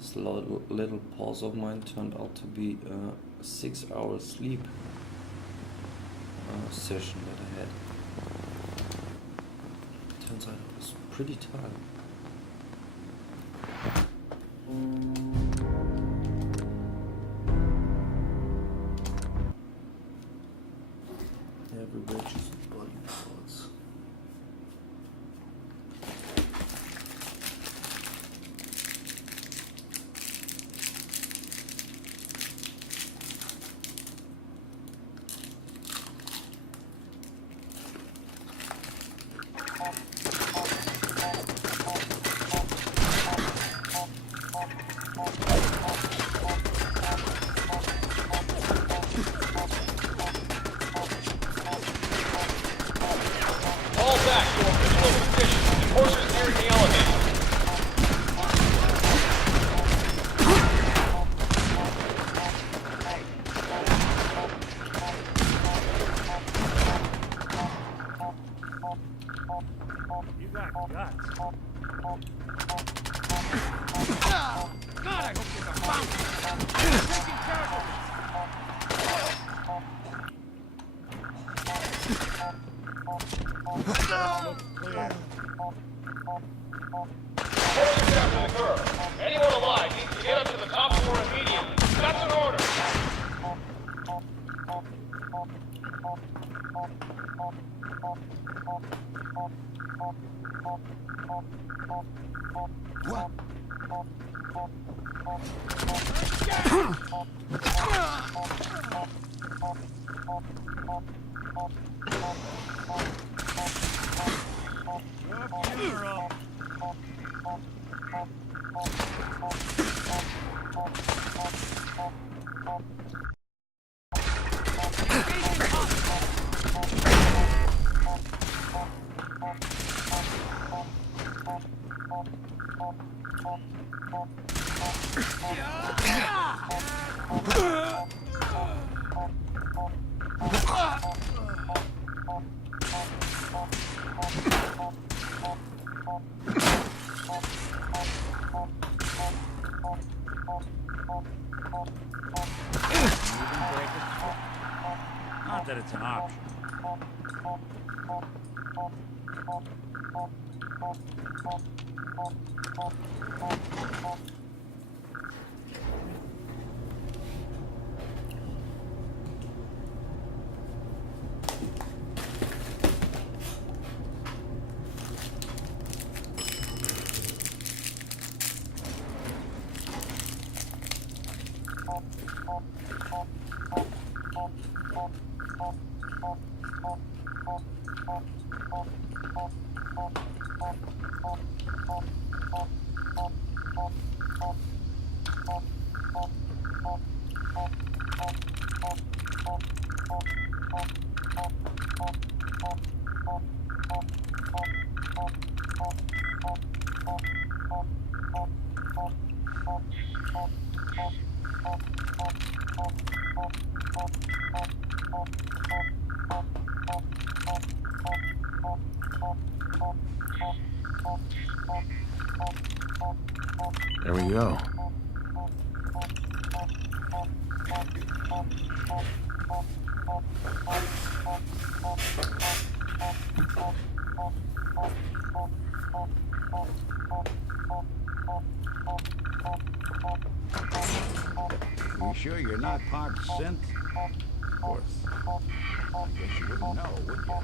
This little pause of mine turned out to be a 6-hour sleep session that I had. Turns out I was pretty tired. Every bridge is a body parts. All back to official position. Enforcers nearing the elevator. You got guts. God, I hope there's a fountain. Taking characters. Enforcers after the curve. Anyone alive needs to get up to the top floor immediately. That's an order. Not that it's an option. There we go. You sure you're not part synth? Of course. Guess you wouldn't know, would you?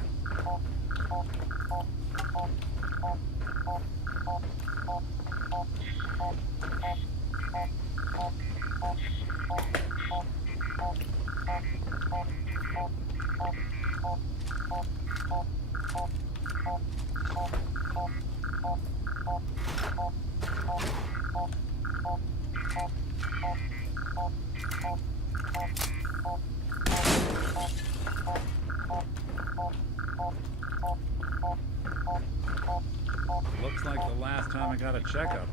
Looks like the last time I got a checkup.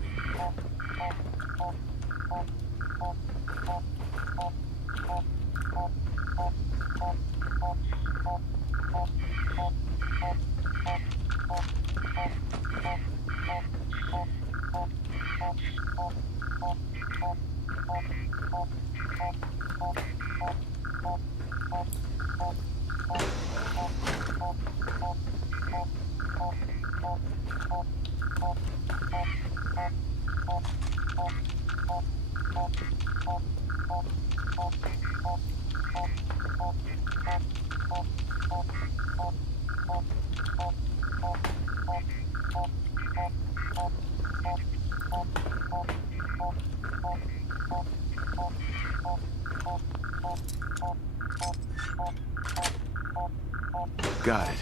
Got it.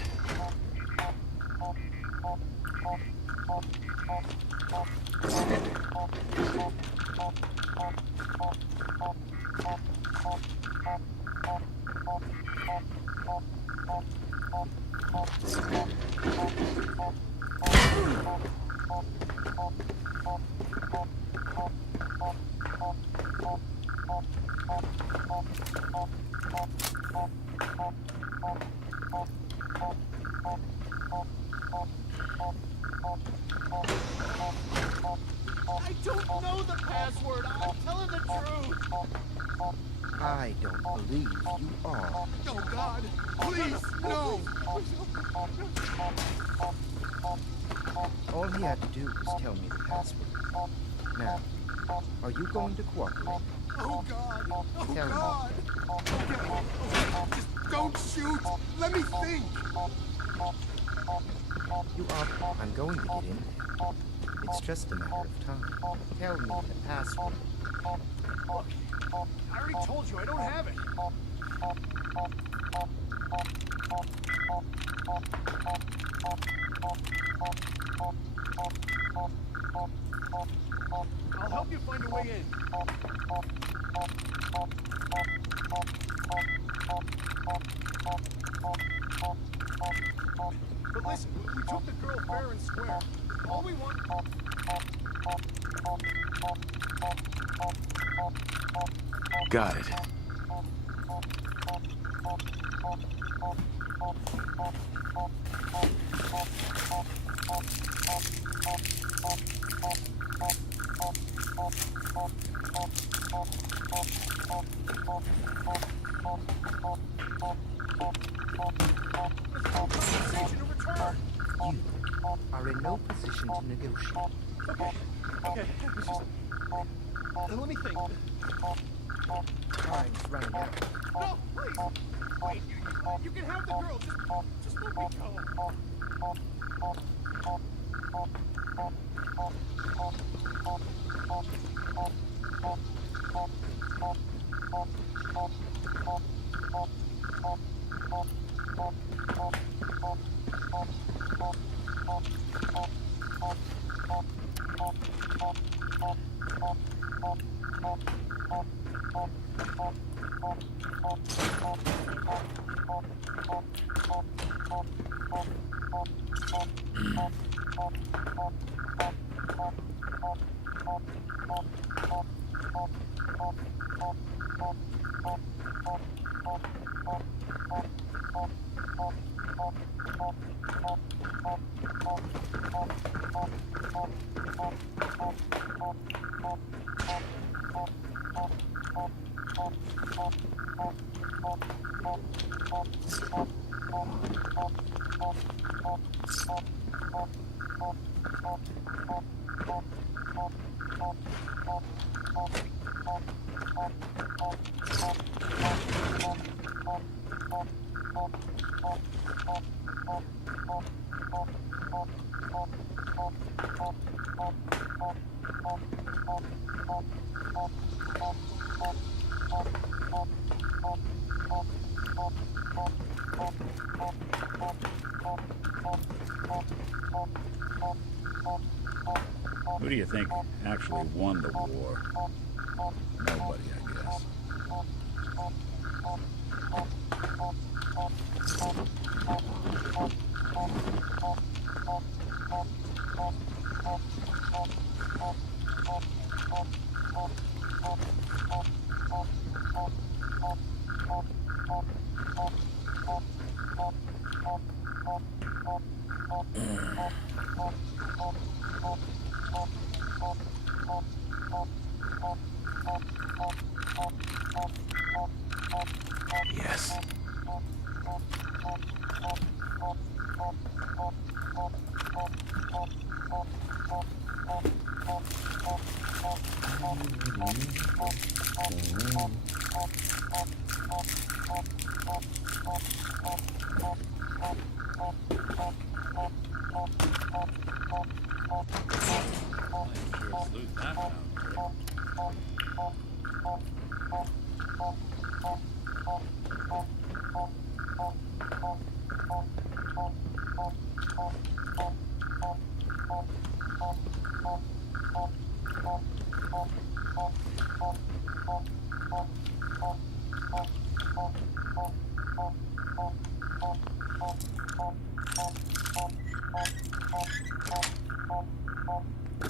I don't know the password. I'm telling the truth. I don't believe you are. Oh, God. Please, no. All he had to do was tell me the password. Now, are you going to cooperate? Oh, God. Oh, Tell me. God. Okay. Just don't shoot. Let me think. You are. I'm going to get in there. It's just a matter of time. Tell me the password. Look, I already told you I don't have it. I'll help you find a way in. But listen, we took the girl fair and square. All we want... Got it. You are in no position to negotiate. Okay, it's just... let me think. Time's running out. No, please! Wait, you can have the girl. Just let me go. Who do you think actually won the war? Nobody, I guess. Sure sleuth that out, Rick.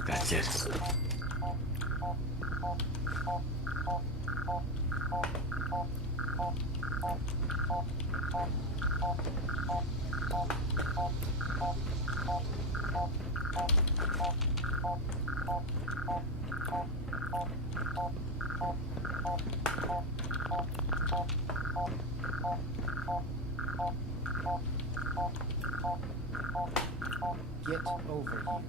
That's it. Get over here.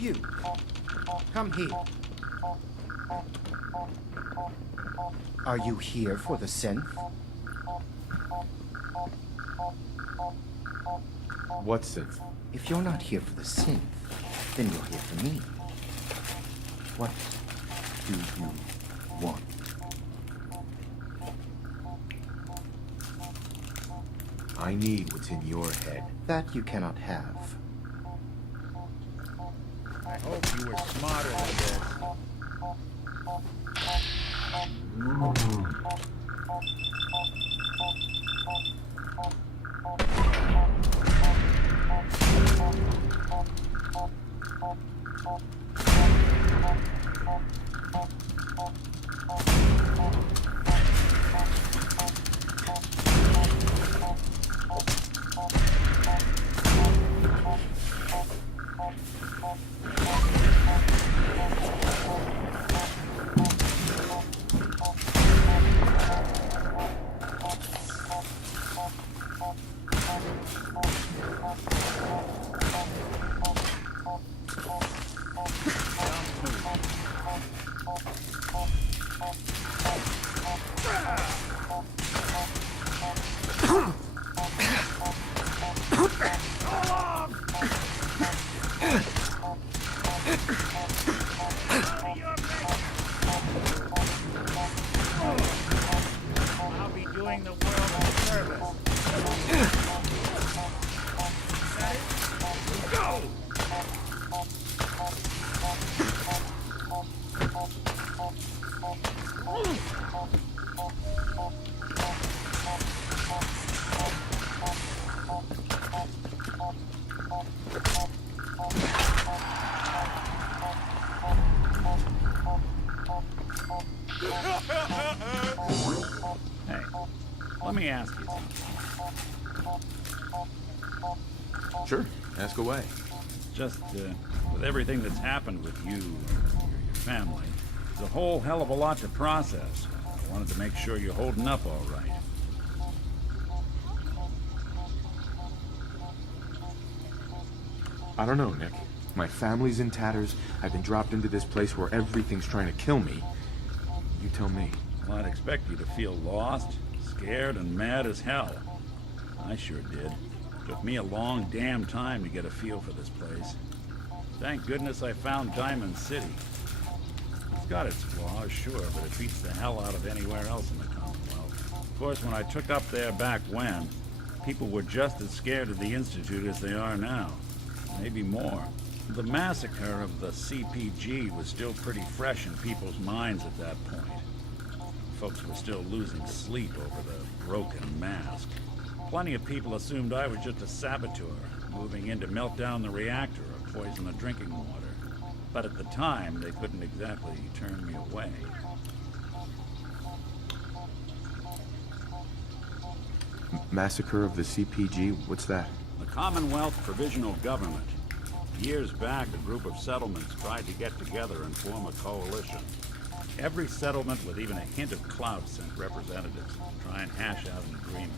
You. Come here. Are you here for the synth? What's it? If you're not here for the synth, then you're here for me. What do you want? I need what's in your head. That you cannot have. I hope you were smarter than this. I'll be doing the world a service. Hey, let me ask you something. Sure, ask away. Just with everything that's happened with you and your family, it's a whole hell of a lot to process. I wanted to make sure you're holding up all right. I don't know, Nick. My family's in tatters. I've been dropped into this place where everything's trying to kill me. You tell me. Well, I'd expect you to feel lost, scared, and mad as hell. I sure did. Took me a long damn time to get a feel for this place. Thank goodness I found Diamond City. It's got its flaws, sure, but it beats the hell out of anywhere else in the Commonwealth. Of course, when I took up there back when, people were just as scared of the Institute as they are now. Maybe more. The massacre of the CPG was still pretty fresh in people's minds at that point. Folks were still losing sleep over the broken mask. Plenty of people assumed I was just a saboteur, moving in to melt down the reactor or poison the drinking water. But at the time, they couldn't exactly turn me away. Massacre of the CPG? What's that? The Commonwealth Provisional Government. Years back, a group of settlements tried to get together and form a coalition. Every settlement with even a hint of clout sent representatives to try and hash out an agreement.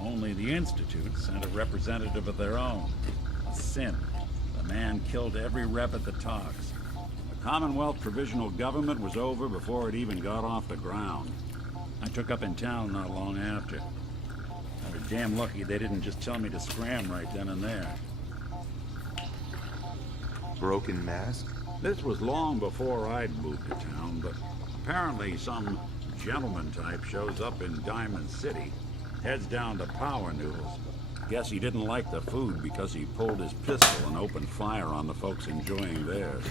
Only the Institute sent a representative of their own. A synth. The man killed every rep at the talks. The Commonwealth Provisional Government was over before it even got off the ground. I took up in town not long after. I was damn lucky they didn't just tell me to scram right then and there. Broken mask? This was long before I'd moved to town, but apparently some gentleman type shows up in Diamond City, heads down to Power Noodles. Guess he didn't like the food because he pulled his pistol and opened fire on the folks enjoying theirs.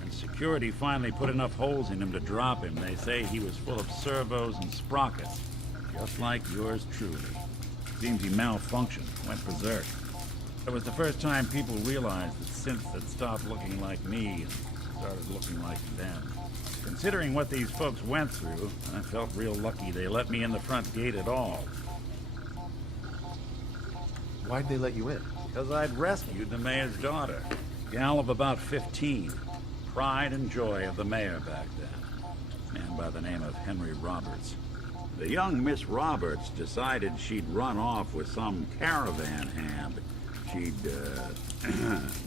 When security finally put enough holes in him to drop him, they say he was full of servos and sprockets, just like yours truly. Seems he malfunctioned, went berserk. It was the first time people realized that synths had stopped looking like me and started looking like them. Considering what these folks went through, I felt real lucky they let me in the front gate at all. Why'd they let you in? Because I'd rescued the mayor's daughter. Gal of about 15. Pride and joy of the mayor back then. Man by the name of Henry Roberts. The young Miss Roberts decided she'd run off with some caravan hand she'd,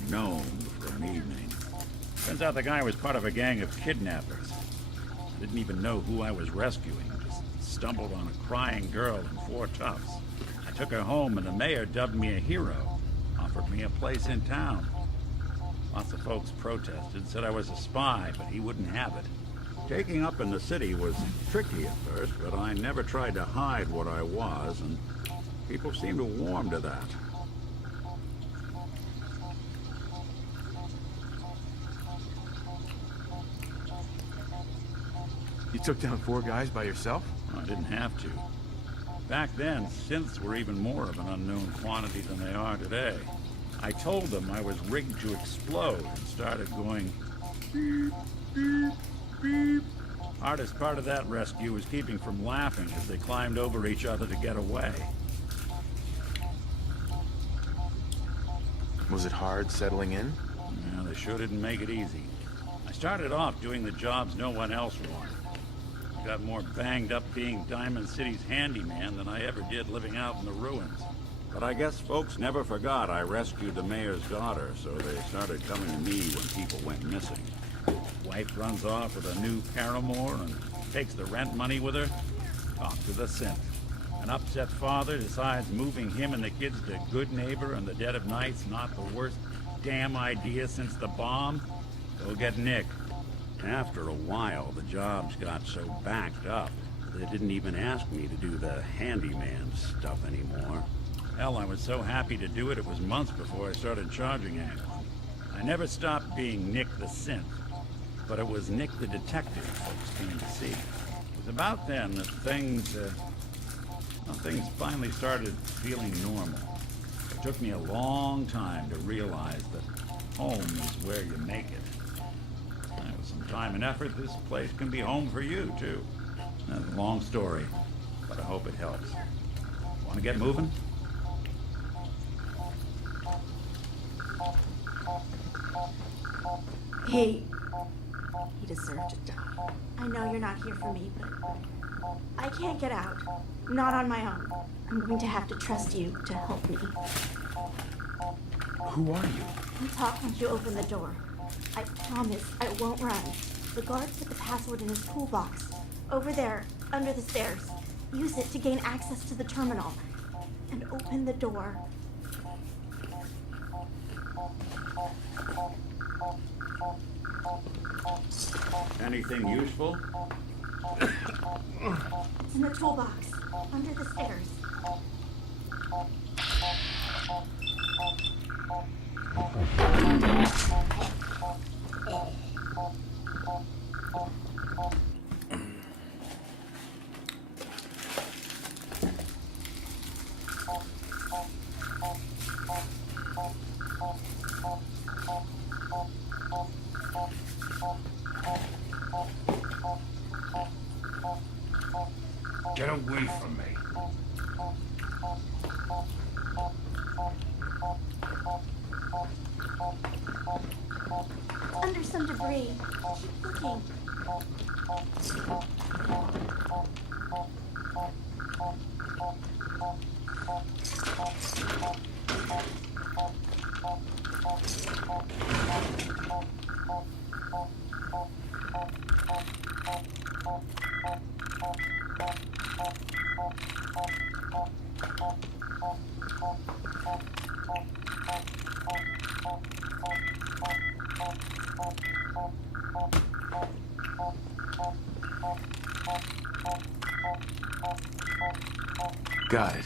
known for an evening. Turns out the guy was part of a gang of kidnappers. I didn't even know who I was rescuing. Just stumbled on a crying girl and 4 toughs. I took her home and the mayor dubbed me a hero. Offered me a place in town. Lots of folks protested, said I was a spy, but he wouldn't have it. Taking up in the city was tricky at first, but I never tried to hide what I was, and people seemed to warm to that. You took down 4 guys by yourself? I didn't have to. Back then, synths were even more of an unknown quantity than they are today. I told them I was rigged to explode and started going beep, beep, beep. Hardest part of that rescue was keeping from laughing as they climbed over each other to get away. Was it hard settling in? Yeah, they sure didn't make it easy. I started off doing the jobs no one else wanted. I got more banged up being Diamond City's handyman than I ever did living out in the ruins. But I guess folks never forgot I rescued the mayor's daughter, so they started coming to me when people went missing. Wife runs off with a new paramour and takes the rent money with her. Talk to the synth. An upset father decides moving him and the kids to Good Neighbor in the dead of night's not the worst damn idea since the bomb. Go get Nick. After a while, the jobs got so backed up, they didn't even ask me to do the handyman stuff anymore. Hell, I was so happy to do it, it was months before I started charging anyone. I never stopped being Nick the Synth, but it was Nick the Detective folks came to see. It was about then that things finally started feeling normal. It took me a long time to realize that home is where you make it. With some time and effort, this place can be home for you, too. That's a long story, but I hope it helps. Want to get moving? He deserved to die. I know you're not here for me, but I can't get out. Not on my own. I'm going to have to trust you to help me. Who are you? We'll talk once you open the door. I promise I won't run. The guard put the password in his toolbox. Over there, under the stairs. Use it to gain access to the terminal. And open the door. Anything useful? It's in the toolbox. Under the stairs. Get away from me. Under some debris. Keep looking. Got it.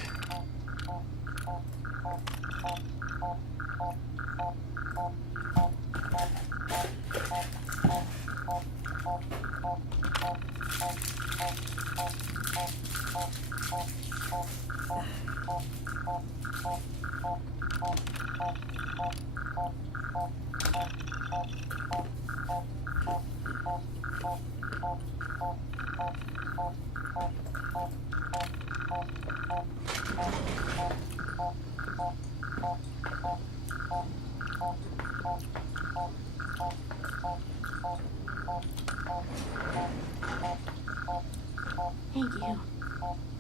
Thank you.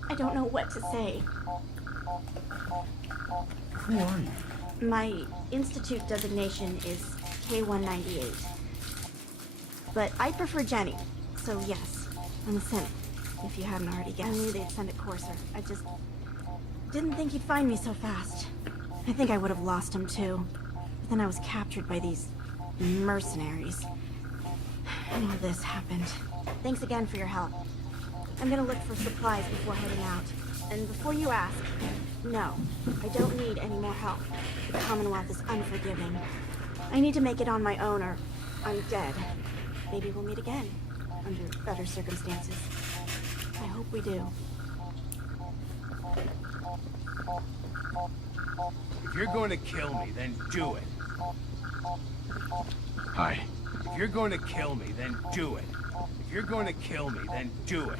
I don't know what to say. Who are you? My institute designation is K-198. But I prefer Jenny, so yes, I'm a cynic, if you hadn't already guessed. I knew they'd send a courser. I just didn't think he'd find me so fast. I think I would have lost him too. But then I was captured by these mercenaries. And all this happened. Thanks again for your help. I'm gonna look for supplies before heading out. And before you ask, no, I don't need any more help. The Commonwealth is unforgiving. I need to make it on my own or I'm dead. Maybe we'll meet again, under better circumstances. I hope we do. If you're going to kill me, then do it. Hi. If you're going to kill me, then do it. If you're going to kill me, then do it.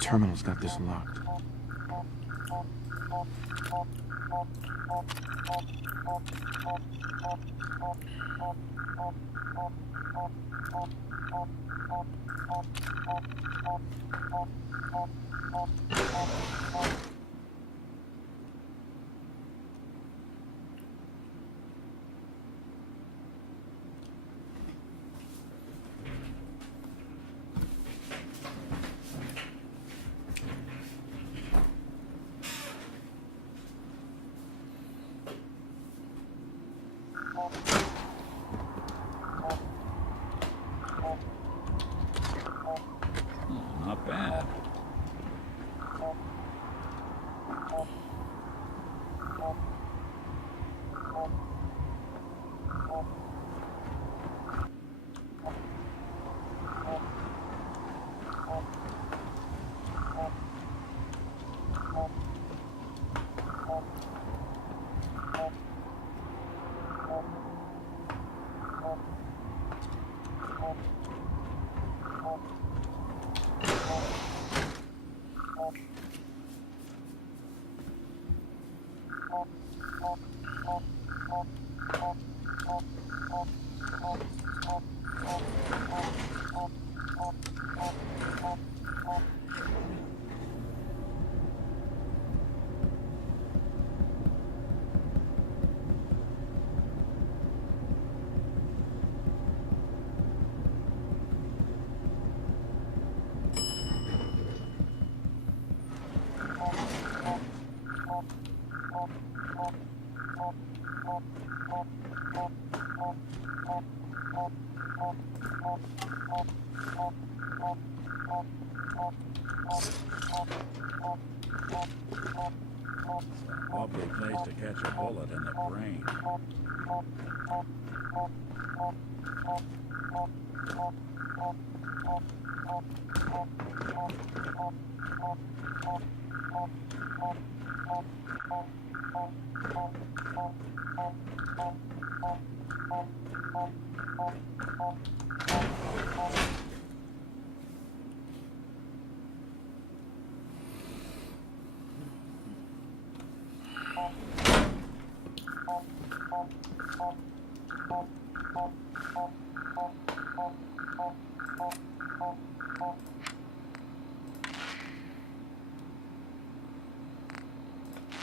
Terminal's got this locked. Not bad. Lovely place to catch a bullet in the brain.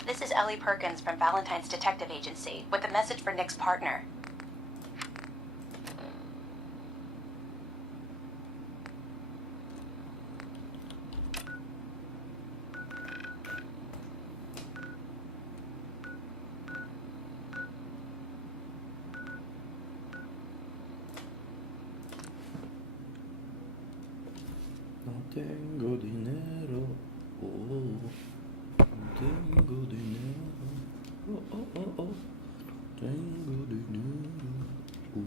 This is Ellie Perkins from Valentine's Detective Agency with a message for Nick's partner. No tengo dinero. Oh, no tengo dinero. Oh, oh, oh, oh. Tengo dinero. Oh.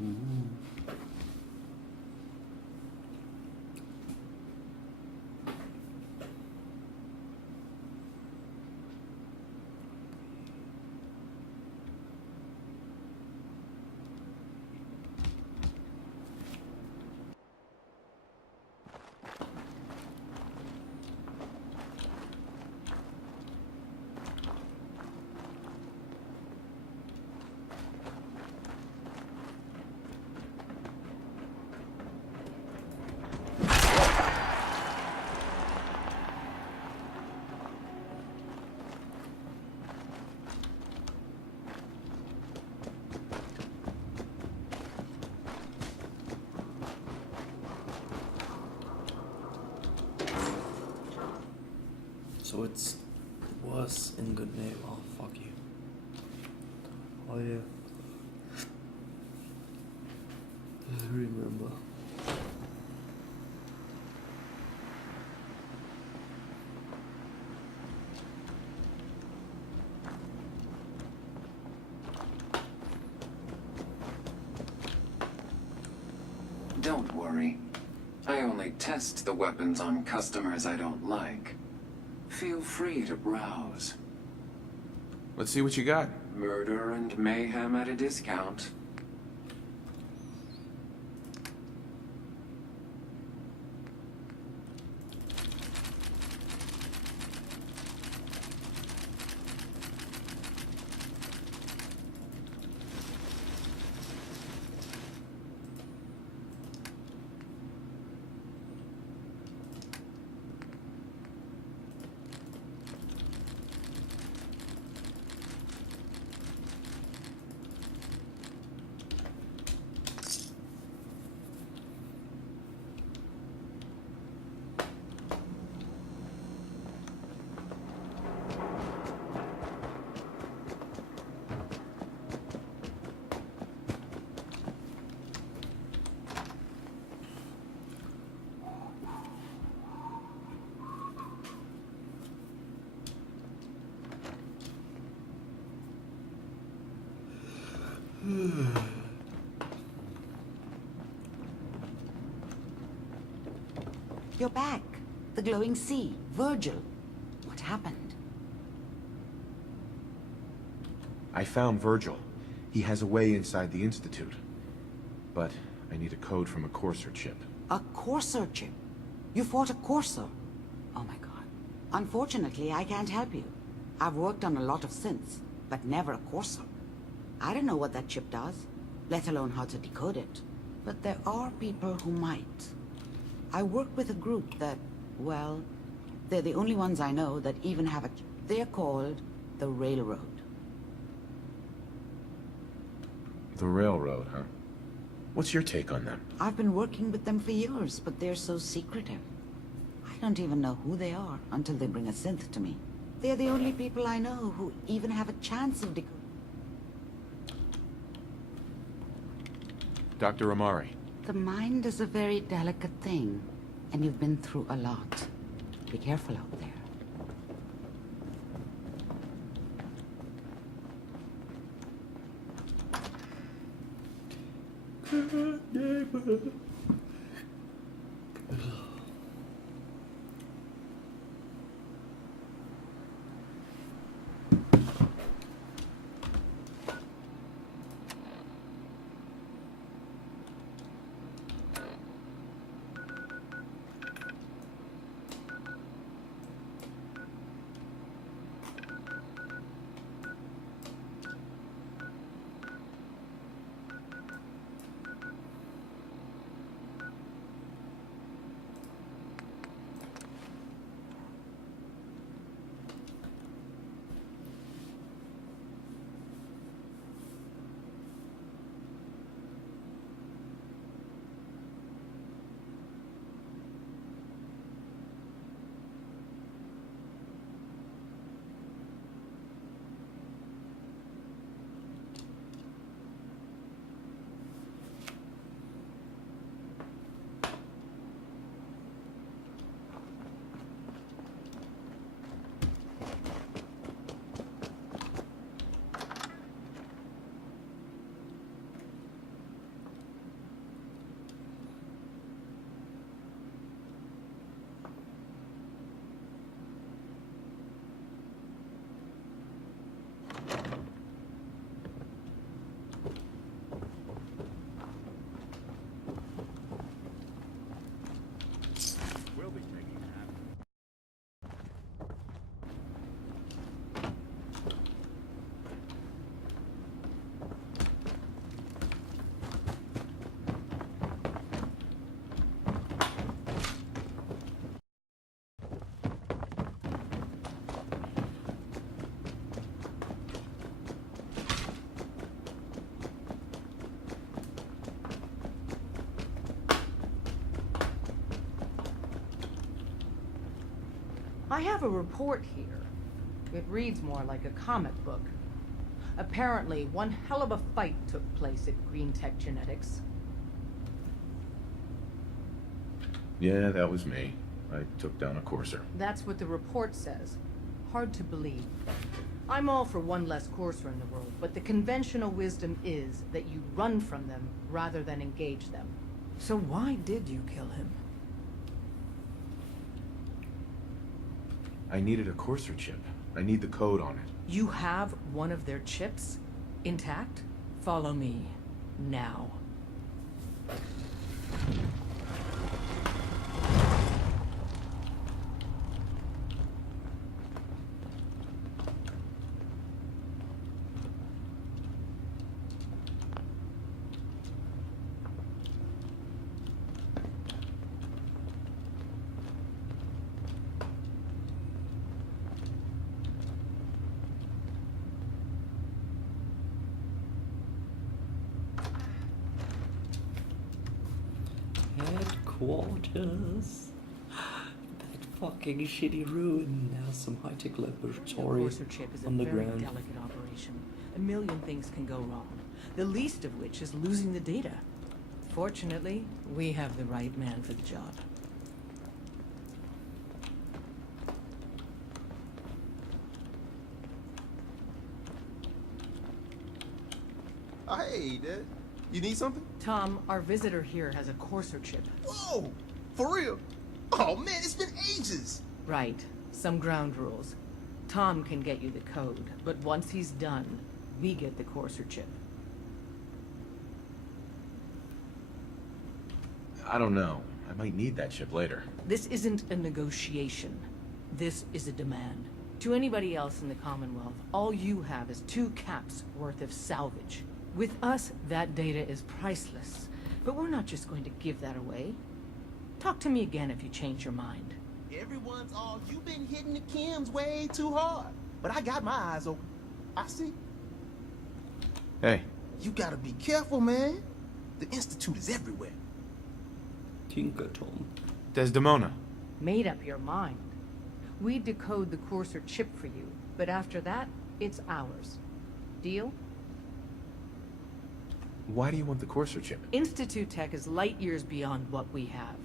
So it was in good name. Oh, fuck you. Oh, yeah. I remember. Don't worry. I only test the weapons on customers I don't like. Feel free to browse. Let's see what you got. Murder and mayhem at a discount. You're back. The glowing sea. Virgil. What happened? I found Virgil. He has a way inside the Institute. But I need a code from a Courser chip. A Courser chip? You fought a Courser? Oh my god. Unfortunately, I can't help you. I've worked on a lot of synths, but never a Courser. I don't know what that chip does, let alone how to decode it. But there are people who might. I work with a group that, well, they're the only ones I know that even have a chip. They're called the Railroad. The Railroad, huh? What's your take on them? I've been working with them for years, but they're so secretive. I don't even know who they are until they bring a synth to me. They're the only people I know who even have a chance of decoding. Dr. Amari. The mind is a very delicate thing, and you've been through a lot. Be careful out there. I have a report here. It reads more like a comic book. Apparently, one hell of a fight took place at Green Tech Genetics. Yeah, that was me. I took down a Courser. That's what the report says. Hard to believe. I'm all for one less Courser in the world, but the conventional wisdom is that you run from them rather than engage them. So why did you kill him? I needed a Courser chip. I need the code on it. You have one of their chips? Intact? Follow me. Now. Headquarters. That fucking shitty ruin. Now some high-tech laboratory Courser chip is a on the very ground. delicate operation. A million things can go wrong. The least of which is losing the data. Fortunately, we have the right man for the job. Hey, Dad. You need something? Tom, our visitor here has a Courser chip. Whoa! For real? Oh, man, it's been ages! Right. Some ground rules. Tom can get you the code, but once he's done, we get the Courser chip. I don't know. I might need that chip later. This isn't a negotiation. This is a demand. To anybody else in the Commonwealth, all you have is 2 caps worth of salvage. With us, that data is priceless. But we're not just going to give that away. Talk to me again if you change your mind. Everyone's all, you've been hitting the chems way too hard. But I got my eyes open. I see. Hey. You gotta be careful, man. The Institute is everywhere. Tinker Tom. Desdemona. Made up your mind. We decode the Courser chip for you, but after that, it's ours. Deal? Why do you want the Courser chip? Institute Tech is light years beyond what we have.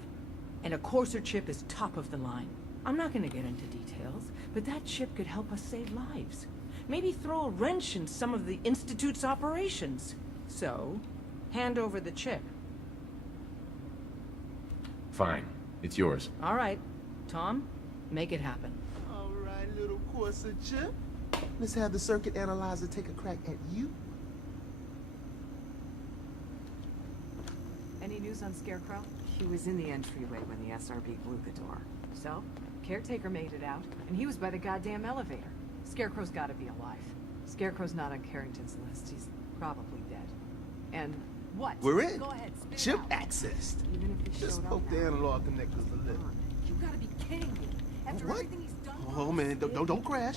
And a Courser chip is top of the line. I'm not gonna get into details, but that chip could help us save lives. Maybe throw a wrench in some of the Institute's operations. So, hand over the chip. Fine. It's yours. All right. Tom, make it happen. All right, little Courser chip. Let's have the circuit analyzer take a crack at you. Any news on Scarecrow? He was in the entryway when the SRB blew the door. So, Caretaker made it out, and he was by the goddamn elevator. Scarecrow's gotta be alive. Scarecrow's not on Carrington's list. He's probably dead. And what? We're in. Go ahead, spit it Chip out. accessed. Even if he Just showed poke up the now. analog connectors a little. You gotta be kidding me. After What? everything he's done. Oh man, don't crash.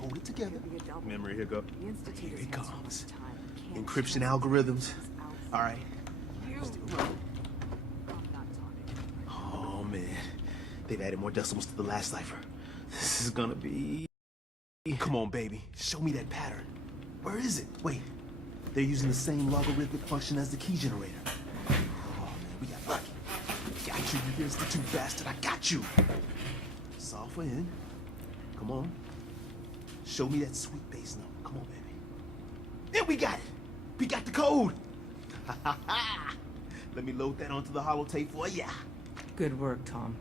Hold it together. Could be a double. Memory hiccup. The Institute Here has it had so comes. much time. We can't Encryption trust algorithms. him. All right. You. Still running. I'm not talking. Oh man, they've added more decimals to the last cipher. This is gonna be... Come on, baby. Show me that pattern. Where is it? Wait. They're using the same logarithmic function as the key generator. Oh man, we got lucky. Got you, you Institute bastard. I got you. Software in. Come on. Show me that sweet bass note. Come on, baby. Then we got it. We got the code. Let me load that onto the holotape for ya. Good work, Tom.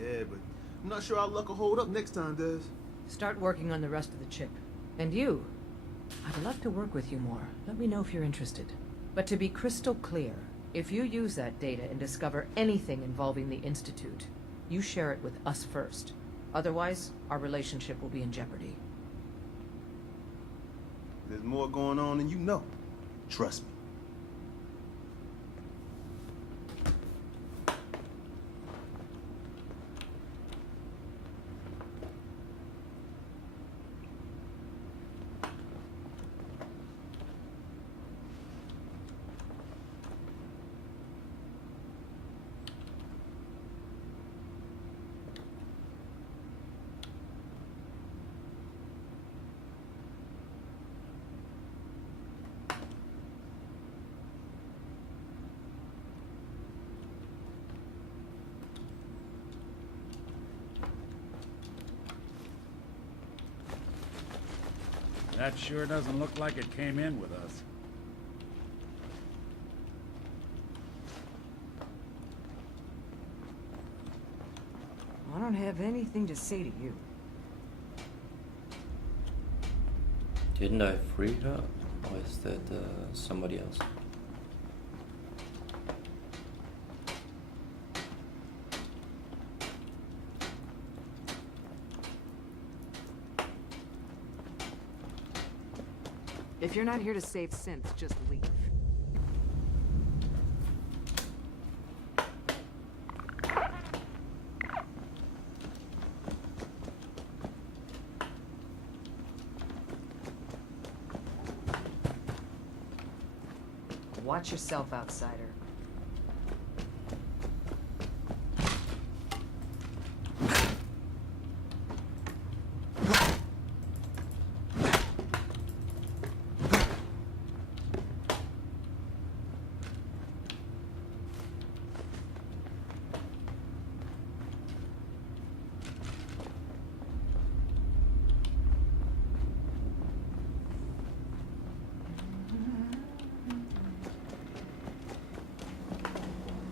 Yeah, but I'm not sure our luck will hold up next time, Des. Start working on the rest of the chip. And you. I'd love to work with you more. Let me know if you're interested. But to be crystal clear, if you use that data and discover anything involving the Institute, you share it with us first. Otherwise, our relationship will be in jeopardy. There's more going on than you know. Trust me. That sure doesn't look like it came in with us. I don't have anything to say to you. Didn't I free her? Or is that somebody else? If you're not here to save synths, just leave. Watch yourself, outsider.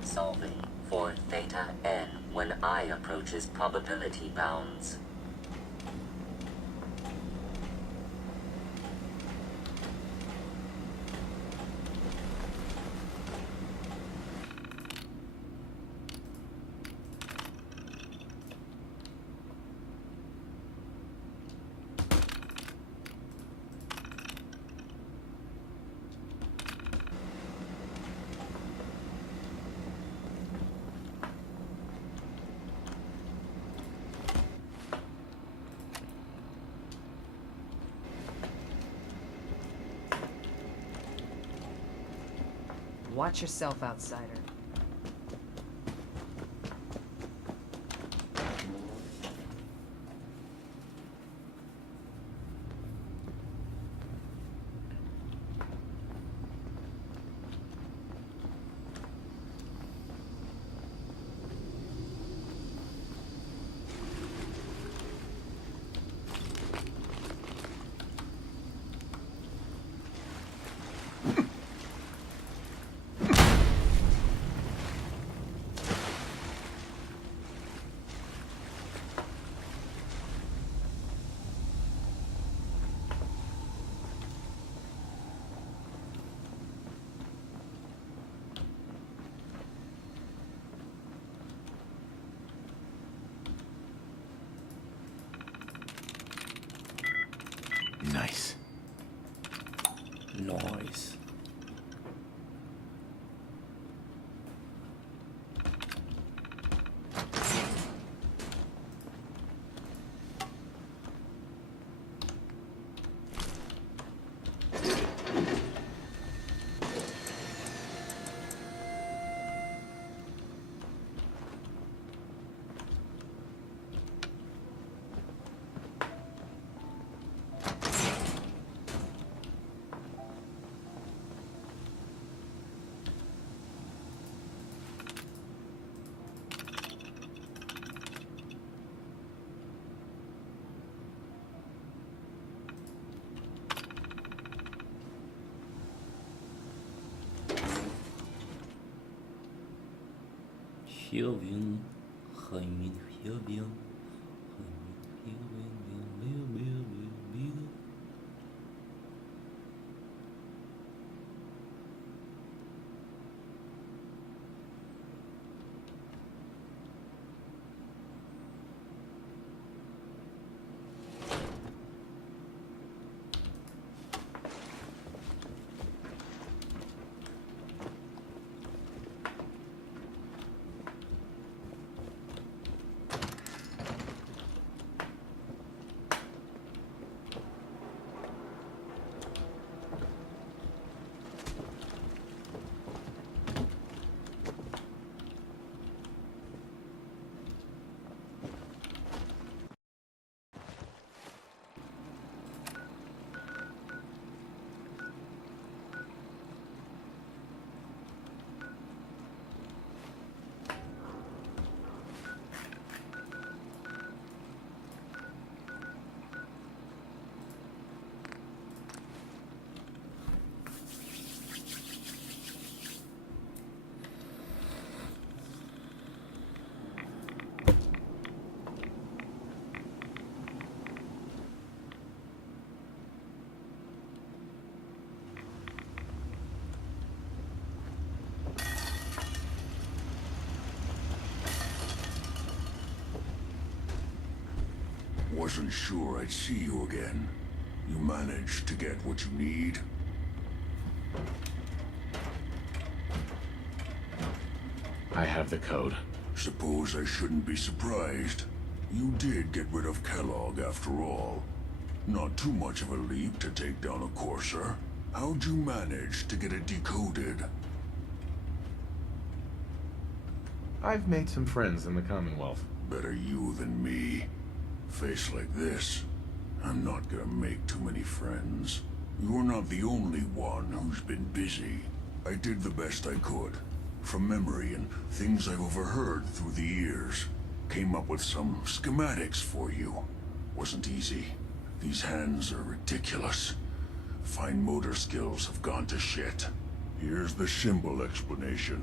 Solving for theta n when I approaches probability bounds. Watch yourself, outsider. Nice. Nice. Hilvin, Heimin Hilvin, wasn't sure I'd see you again. You managed to get what you need? I have the code. Suppose I shouldn't be surprised. You did get rid of Kellogg after all. Not too much of a leap to take down a Courser. How'd you manage to get it decoded? I've made some friends in the Commonwealth. Better you than me. Face like this, I'm not gonna make too many friends. You're not the only one who's been busy. I did the best I could. From memory and things I've overheard through the years. Came up with some schematics for you. Wasn't easy. These hands are ridiculous. Fine motor skills have gone to shit. Here's the symbol explanation.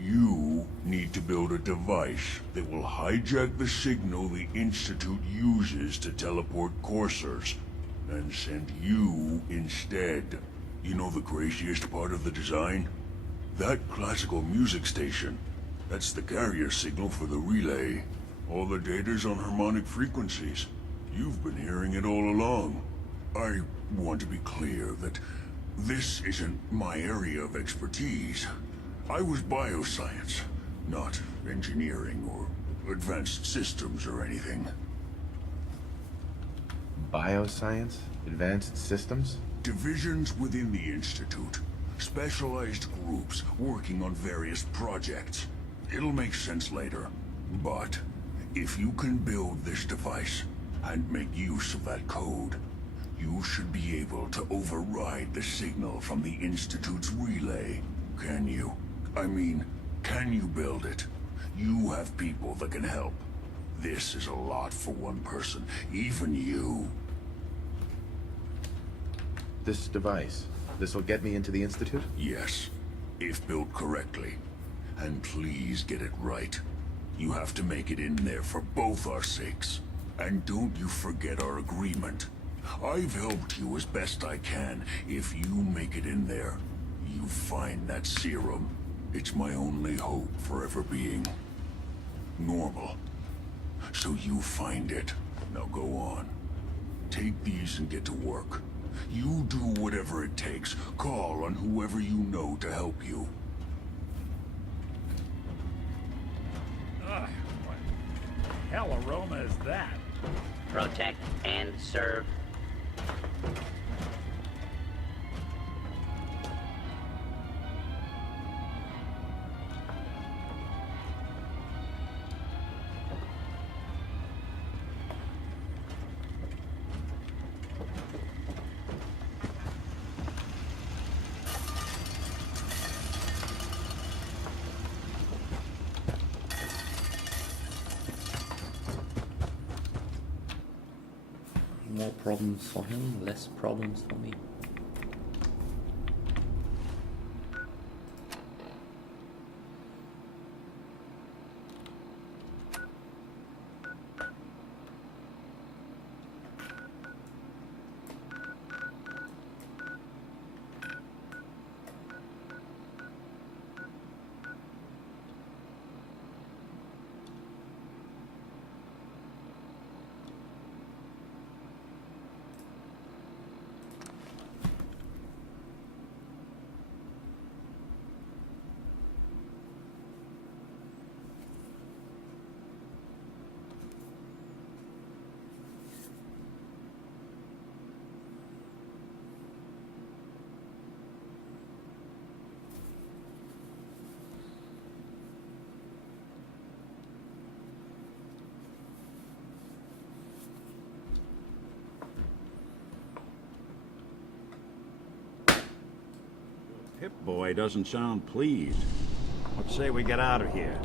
You need to build a device that will hijack the signal the Institute uses to teleport coursers, and send you instead. You know the craziest part of the design? That classical music station. That's the carrier signal for the relay. All the data's on harmonic frequencies. You've been hearing it all along. I want to be clear that this isn't my area of expertise. I was bioscience, not engineering or advanced systems or anything. Bioscience? Advanced systems? Divisions within the Institute. Specialized groups working on various projects. It'll make sense later. But if you can build this device and make use of that code, you should be able to override the signal from the Institute's relay. Can you? I mean, can you build it? You have people that can help. This is a lot for one person, even you. This device, this'll get me into the Institute? Yes, if built correctly. And please get it right. You have to make it in there for both our sakes. And don't you forget our agreement. I've helped you as best I can. If you make it in there, you find that serum. It's my only hope for ever being normal. So you find it. Now go on. Take these and get to work. You do whatever it takes. Call on whoever you know to help you. Ugh, what the hell aroma is that? Protect and serve. More problems for him, less problems for me. Pip-Boy doesn't sound pleased. Let's say we get out of here.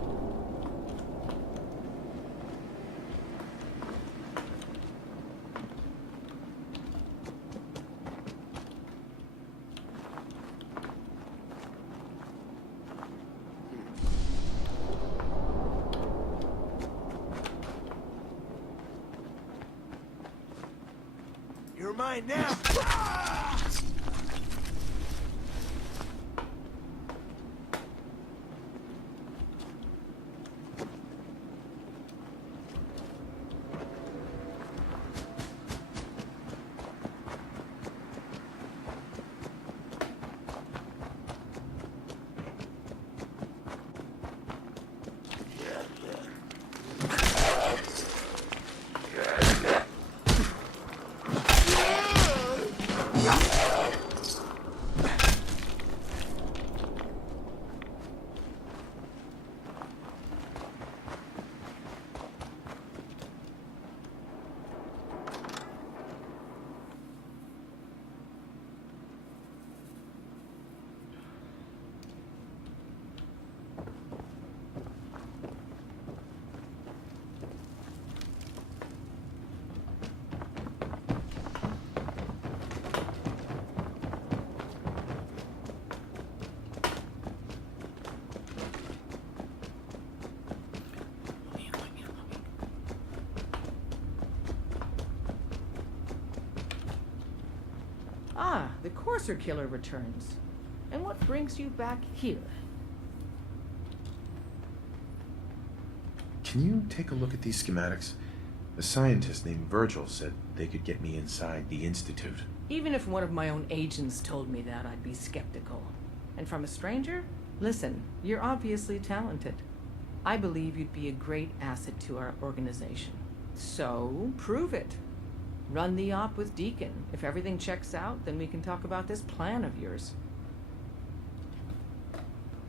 You're mine now! the Courser Killer returns. And what brings you back here? Can you take a look at these schematics? A scientist named Virgil said they could get me inside the Institute. Even if one of my own agents told me that, I'd be skeptical. And from a stranger? Listen, you're obviously talented. I believe you'd be a great asset to our organization. So, prove it. Run the op with Deacon. If everything checks out, then we can talk about this plan of yours.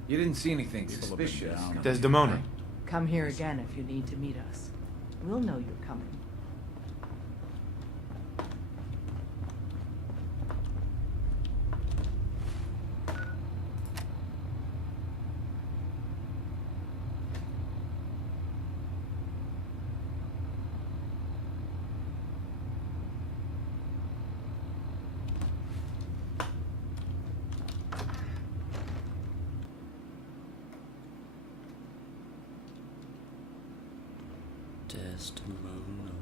You didn't see anything People have been suspicious. down. Desdemona. Come here again if you need to meet us. We'll know you're coming. Desdemona.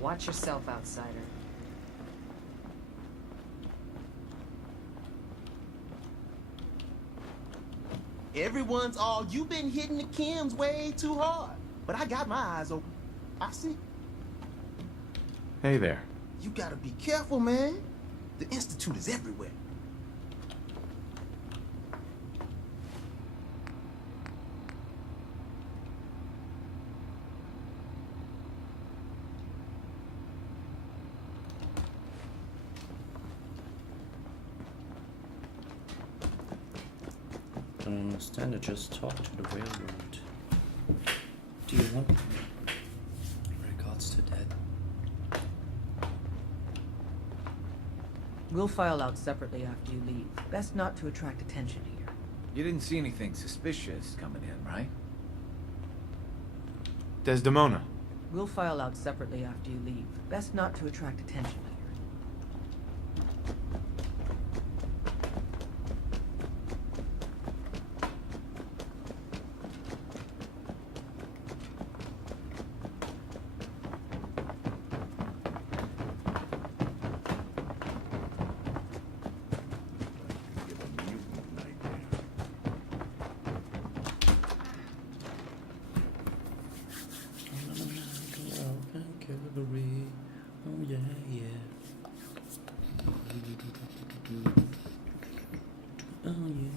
Watch yourself, outsider. Everyone's all, you've been hitting the chems way too hard. But I got my eyes open. I see. Hey there. You gotta be careful, man. The Institute is everywhere. Don't understand it, just talk to the railroad. Do you want regards to that? We'll file out separately after you leave. Best not to attract attention here. You didn't see anything suspicious coming in, right? Desdemona. We'll file out separately after you leave. Best not to attract attention here. Oh yeah, yeah. Oh yeah.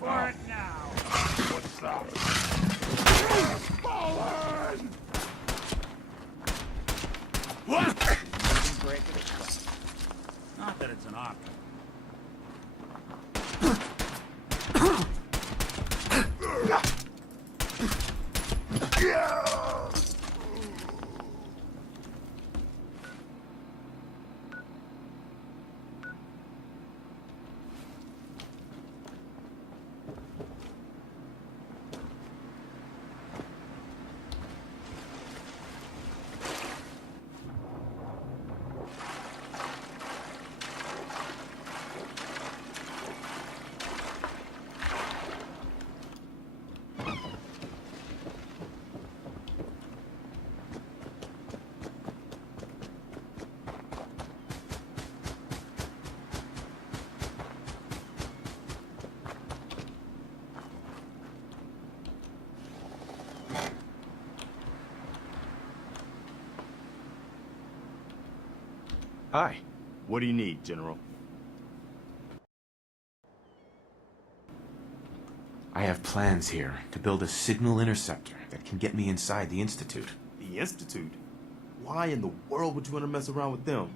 For it now. What's up? Fallen! What? Not that it's an option. Hi. What do you need, General? I have plans here to build a signal interceptor that can get me inside the Institute. The Institute? Why in the world would you want to mess around with them?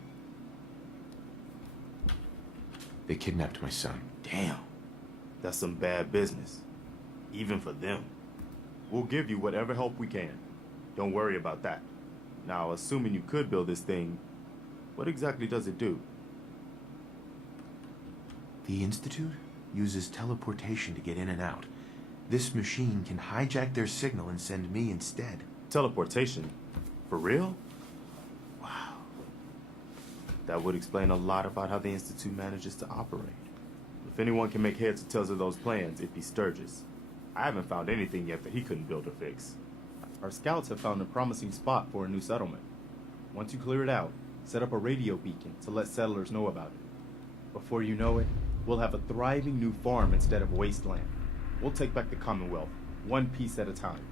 They kidnapped my son. Damn. That's some bad business. Even for them. We'll give you whatever help we can. Don't worry about that. Now, assuming you could build this thing, what exactly does it do? The Institute uses teleportation to get in and out. This machine can hijack their signal and send me instead. Teleportation? For real? Wow. That would explain a lot about how the Institute manages to operate. If anyone can make heads or tails of those plans, it'd be Sturgis. I haven't found anything yet that he couldn't build or fix. Our scouts have found a promising spot for a new settlement. Once you clear it out, set up a radio beacon to let settlers know about it. Before you know it, we'll have a thriving new farm instead of wasteland. We'll take back the Commonwealth, one piece at a time.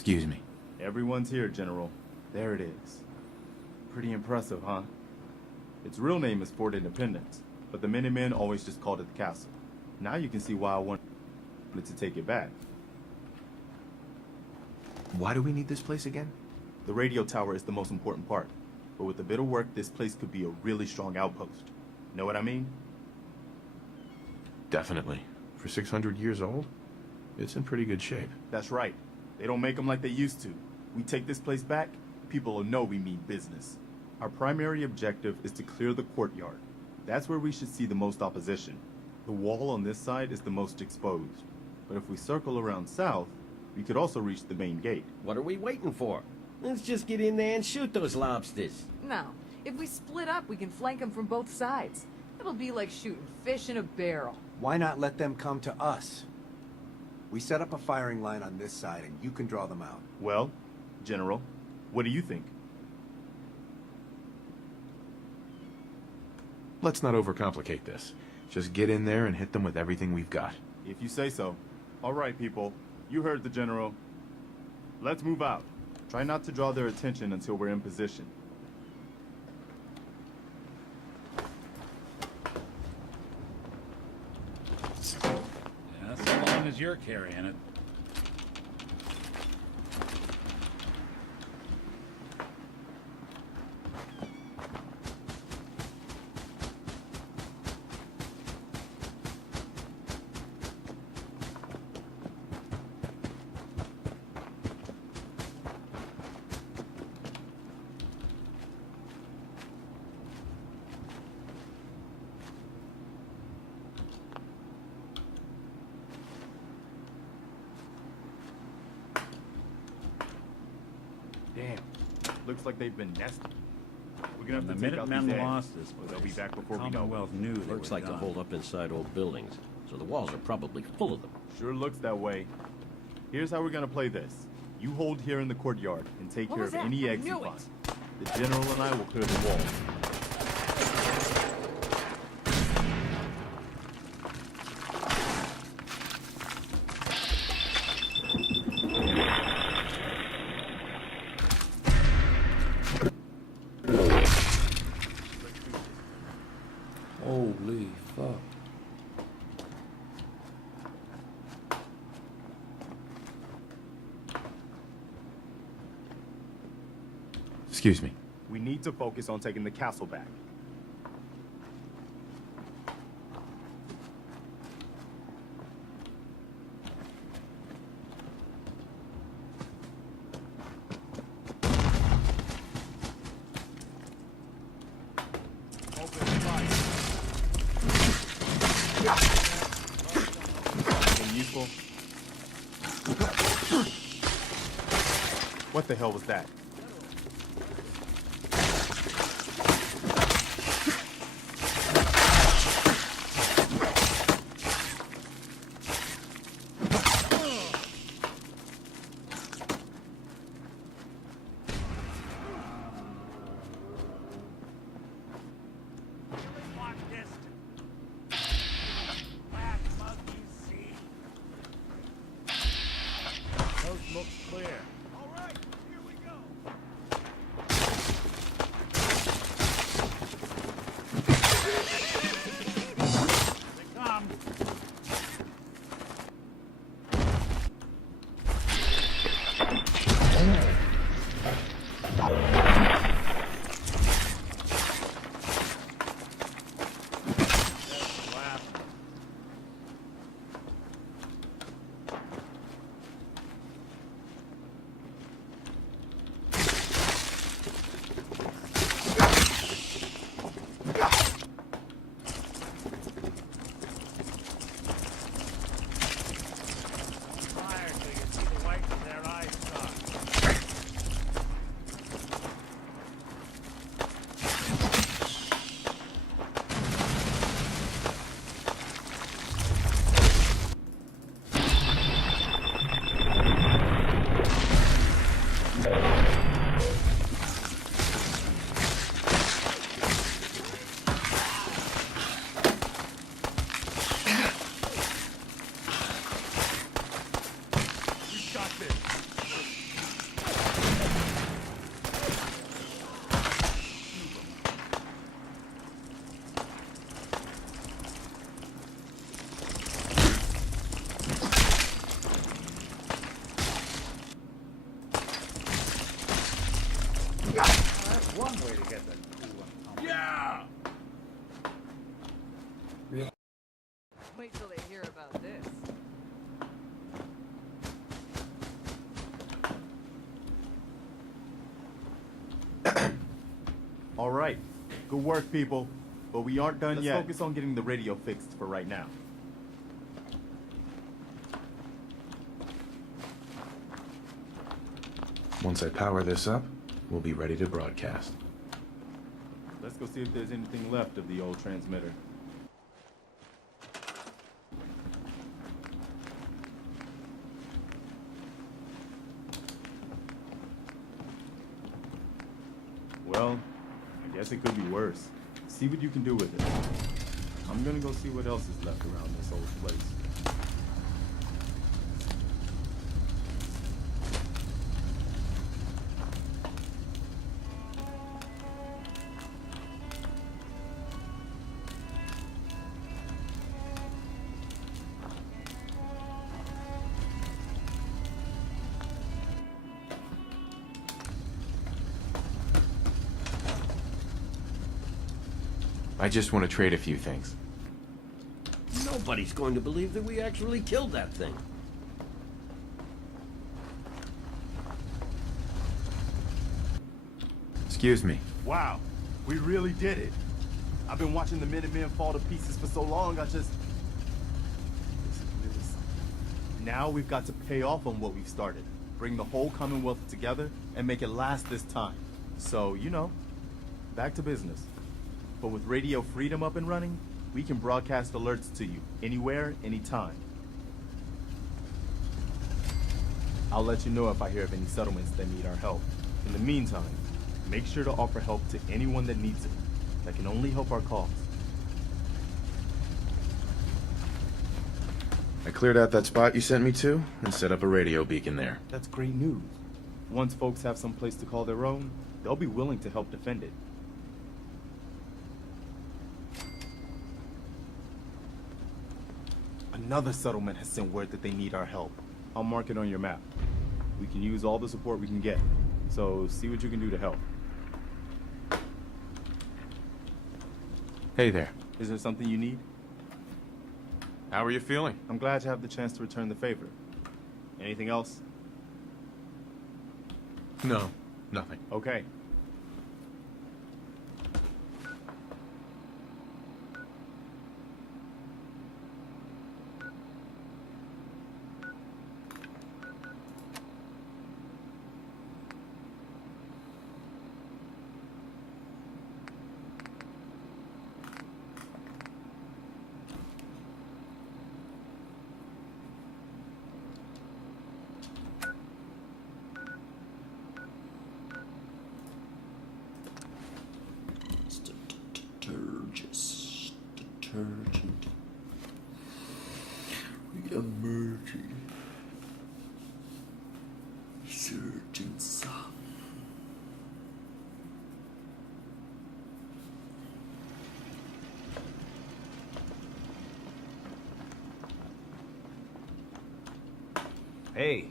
Excuse me. Everyone's here, General. There it is. Pretty impressive, huh? Its real name is Fort Independence, but the Minutemen always just called it the castle. Now you can see why I wanted to take it back. Why do we need this place again? The radio tower is the most important part. but with a bit of work, this place could be a really strong outpost. Know what I mean? Definitely. For 600 years old, it's in pretty good shape. That's right. They don't make them like they used to. We take this place back, people will know we mean business. Our primary objective is to clear the courtyard. That's where we should see the most opposition. The wall on this side is the most exposed. But if we circle around south, we could also reach the main gate. What are we waiting for? Let's just get in there and shoot those lobsters. No. If we split up, we can flank them from both sides. It'll be like shooting fish in a barrel. Why not let them come to us? We set up a firing line on this side, and you can draw them out. Well, General, what do you think? Let's not overcomplicate this. Just get in there and hit them with everything we've got. If you say so. All right, people. You heard the General. Let's move out. Try not to draw their attention until we're in position. Yeah, so long as you're carrying it. Damn. Looks like they've been nesting. We're gonna have The to take out these Minutemen eggs, lost this but place. they'll be back before we know. Commonwealth knew they Looks were like a done. hold up inside old buildings, so the walls are probably full of them. Sure looks that way. Here's how we're gonna play this. You hold here in the courtyard and take What care was of that? any I eggs you knew find. The General and I will clear the wall. Holy fuck. Excuse me. We need to focus on taking the castle back. Anything useful? What the hell was that? Coast looks clear. They come. Yeah! Wait till they hear about this. All right. Good work, people. But we aren't done yet. Let's focus on getting the radio fixed for right now. Once I power this up, we'll be ready to broadcast. Let's go see if there's anything left of the old transmitter. Well, I guess it could be worse. See what you can do with it. I'm gonna go see what else is left around this old place. I just want to trade a few things. Nobody's going to believe that we actually killed that thing. Excuse me. Wow, we really did it. I've been watching the Minutemen fall to pieces for so long, This is really something. Now we've got to pay off on what we've started. Bring the whole Commonwealth together and make it last this time. So, you know, back to business. But with Radio Freedom up and running, we can broadcast alerts to you, anywhere, anytime. I'll let you know if I hear of any settlements that need our help. In the meantime, make sure to offer help to anyone that needs it. That can only help our cause. I cleared out that spot you sent me to and set up a radio beacon there. That's great news. Once folks have some place to call their own, they'll be willing to help defend it. Another settlement has sent word that they need our help. I'll mark it on your map. We can use all the support we can get, so see what you can do to help. Hey there. Is there something you need? How are you feeling? I'm glad to have the chance to return the favor. Anything else? No, nothing. Okay. Detergent. Re-emerging. Resurgence. Hey.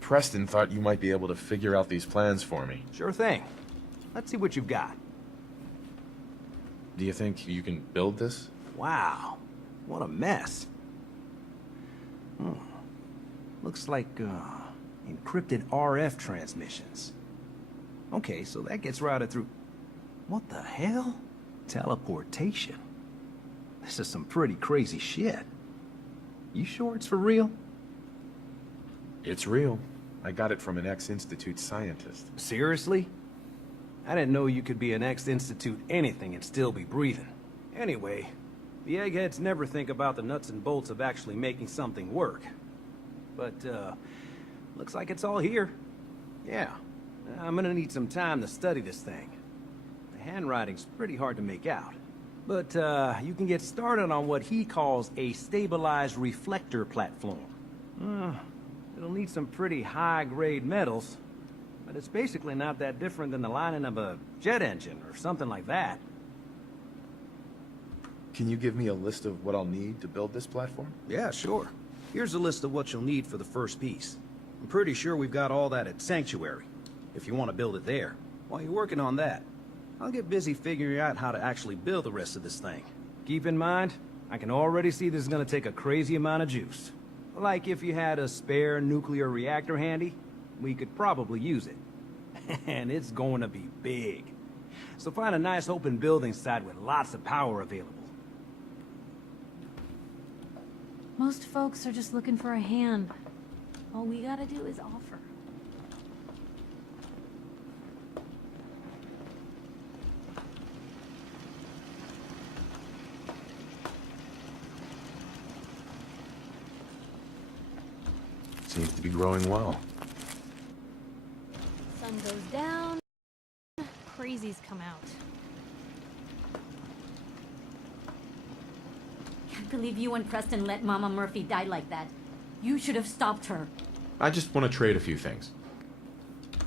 Preston thought you might be able to figure out these plans for me. Sure thing. Let's see what you've got. Do you think you can build this? Wow. What a mess. Looks like, encrypted RF transmissions. Okay, so that gets routed through... What the hell? Teleportation. This is some pretty crazy shit. You sure it's for real? It's real. I got it from an ex-Institute scientist. Seriously? I didn't know you could be an ex-Institute anything and still be breathing. Anyway, the eggheads never think about the nuts and bolts of actually making something work. But, looks like it's all here. Yeah, I'm gonna need some time to study this thing. The handwriting's pretty hard to make out. But, you can get started on what he calls a stabilized reflector platform. It'll need some pretty high-grade metals, but it's basically not that different than the lining of a jet engine or something like that. Can you give me a list of what I'll need to build this platform? Yeah, sure. Here's a list of what you'll need for the first piece. I'm pretty sure we've got all that at Sanctuary, if you want to build it there. While you're working on that, I'll get busy figuring out how to actually build the rest of this thing. Keep in mind, I can already see this is gonna take a crazy amount of juice. Like if you had a spare nuclear reactor handy, we could probably use it. And it's going to be big. So find a nice open building site with lots of power available. Most folks are just looking for a hand. All we gotta do is offer. Seems to be growing well. Sun goes down, crazies come out. Can't believe you and Preston let Mama Murphy die like that. You should have stopped her. I just want to trade a few things.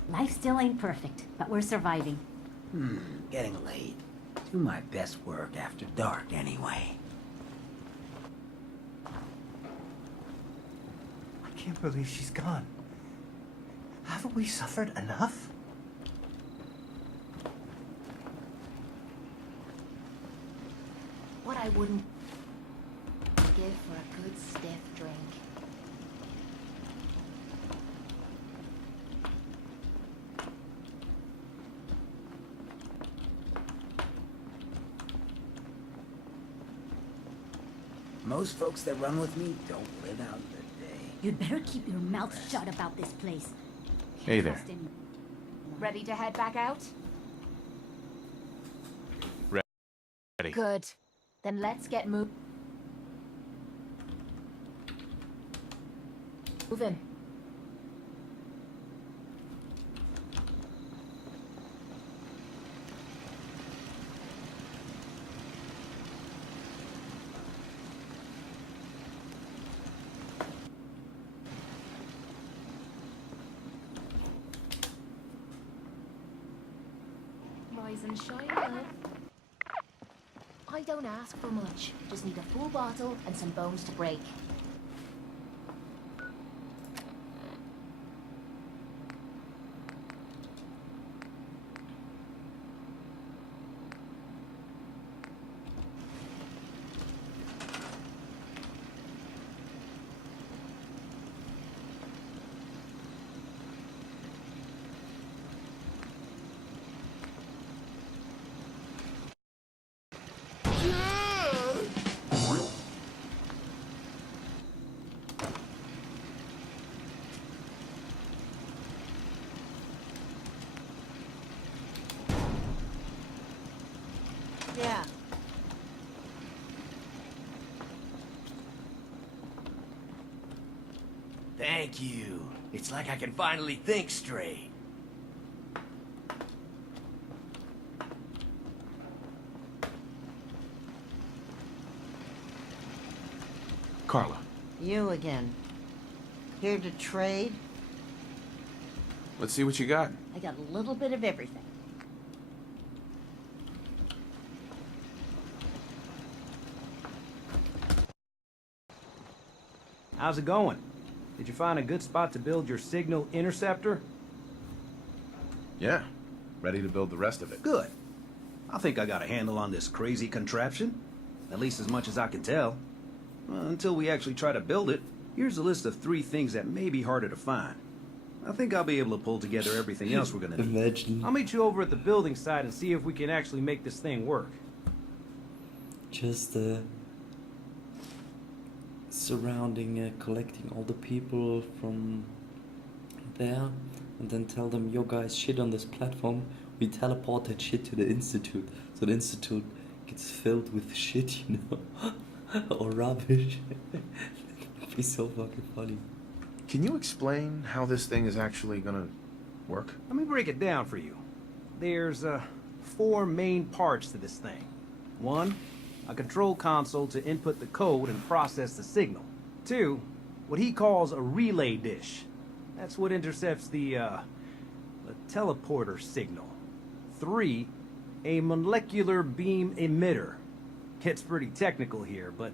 Life still ain't perfect, but we're surviving. Getting late. Do my best work after dark anyway. I can't believe she's gone. Haven't we suffered enough? What I wouldn't give for a good stiff drink. Most folks that run with me don't live out the day. You'd better keep your mouth shut about this place. Hey there. Ready to head back out? Ready. Good. Then let's get moving. Rise and shine, love. I don't ask for much. Just need a full bottle and some bones to break. Yeah. Thank you. It's like I can finally think straight. Carla. You again. Here to trade? Let's see what you got. I got a little bit of everything. How's it going? Did you find a good spot to build your signal interceptor? Yeah. Ready to build the rest of it. Good. I think I got a handle on this crazy contraption. At least as much as I can tell. Until we actually try to build it, here's a list of 3 things that may be harder to find. I think I'll be able to pull together everything else we're gonna need. Imagine. I'll meet you over at the building site and see if we can actually make this thing work. Just surrounding, collecting all the people from there, and then tell them, yo guys, shit on this platform. We teleport that shit to the Institute, so the Institute gets filled with shit, you know, or rubbish. That'd be so fucking funny. Can you explain how this thing is actually gonna work? Let me break it down for you. There's 4 main parts to this thing. 1, a control console to input the code and process the signal. 2, what he calls a relay dish. That's what intercepts the teleporter signal. 3, a molecular beam emitter. Gets pretty technical here, but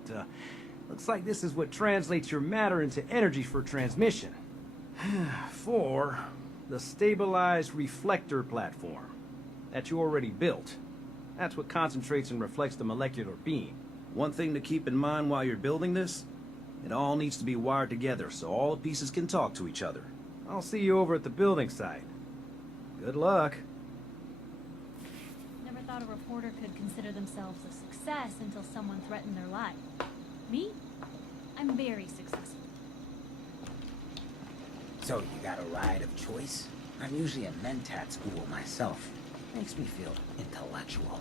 looks like this is what translates your matter into energy for transmission. 4, the stabilized reflector platform. that you already built. That's what concentrates and reflects the molecular beam. One thing to keep in mind while you're building this, it all needs to be wired together so all the pieces can talk to each other. I'll see you over at the building site. Good luck. Never thought a reporter could consider themselves a success until someone threatened their life. Me? I'm very successful. So you got a ride of choice? I'm usually a mentat school myself. Makes me feel intellectual.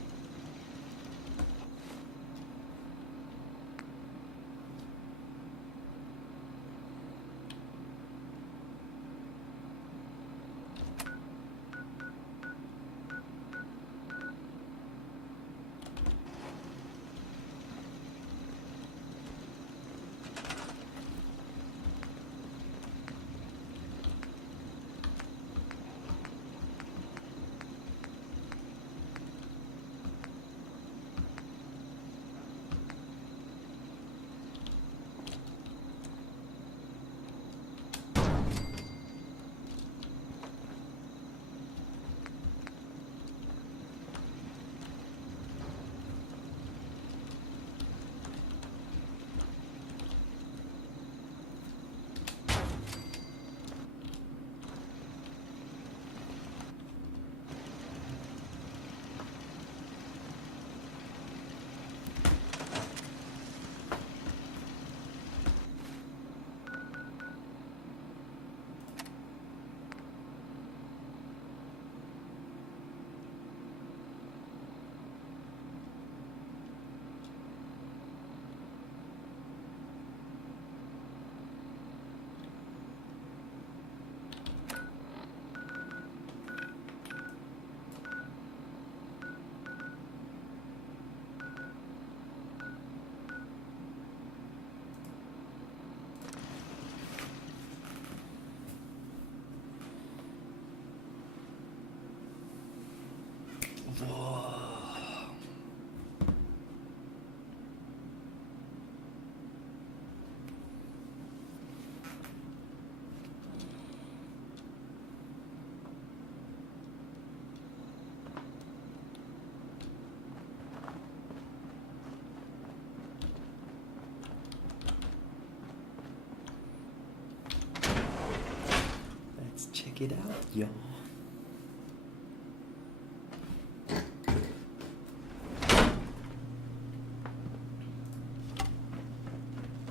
Let's check it out, y'all.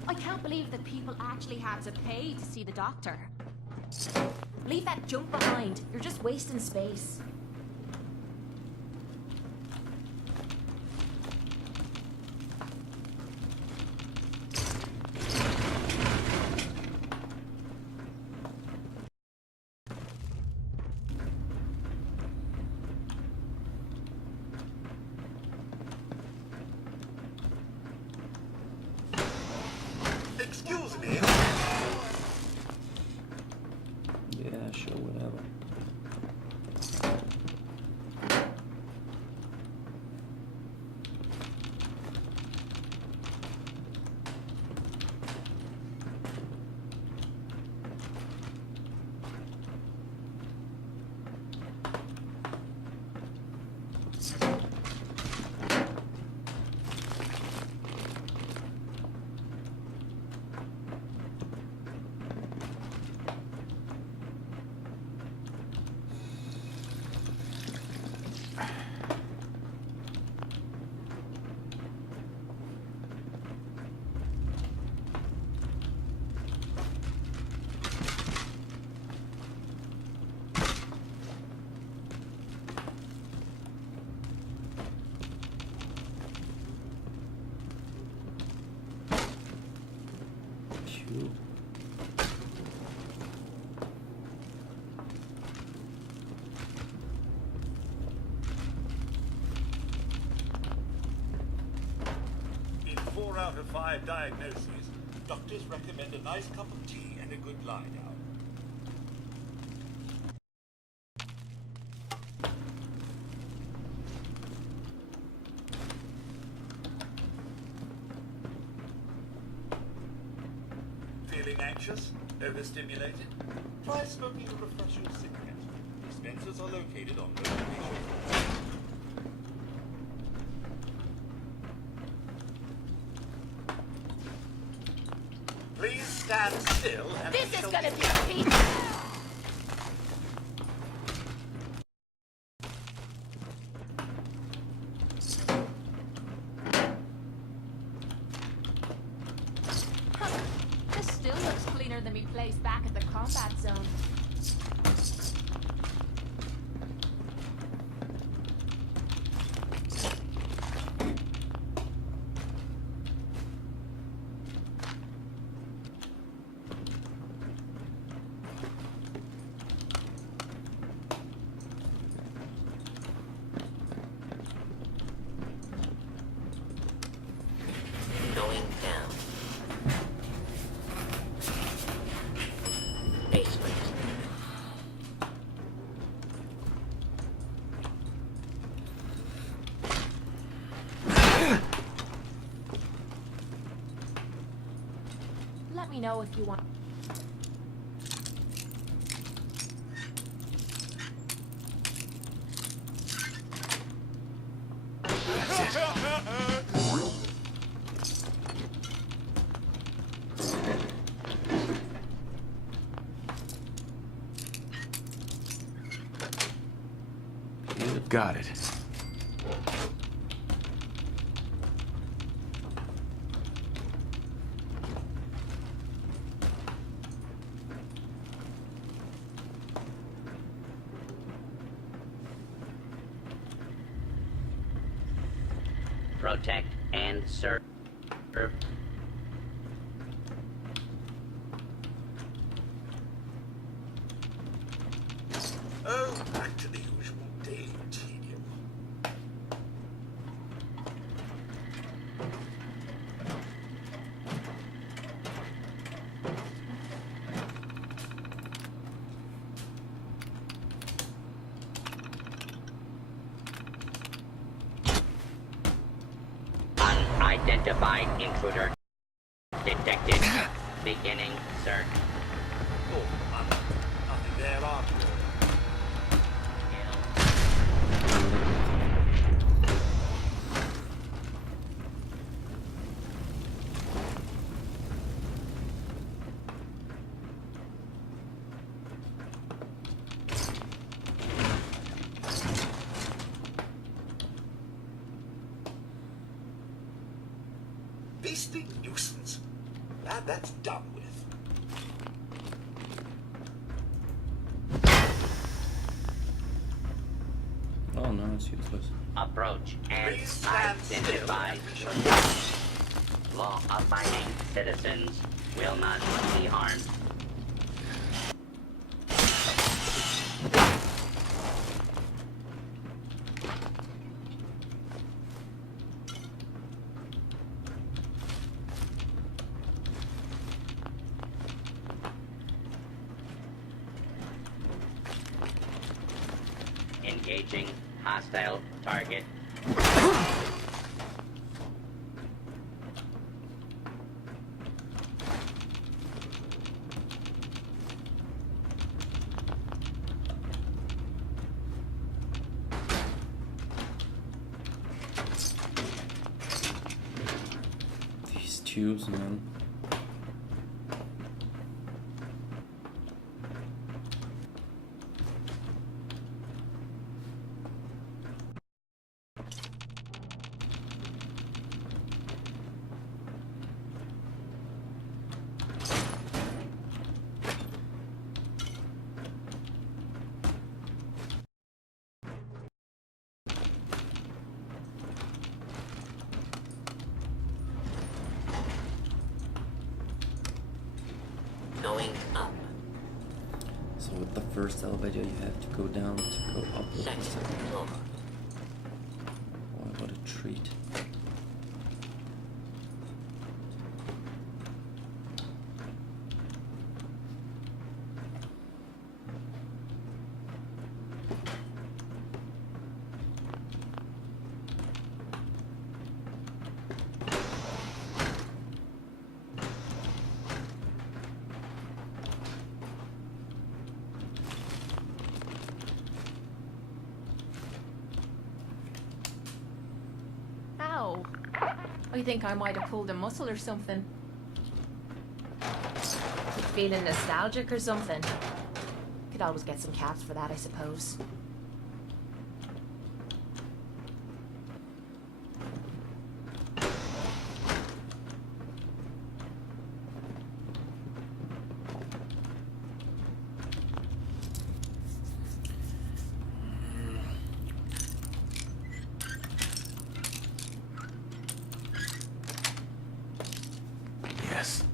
I can't believe that people actually had to pay to see the doctor. Leave that junk behind. You're just wasting space. Excuse me. Yeah, sure, whatever. Phew. In 4 out of 5 diagnoses, doctors recommend a nice cup of tea and a good lie down. Feeling anxious? Overstimulated? Try smoking a refreshing cigarette. This Sensors are located on location. Please stand still and This is show gonna me- be a piece. This still looks cleaner than me place back at the combat zone. Going down. Basement. Let me know if you want. Got it. Protect and serve. Oh, back to the usual daily tedium. Unidentified intruder detected. Beginning search. Oh, nothing there after all. Beastly nuisance. Glad that's done with. Oh no, it's useless. Approach and Please stand identify. Law-abiding citizens will not be harmed. Engaging hostile target. These tubes, man. Going up. So with the first elevator, you have to go down to go up with the Second second. floor. Boy, what a treat. now. I think I might have pulled a muscle or something. Feeling nostalgic or something? Could always get some caps for that, I suppose. Yes.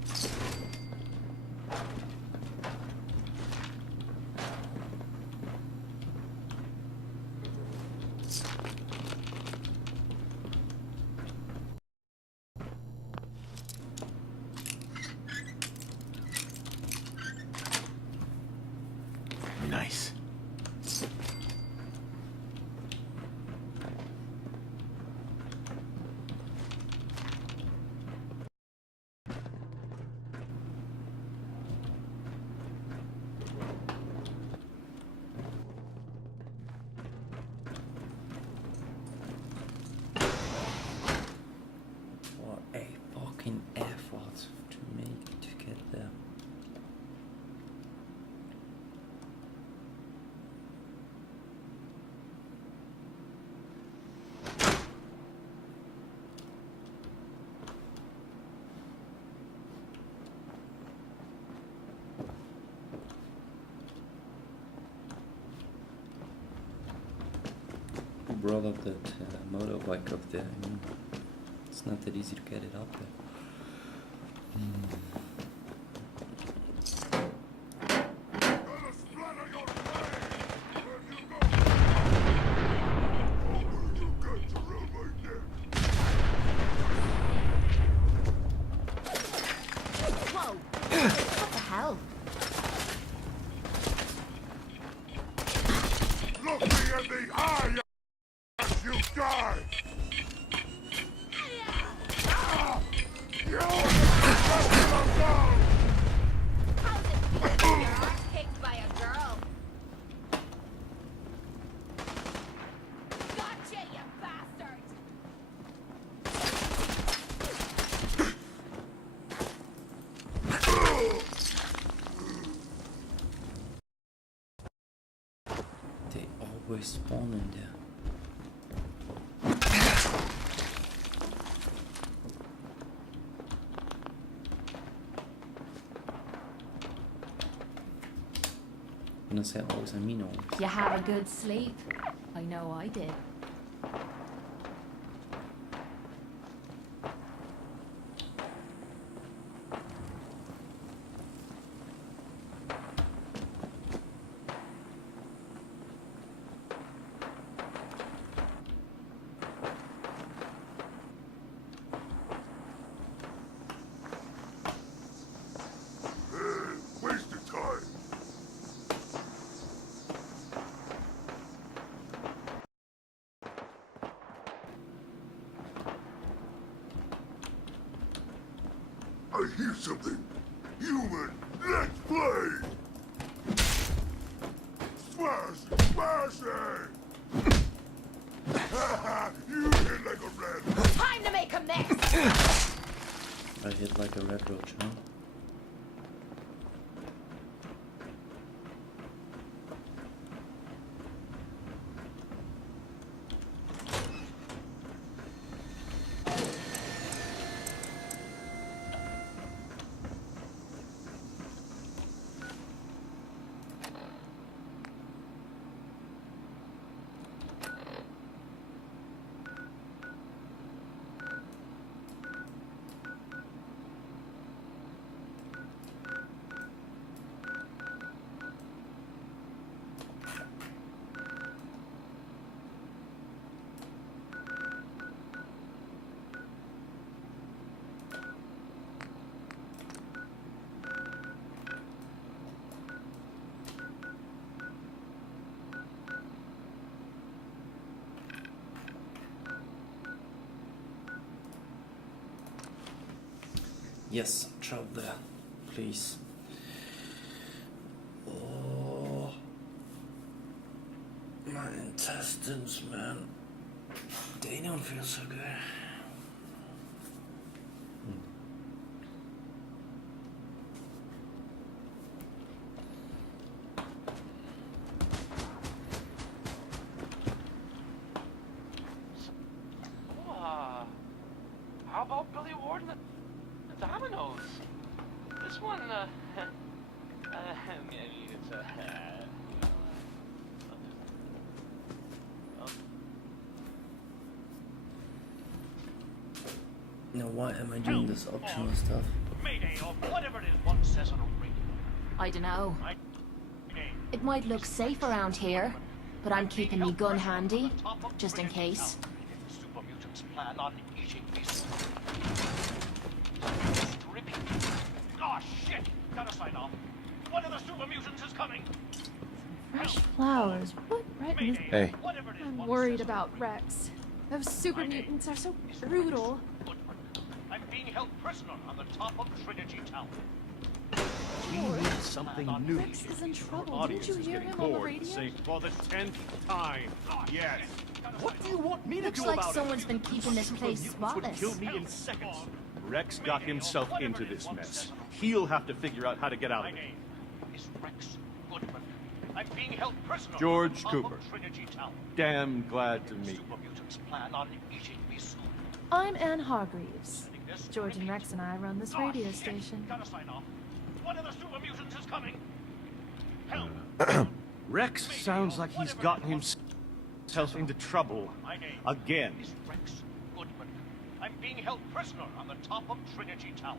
Nice. What a fucking effort to make to get there. Who brought up that motorbike up there? I mean, it's not that easy to get it up there. Whoa! What the hell? Look me in the eye as you die! Kicked by a girl. Gotcha, you bastard! They always spawn in there. I'm gonna say always, I mean always. You have a good sleep. I know I did. Waste of time. I hear something. Human, let's play! Smash! Smash it! You hit like a red. Time to make a mess! I hit like a red roach, huh? Yes, travel there, please. Oh, my intestines, man. They don't feel so good. about Billy Ward and the Dominoes? This one, maybe it's Now, why am I doing this optional stuff? Mayday or whatever it is one says on a radio. I dunno. It might look safe around here, but I'm keeping me gun handy, just in case. Super mutants plan on eating this. Oh shit! Gotta sign off. One of the super mutants is coming. Fresh flowers. What right in this? Hey. I'm worried about Rex. Those super mutants are so brutal. I'm being held prisoner on the top of Trinity Tower. We need something new. Rex is in trouble. Audience Didn't you is hear getting him on the bored radio? saying for the 10th time. Yes. What do you want me to Looks do like about it? someone's been keeping this place Super mutants would spotless. kill me in seconds. Rex got himself into this mess. He'll have to figure out how to get out of it. Is Rex Goodman. I'm being held prisoner George on the top Cooper. of Trinity Tower. Damn glad to meet you. Super mutants plan on eating me soon. I'm Anne Hargreaves. George and Rex and I run this radio station. Gotta sign off. One of the super mutants is coming. Help! Rex sounds like he's gotten himself into trouble again. Is Rex Goodman. I'm being held prisoner on the top of Trinity Tower.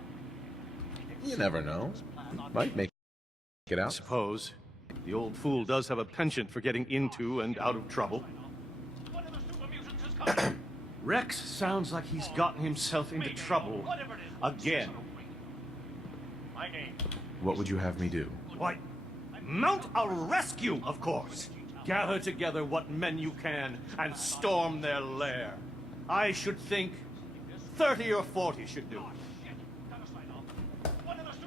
You never know. Might make it I out. suppose. The old fool does have a penchant for getting into and out of trouble. One of the super mutants is coming. Rex sounds like he's gotten himself into trouble again. My name. What would you have me do? Why, mount a rescue, of course. Gather together what men you can and storm their lair. I should think 30 or 40 should do it.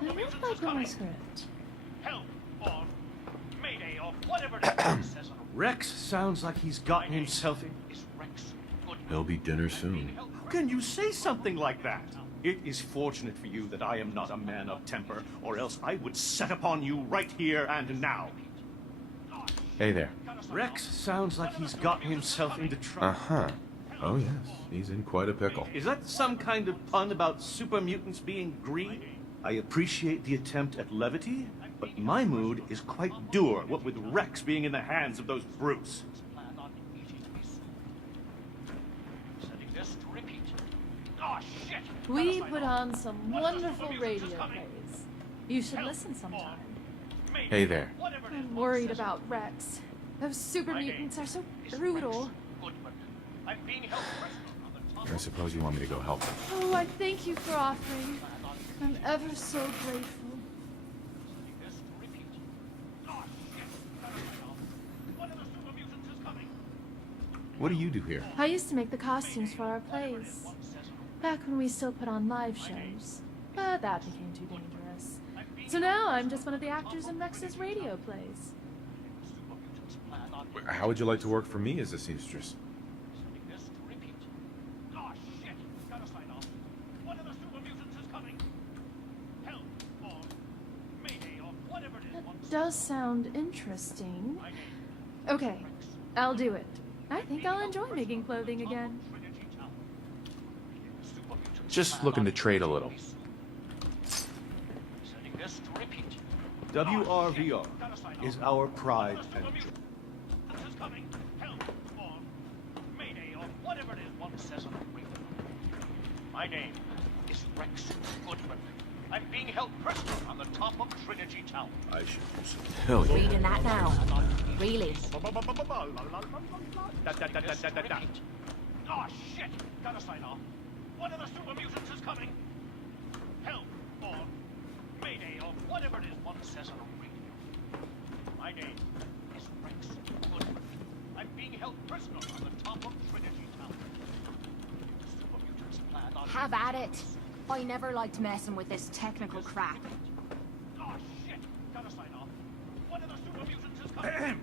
I hope I got my script. Help or Mayday or whatever it is says on a Rex sounds like he's gotten himself in. Is Rex Goodman. There'll be dinner soon. How can you say something like that? It is fortunate for you that I am not a man of temper, or else I would set upon you right here and now. Hey there. Rex sounds like he's gotten himself into trouble. Uh-huh. Oh, yes. He's in quite a pickle. Is that some kind of pun about super mutants being green? I appreciate the attempt at levity, but my mood is quite dour, what with Rex being in the hands of those brutes. Setting this to repeat. Oh shit! We put on some wonderful radio plays. You should listen sometime. Hey there. I'm worried about Rex. Those super mutants are so brutal. I'm being held prisoner on the top I suppose you want me to go help him. Oh, I thank you for offering. I'm ever so grateful. What do you do here? I used to make the costumes for our plays. Back when we still put on live shows. But that became too dangerous. So now I'm just one of the actors in Rex's radio plays. How would you like to work for me as a seamstress? That does sound interesting. Okay, I'll do it. I think I'll enjoy making clothing again. Just looking to trade a little. Setting this to repeat. WRVR is our pride and joy. This is coming. Help or Mayday or whatever it is one says on the radio. My name is Rex Goodman. I'm being held prisoner on the top of Trinity Tower. I should do some Hell yeah. Reading that now. Really? Oh shit! Gotta sign off. One of the super mutants is coming. Help or Mayday or whatever it is one says on a radio. My name is Rex Goodman. I'm being held prisoner on the top of Trinity Tower. Super mutants plan on. Have at it. I never liked messing with this technical crap. Oh shit! Gotta sign off. One of the super mutants is coming.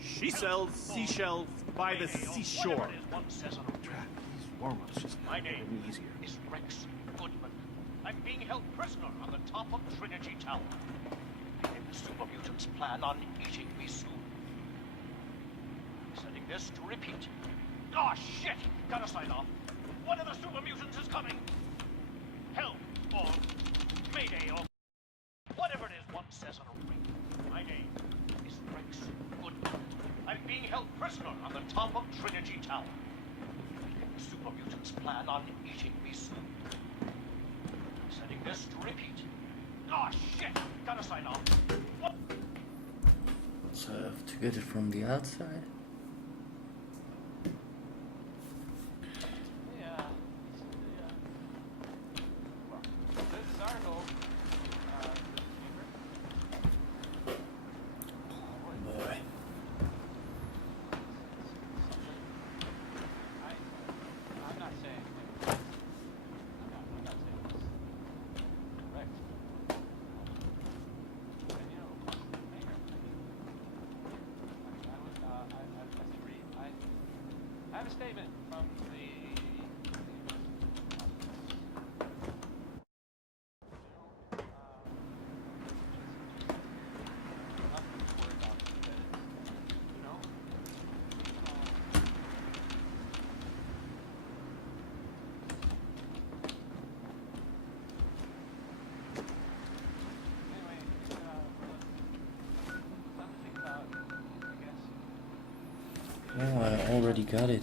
She sells seashells by the seashore. Whatever it is one says on a radio. These warm-ups just My make it name easier. is Rex Goodman. I'm being held prisoner on the top of Trinity Tower. If the super mutants plan on eating me soon. Setting this to repeat. Oh shit! Gotta sign off. One of the super mutants is coming. top of Trinity Tower. The super mutants plan on eating me soon. I'm setting this to repeat. Oh shit! Gotta sign off. What? So I have to get it from the outside. I have a statement from the... Oh, I already got it.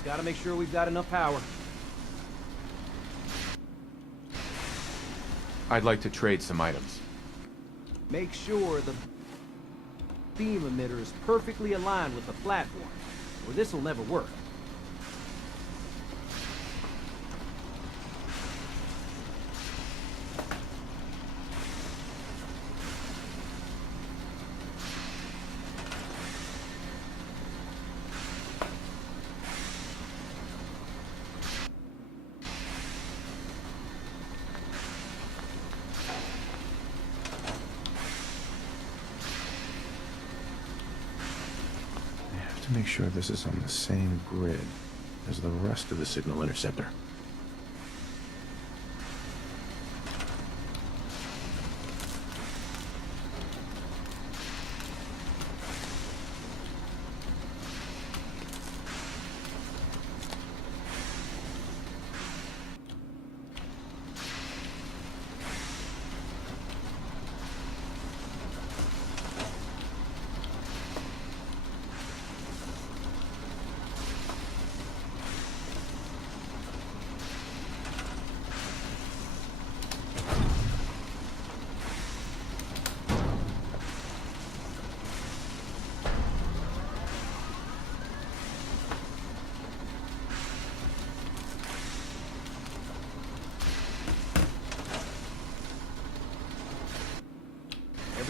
Just gotta make sure we've got enough power. I'd like to trade some items. Make sure the beam emitter is perfectly aligned with the platform, or this will never work. Make sure this is on the same grid as the rest of the signal interceptor.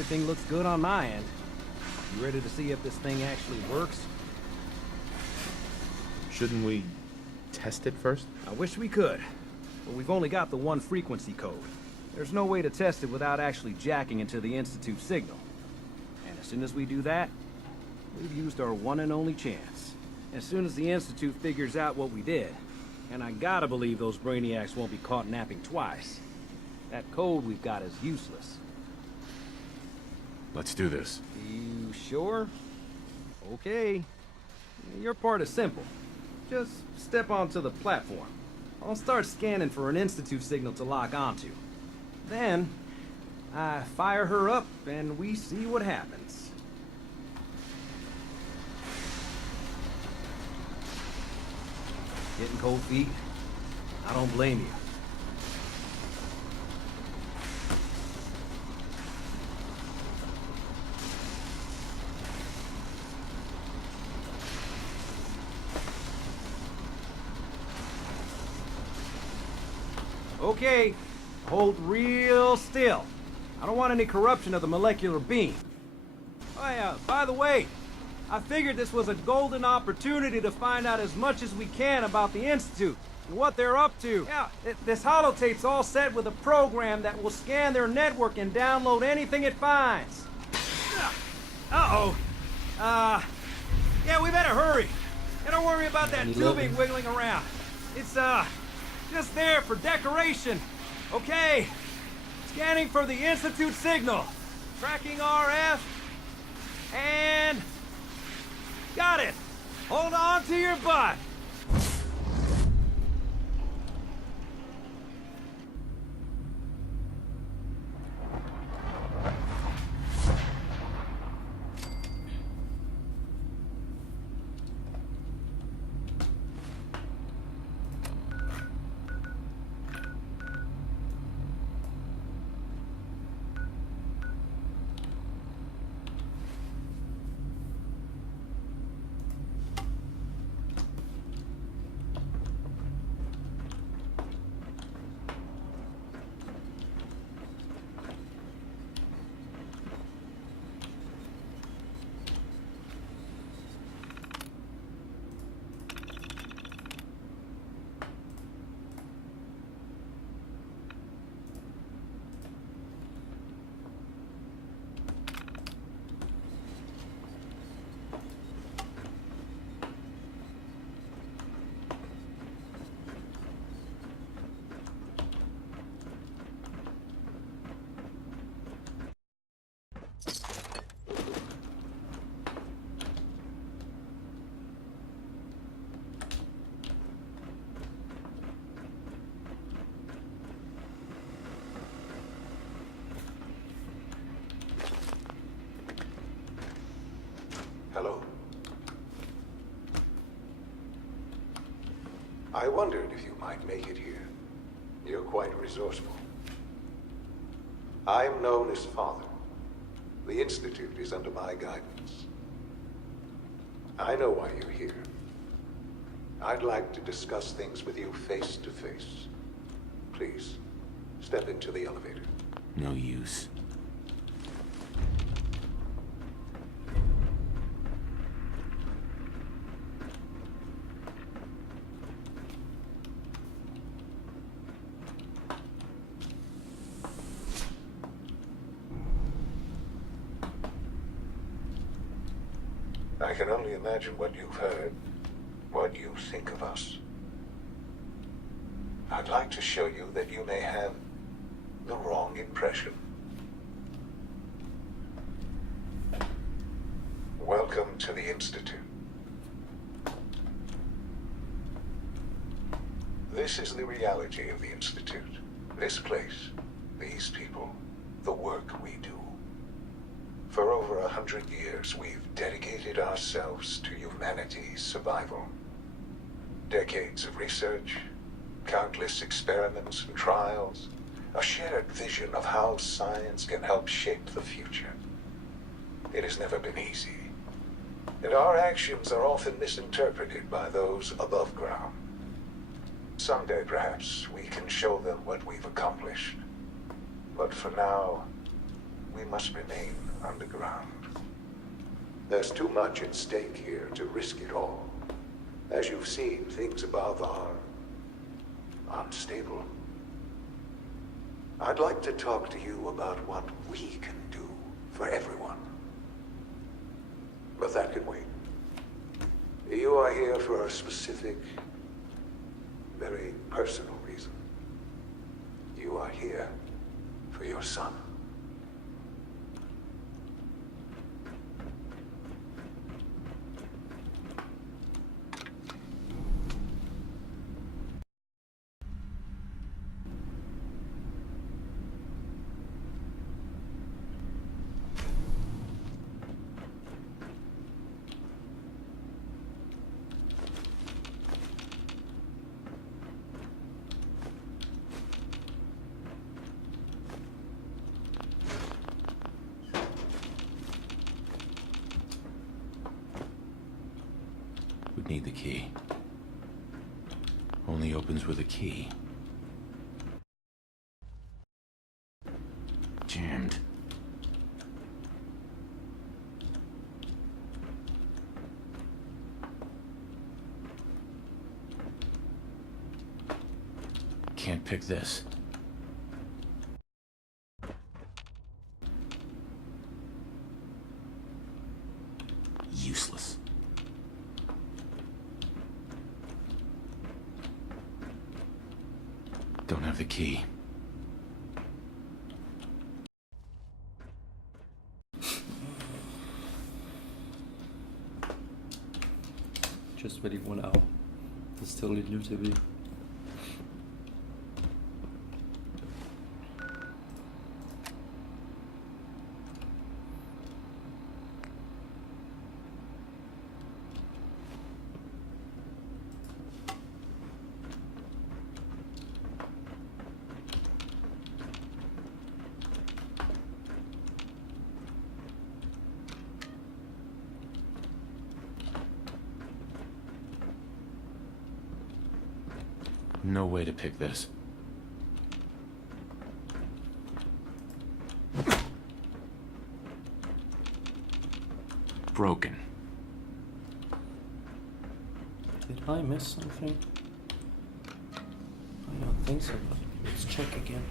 Everything looks good on my end. You ready to see if this thing actually works? Shouldn't we test it first? I wish we could, but we've only got the one frequency code. There's no way to test it without actually jacking into the Institute signal. And as soon as we do that, we've used our one and only chance. As soon as the Institute figures out what we did, and I gotta believe those brainiacs won't be caught napping twice, that code we've got is useless. Let's do this. You sure? Okay. Your part is simple. Just step onto the platform. I'll start scanning for an Institute signal to lock onto. Then, I fire her up and we see what happens. Getting cold feet? I don't blame you. Okay, hold real still. I don't want any corruption of the molecular beam. Oh yeah, by the way, I figured this was a golden opportunity to find out as much as we can about the Institute and what they're up to. Yeah, this holotape's all set with a program that will scan their network and download anything it finds. Uh-oh. Yeah, we better hurry. And don't worry about that tubing wiggling around. It's, just there for decoration. Okay. Scanning for the Institute signal. Tracking RF. And... got it. Hold on to your butt. Hello. I wondered if you might make it here. You're quite resourceful. I'm known as Father. The Institute is under my guidance. I know why you're here. I'd like to discuss things with you face to face. Please, step into the elevator. No use. I can only imagine what you've heard, what you think of us. I'd like to show you that you may have the wrong impression. Welcome to the Institute. This is the reality of the Institute. This place, these people, the work we do. For over 100 years, we've dedicated ourselves to humanity's survival. Decades of research, countless experiments and trials, a shared vision of how science can help shape the future. It has never been easy, and our actions are often misinterpreted by those above ground. Someday, perhaps, we can show them what we've accomplished. But for now, we must remain underground. There's too much at stake here to risk it all. As you've seen, things above are unstable. I'd like to talk to you about what we can do for everyone. But that can wait. You are here for a specific, very personal reason. You are here for your son. Would need the key. Only opens with a key. Jammed. Can't pick this. Useless. Don't have the key. Just waiting 1 hour. That's totally new to me. No way to pick this. Broken. Did I miss something? I don't think so, but let's check again.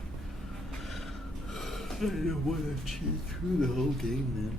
I don't want to cheat through the whole game, man.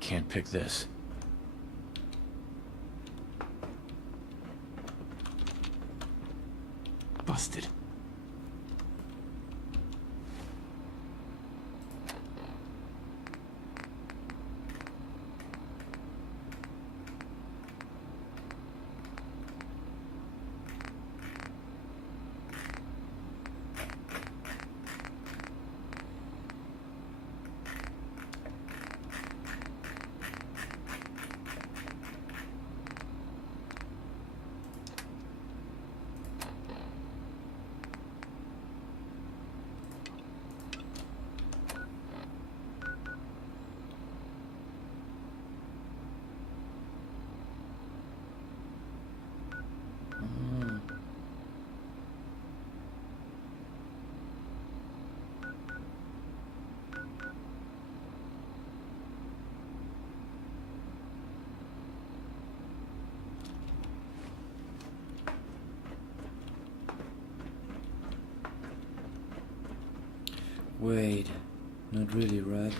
Can't pick this. Busted. Wait, not really, right?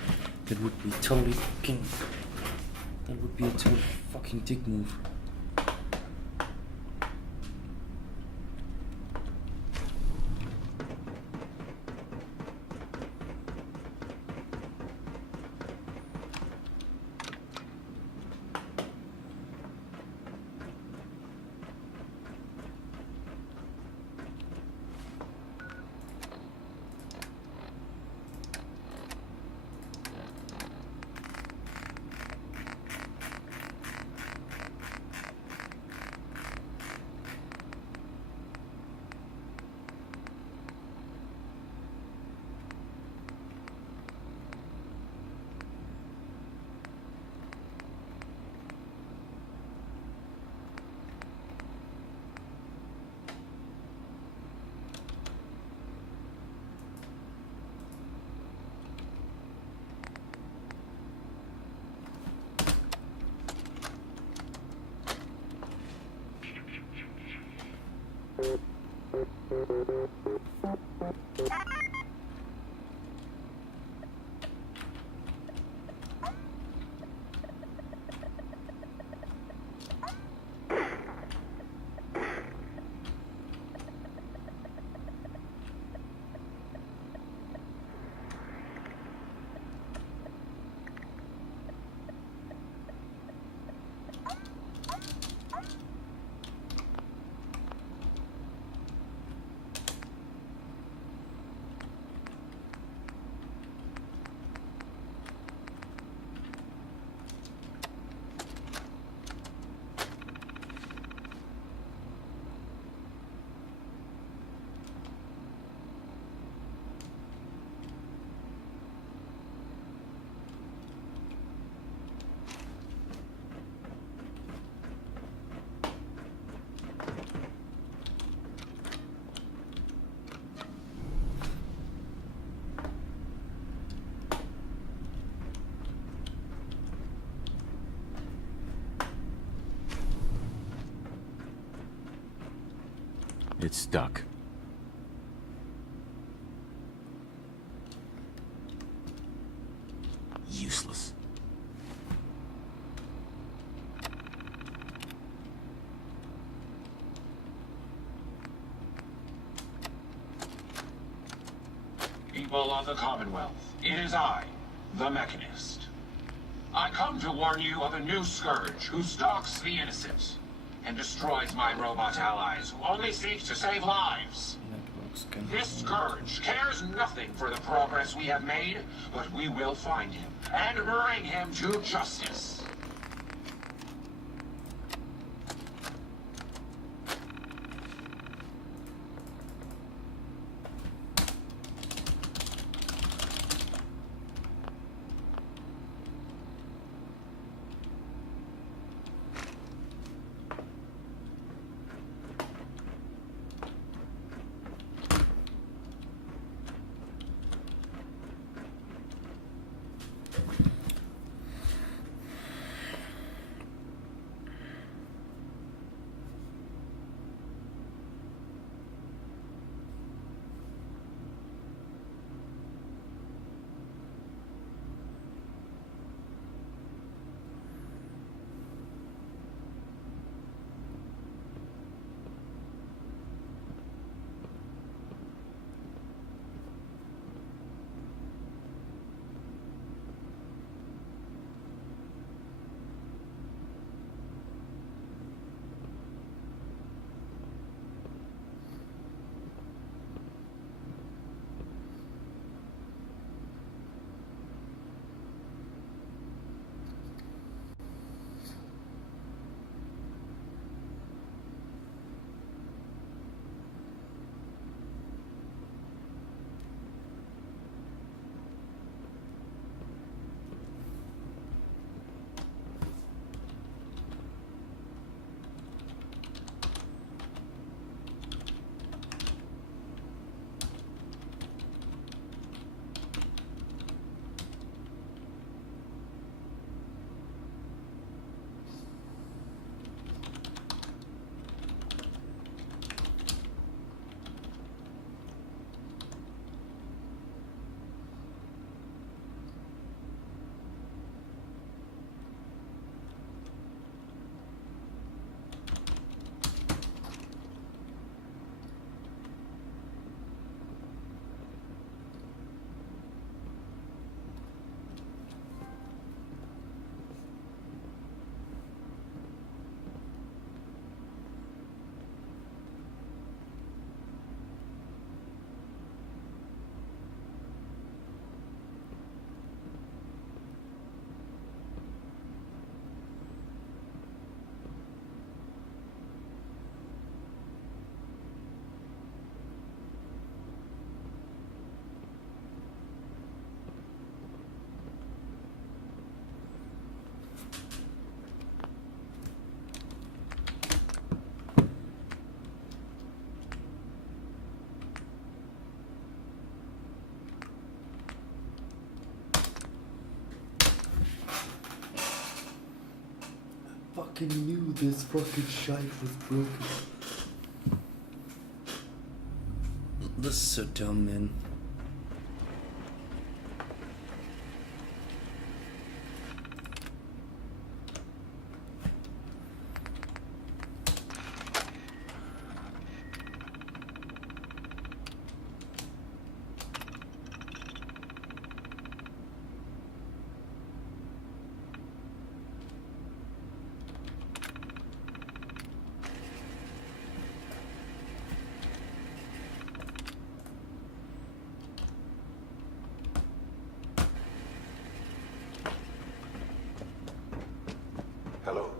That would be totally fucking... That would be a total fucking dick move. It's stuck. Useless. People of the Commonwealth, it is I, the Mechanist. I come to warn you of a new scourge who stalks the innocent and destroys my robot allies who only seek to save lives. This scourge cares nothing for the progress we have made, but we will find him and bring him to justice. Fucking knew this fucking shite was broken. This is so dumb, man. Hello.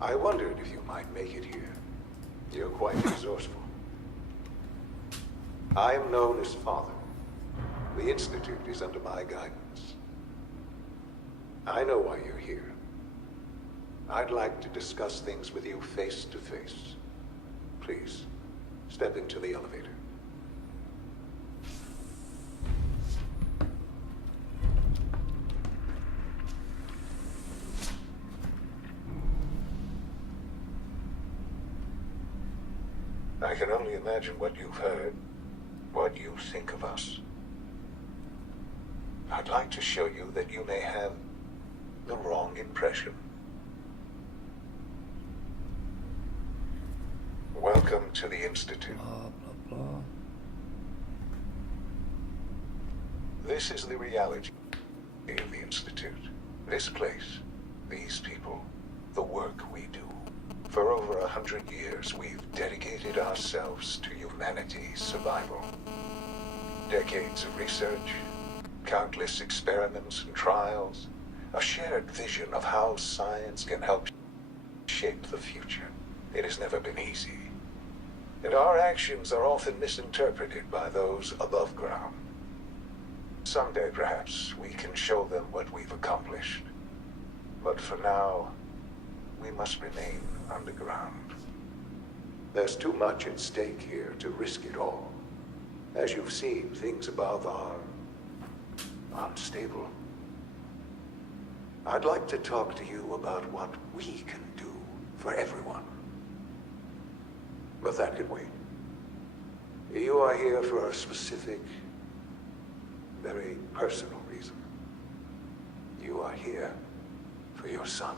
I wondered if you might make it here. You're quite resourceful. I am known as Father. The Institute is under my guidance. I know why you're here. I'd like to discuss things with you face to face. Please, step into the elevator. I can only imagine what you've heard, what you think of us. I'd like to show you that you may have the wrong impression. Welcome to the Institute. Blah, blah, blah. This is the reality of the Institute. This place, these people, the work we do. For over 100 years, we've dedicated ourselves to humanity's survival. Decades of research, countless experiments and trials, a shared vision of how science can help shape the future. It has never been easy. And our actions are often misinterpreted by those above ground. Someday, perhaps, we can show them what we've accomplished. But for now, we must remain underground. There's too much at stake here to risk it all. As you've seen, things above are unstable. I'd like to talk to you about what we can do for everyone. But that can wait. You are here for a specific, very personal reason. You are here for your son.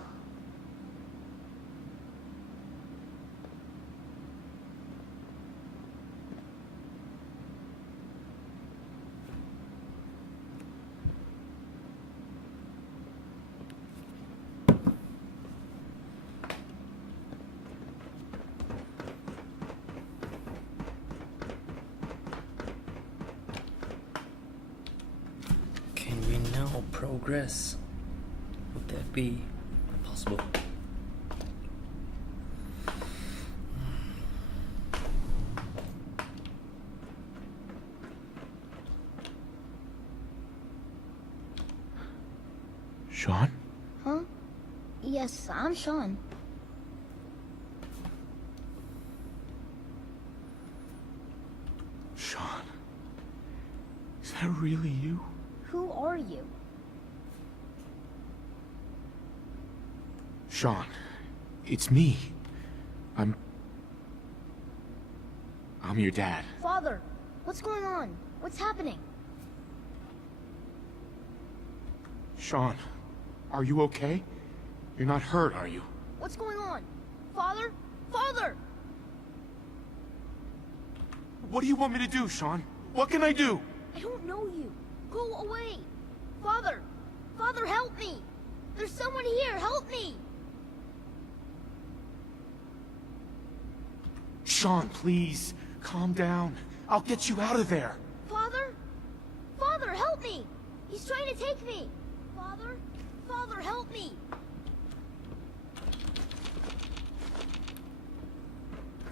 Can we now progress? Would that be possible? Sean? Huh? Yes, I'm Sean. Sean? Is that really you? Who are you? Sean, it's me. I'm your dad. Father, what's going on? What's happening? Sean, are you okay? You're not hurt, are you? What's going on? Father? Father! What do you want me to do, Sean? What can I do? I don't know you. Go away. Father! Father, help me! There's someone here, help me! Sean, please, calm down. I'll get you out of there. Father? Father, help me! He's trying to take me! Father? Father, help me!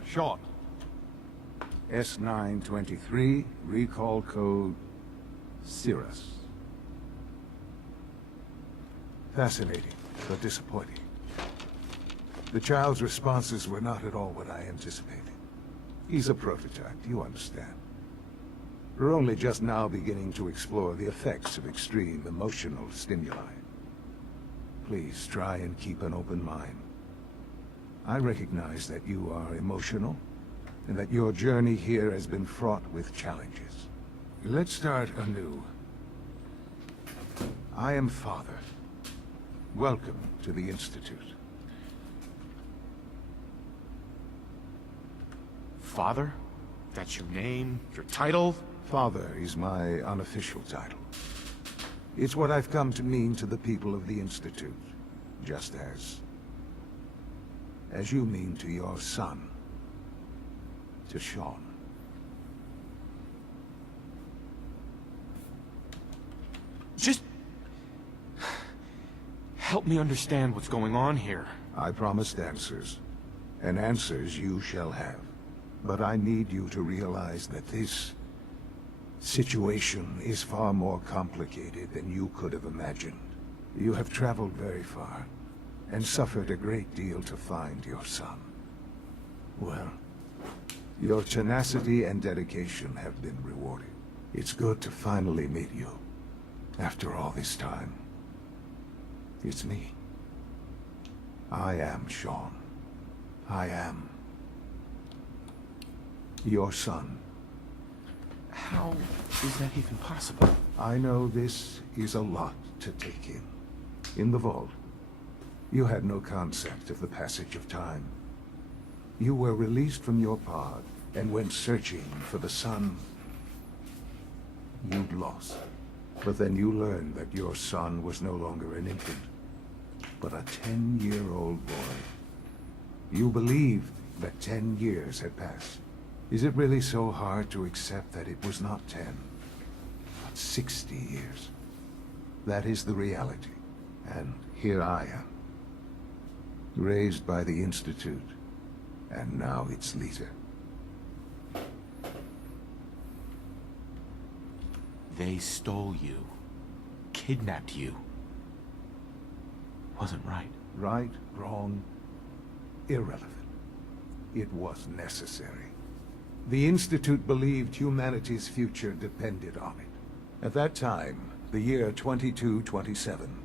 Sean. S923, recall code Cirrus. Fascinating, but disappointing. The child's responses were not at all what I anticipated. He's a prototype, you understand. We're only just now beginning to explore the effects of extreme emotional stimuli. Please try and keep an open mind. I recognize that you are emotional, and that your journey here has been fraught with challenges. Let's start anew. I am Father. Welcome to the Institute. Father? That's your name? Your title? Father is my unofficial title. It's what I've come to mean to the people of the Institute, just as you mean to your son, to Sean. Just help me understand what's going on here. I promised answers, and answers you shall have. But I need you to realize that this situation is far more complicated than you could have imagined. You have traveled very far, and suffered a great deal to find your son. Well, your tenacity and dedication have been rewarded. It's good to finally meet you, after all this time. It's me. I am Sean. I am your son. How is that even possible? I know this is a lot to take in. In the vault, you had no concept of the passage of time. You were released from your pod and went searching for the son you'd lost. But then you learned that your son was no longer an infant, but a 10-year-old boy. You believed that 10 years had passed. Is it really so hard to accept that it was not 10, but 60 years? That is the reality. And here I am, raised by the Institute, and now its leader. They stole you, kidnapped you. Wasn't right. Right, wrong, irrelevant. It was necessary. The Institute believed humanity's future depended on it. At that time, the year 2227,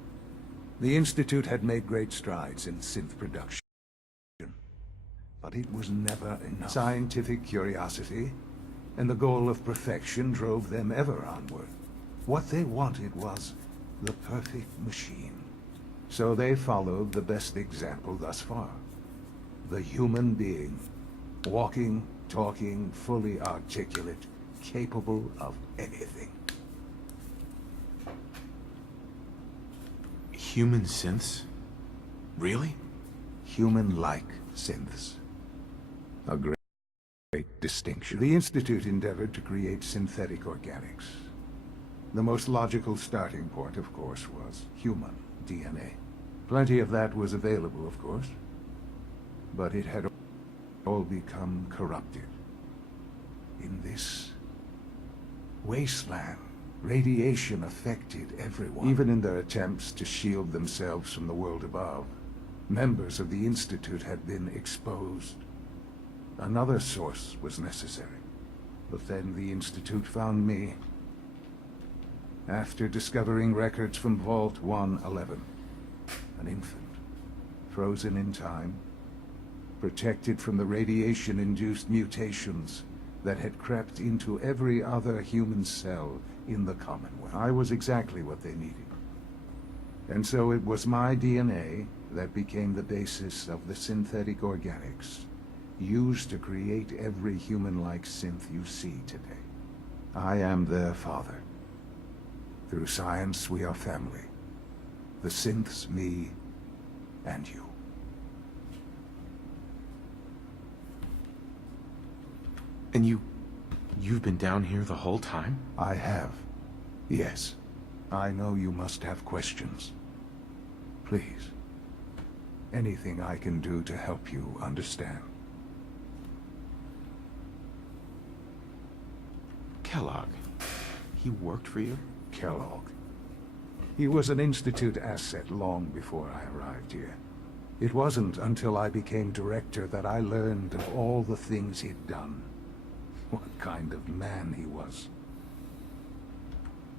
the Institute had made great strides in synth production. But it was never enough. Scientific curiosity and the goal of perfection drove them ever onward. What they wanted was the perfect machine. So they followed the best example thus far. The human being, walking, talking, fully articulate, capable of anything. Human synths? Really? Human-like synths. A great distinction. The Institute endeavored to create synthetic organics. The most logical starting point, of course, was human DNA. Plenty of that was available, of course, but it had all become corrupted. In this wasteland, radiation affected everyone. Even in their attempts to shield themselves from the world above, members of the Institute had been exposed. Another source was necessary. But then the Institute found me. After discovering records from Vault 111, an infant, frozen in time, protected from the radiation-induced mutations that had crept into every other human cell in the Commonwealth. I was exactly what they needed. And so it was my DNA that became the basis of the synthetic organics used to create every human-like synth you see today. I am their father. Through science, we are family. The synths, me, and you. And you've been down here the whole time? I have. Yes. I know you must have questions. Please. Anything I can do to help you understand. Kellogg. He worked for you? Kellogg. He was an Institute asset long before I arrived here. It wasn't until I became director that I learned of all the things he'd done. What kind of man he was.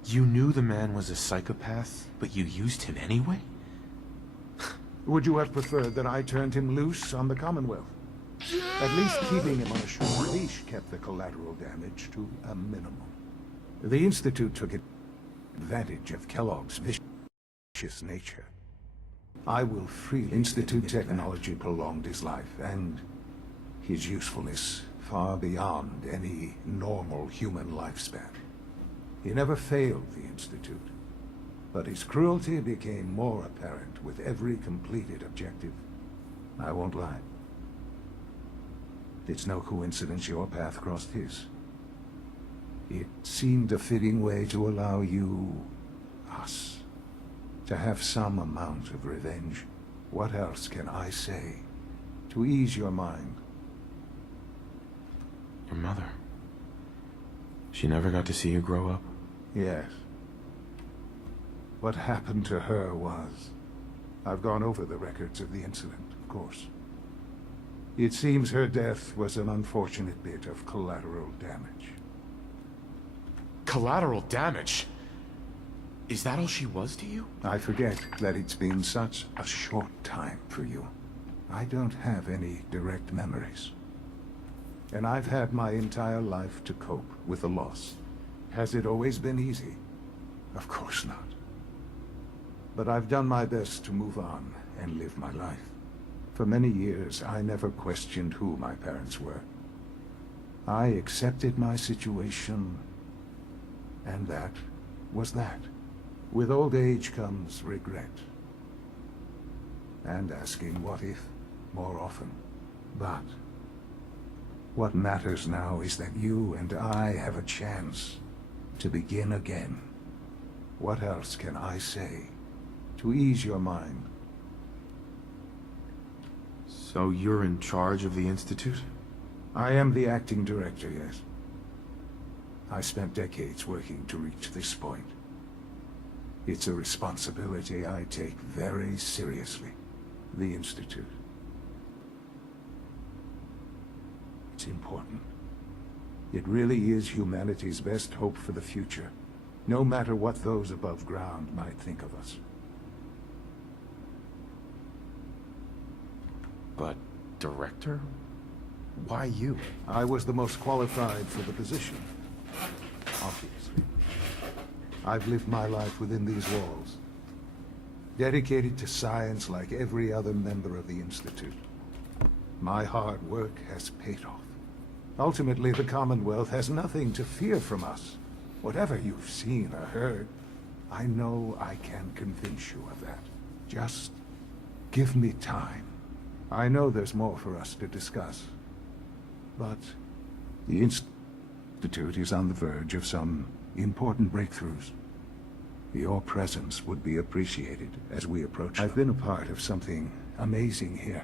You knew the man was a psychopath, but you used him anyway? Would you have preferred that I turned him loose on the Commonwealth? At least keeping him on a short leash kept the collateral damage to a minimum. The Institute took advantage of Kellogg's vicious nature. I will freely Institute technology prolonged his life, and his usefulness far beyond any normal human lifespan. He never failed the Institute, but his cruelty became more apparent with every completed objective. I won't lie. It's no coincidence your path crossed his. It seemed a fitting way to allow you, us, to have some amount of revenge. What else can I say to ease your mind? Your mother. She never got to see you grow up? Yes. What happened to her was... I've gone over the records of the incident, of course. It seems her death was an unfortunate bit of collateral damage. Collateral damage? Is that all she was to you? I forget that it's been such a short time for you. I don't have any direct memories. And I've had my entire life to cope with the loss. Has it always been easy? Of course not. But I've done my best to move on and live my life. For many years, I never questioned who my parents were. I accepted my situation, and that was that. With old age comes regret. And asking what if more often. But what matters now is that you and I have a chance to begin again. What else can I say to ease your mind? So you're in charge of the Institute? I am the acting director, yes. I spent decades working to reach this point. It's a responsibility I take very seriously. The Institute. It's important. It really is humanity's best hope for the future, no matter what those above ground might think of us. But, director? Why you? I was the most qualified for the position, obviously. I've lived my life within these walls, dedicated to science like every other member of the Institute. My hard work has paid off. Ultimately, the Commonwealth has nothing to fear from us. Whatever you've seen or heard, I know I can convince you of that. Just give me time. I know there's more for us to discuss, but the Institute is on the verge of some important breakthroughs. Your presence would be appreciated as we approach them. I've been a part of something amazing here.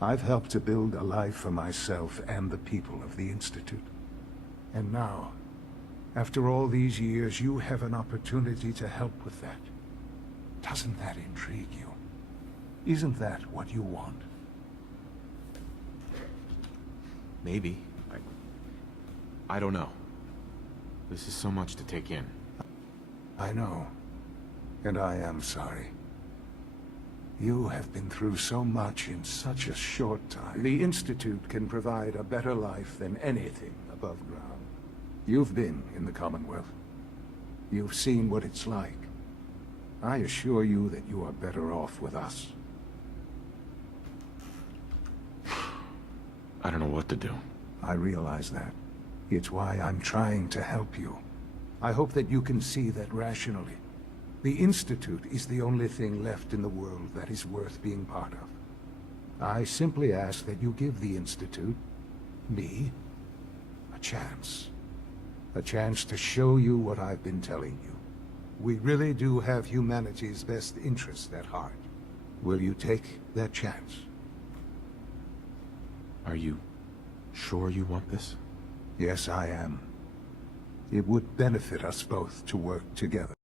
I've helped to build a life for myself and the people of the Institute. And now, after all these years, you have an opportunity to help with that. Doesn't that intrigue you? Isn't that what you want? Maybe. I don't know. This is so much to take in. I know. And I am sorry. You have been through so much in such a short time. The Institute can provide a better life than anything above ground. You've been in the Commonwealth. You've seen what it's like. I assure you that you are better off with us. I don't know what to do. I realize that. It's why I'm trying to help you. I hope that you can see that rationally. The Institute is the only thing left in the world that is worth being part of. I simply ask that you give the Institute, me, a chance. A chance to show you what I've been telling you. We really do have humanity's best interest at heart. Will you take that chance? Are you sure you want this? Yes, I am. It would benefit us both to work together.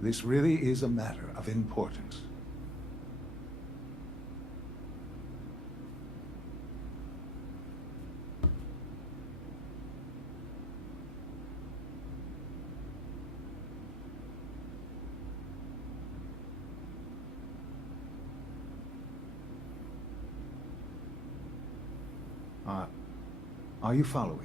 This really is a matter of importance. Are you following?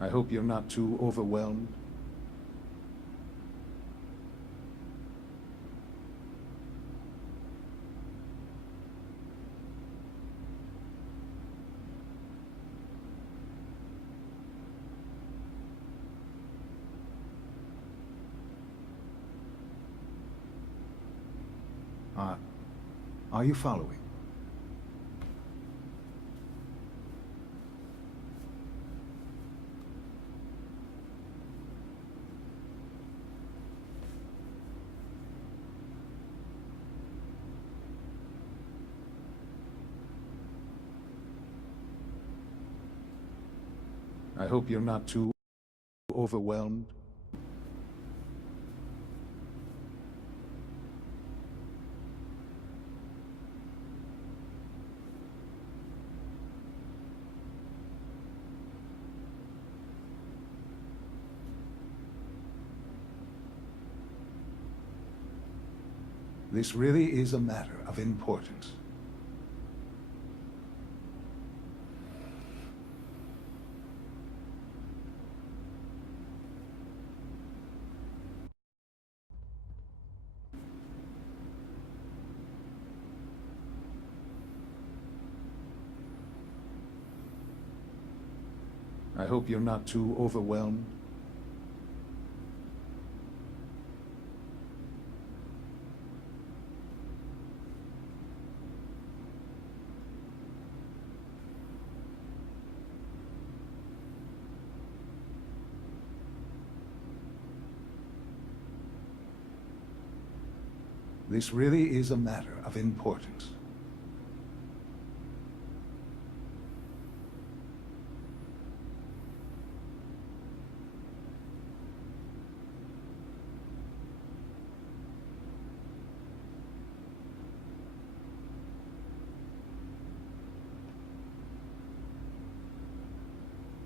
I hope you're not too overwhelmed. Are you following? I hope you're not too overwhelmed. This really is a matter of importance. I hope you're not too overwhelmed. This really is a matter of importance.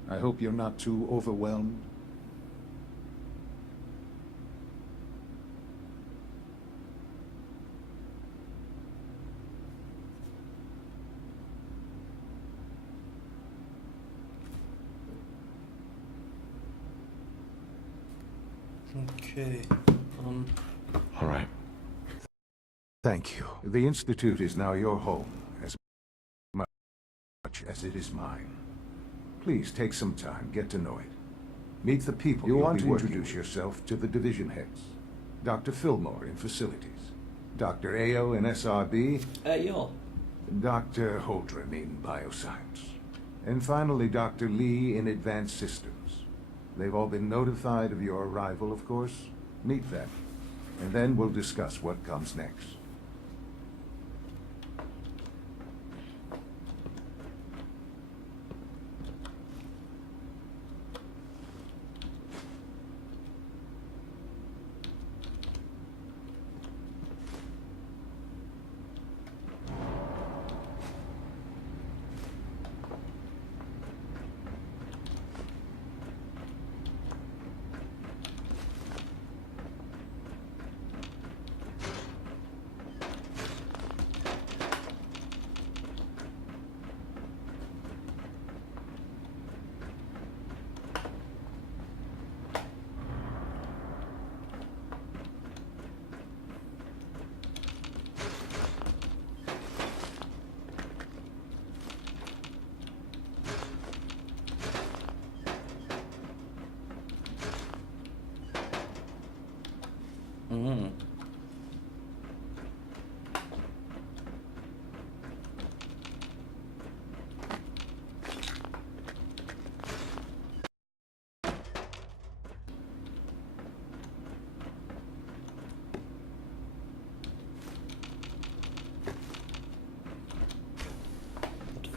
I hope you're not too overwhelmed. Okay. All right. Thank you. The Institute is now your home, as much as it is mine. Please take some time, get to know it. Meet the people you want to introduce yourself to the division heads. Dr. Fillmore in facilities. Dr. Ayo in SRB. Ayo. Dr. Holdren in bioscience. And finally, Dr. Lee in advanced systems. They've all been notified of your arrival, of course. Meet them, and then we'll discuss what comes next. Mm-hmm.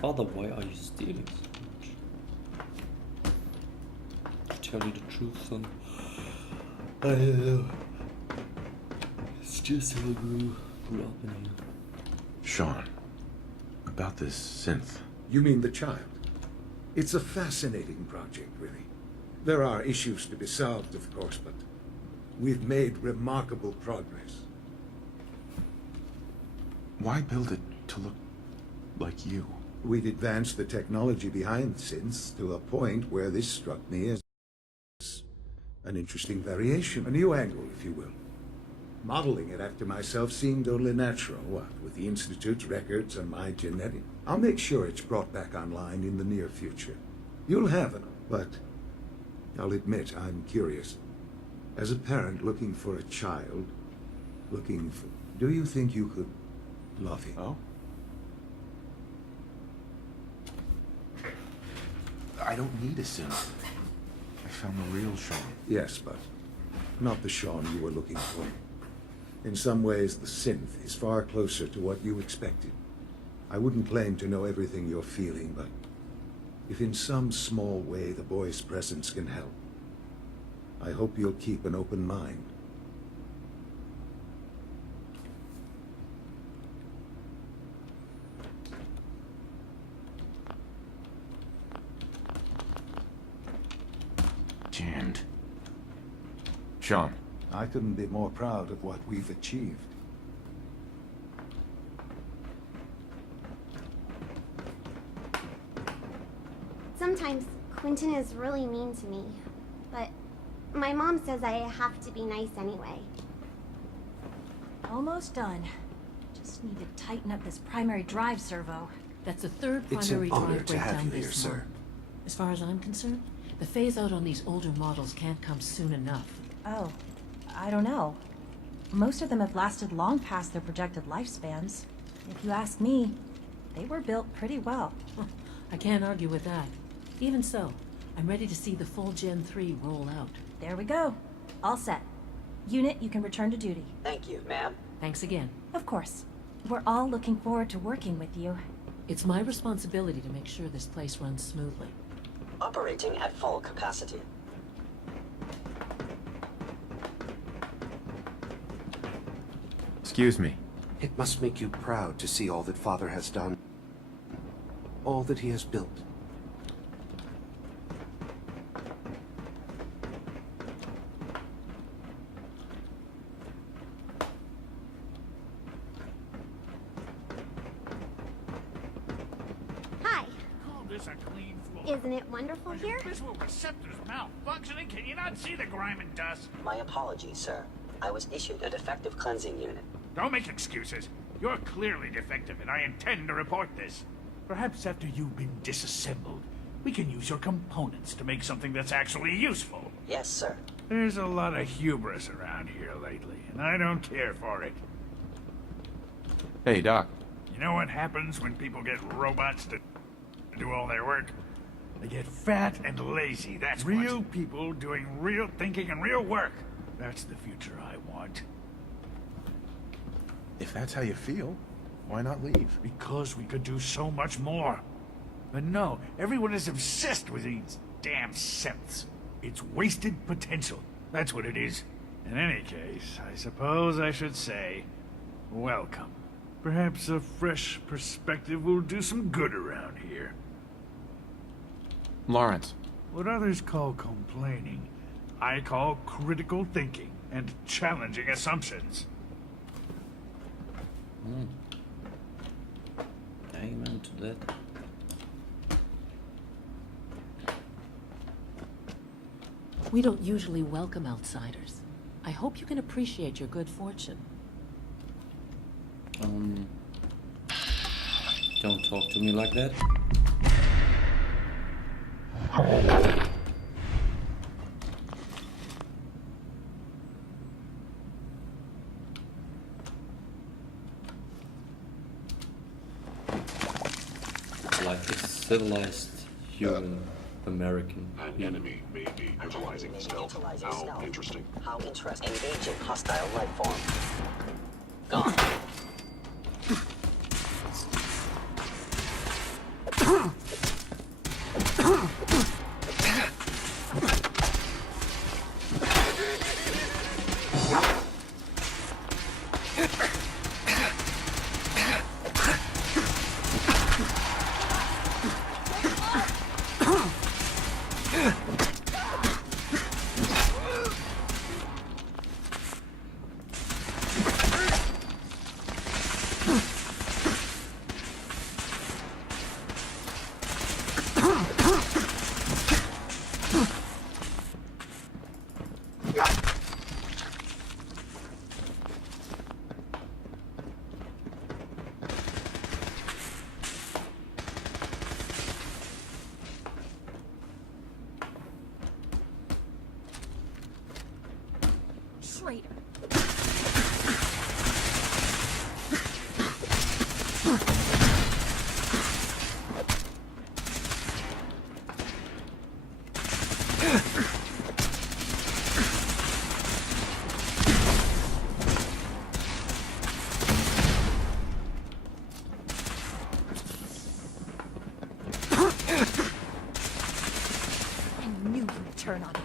Father, why are you stealing so much? To tell you the truth, son, I don't know. It's just how I grew up in here. Sean, about this synth. You mean the child? It's a fascinating project, really. There are issues to be solved, of course, but we've made remarkable progress. Why build it to look like you? We'd advanced the technology behind synths to a point where this struck me as an interesting variation, a new angle, if you will. Modeling it after myself seemed only natural, what, with the Institute's records and my genetic. I'll make sure it's brought back online in the near future. You'll have it, but I'll admit I'm curious. As a parent looking for a child, do you think you could love him? Oh? I don't need a synth. I found the real Sean. Yes, but not the Sean you were looking for. In some ways, the synth is far closer to what you expected. I wouldn't claim to know everything you're feeling, but if in some small way the boy's presence can help, I hope you'll keep an open mind. Jammed. Sean. I couldn't be more proud of what we've achieved. Sometimes Quentin is really mean to me, but my mom says I have to be nice anyway. Almost done. Just need to tighten up this primary drive servo. That's the third It's primary an honor drive to have breakdown you here, this sir. month. As far as I'm concerned, the phase out on these older models can't come soon enough. Oh, I don't know. Most of them have lasted long past their projected lifespans. If you ask me, they were built pretty well. I can't argue with that. Even so, I'm ready to see the full Gen 3 roll out. There we go. All set. Unit, you can return to duty. Thank you, ma'am. Thanks again. Of course. We're all looking forward to working with you. It's my responsibility to make sure this place runs smoothly. Operating at full capacity. Excuse me. It must make you proud to see all that Father has done. All that he has built. Hi. Call this a clean floor. Isn't it wonderful here? Visual receptors malfunctioning. Can you not see the grime and dust? My apologies, sir. I was issued a defective cleansing unit. Don't make excuses. You're clearly defective, and I intend to report this. Perhaps after you've been disassembled, we can use your components to make something that's actually useful. Yes, sir. There's a lot of hubris around here lately, and I don't care for it. Hey, Doc. You know what happens when people get robots to do all their work? They get fat and lazy, that's real people doing real thinking and real work. That's the future I want. If that's how you feel, why not leave? Because we could do so much more. But no, everyone is obsessed with these damn synths. It's wasted potential. That's what it is. In any case, I suppose I should say, welcome. Perhaps a fresh perspective will do some good around here. Lawrence. What others call complaining, I call critical thinking and challenging assumptions. Amen to that. We don't usually welcome outsiders. I hope you can appreciate your good fortune. Don't talk to me like that. Like a civilized human American. An enemy may be utilizing stealth. How interesting. How interesting. Engaging hostile life form. Gone. traitor. I knew you'd turn on us.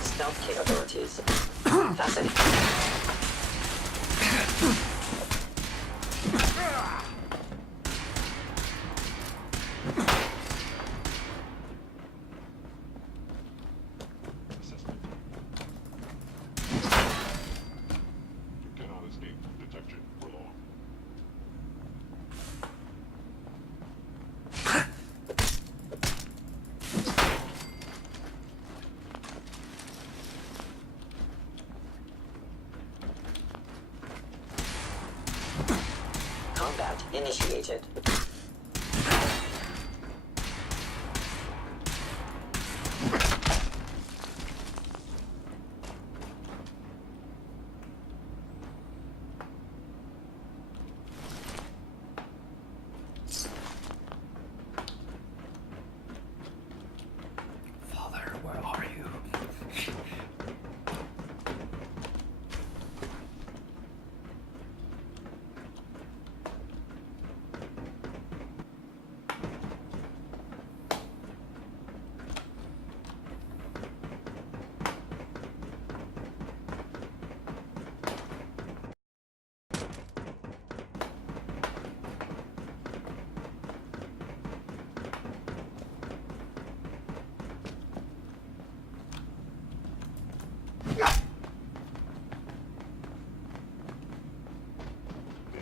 Stealth capabilities. Fascinating. You cannot escape detection for long. Combat initiated. Father, where are you?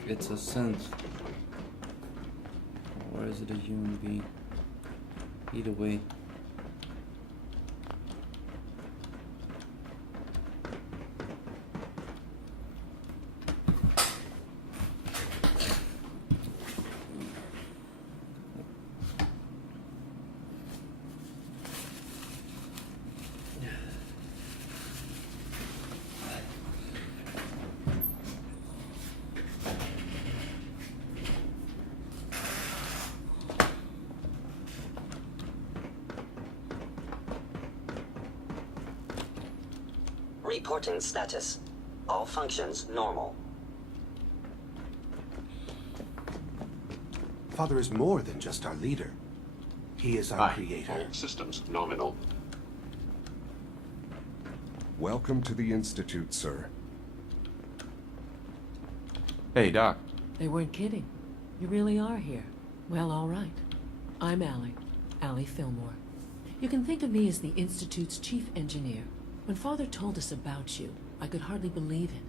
It's a synth. Or is it a human being? Either way. Reporting status. All functions normal. Father is more than just our leader. He is our creator. All systems nominal. Welcome to the Institute, sir. Hey, Doc. They weren't kidding. You really are here. Well, all right. I'm Allie Fillmore. You can think of me as the Institute's chief engineer. When Father told us about you, I could hardly believe it.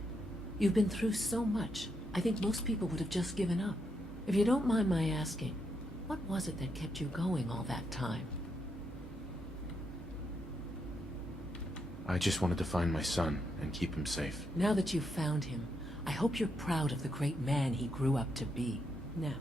You've been through so much, I think most people would have just given up. If you don't mind my asking, what was it that kept you going all that time? I just wanted to find my son and keep him safe. Now that you've found him, I hope you're proud of the great man he grew up to be. Now,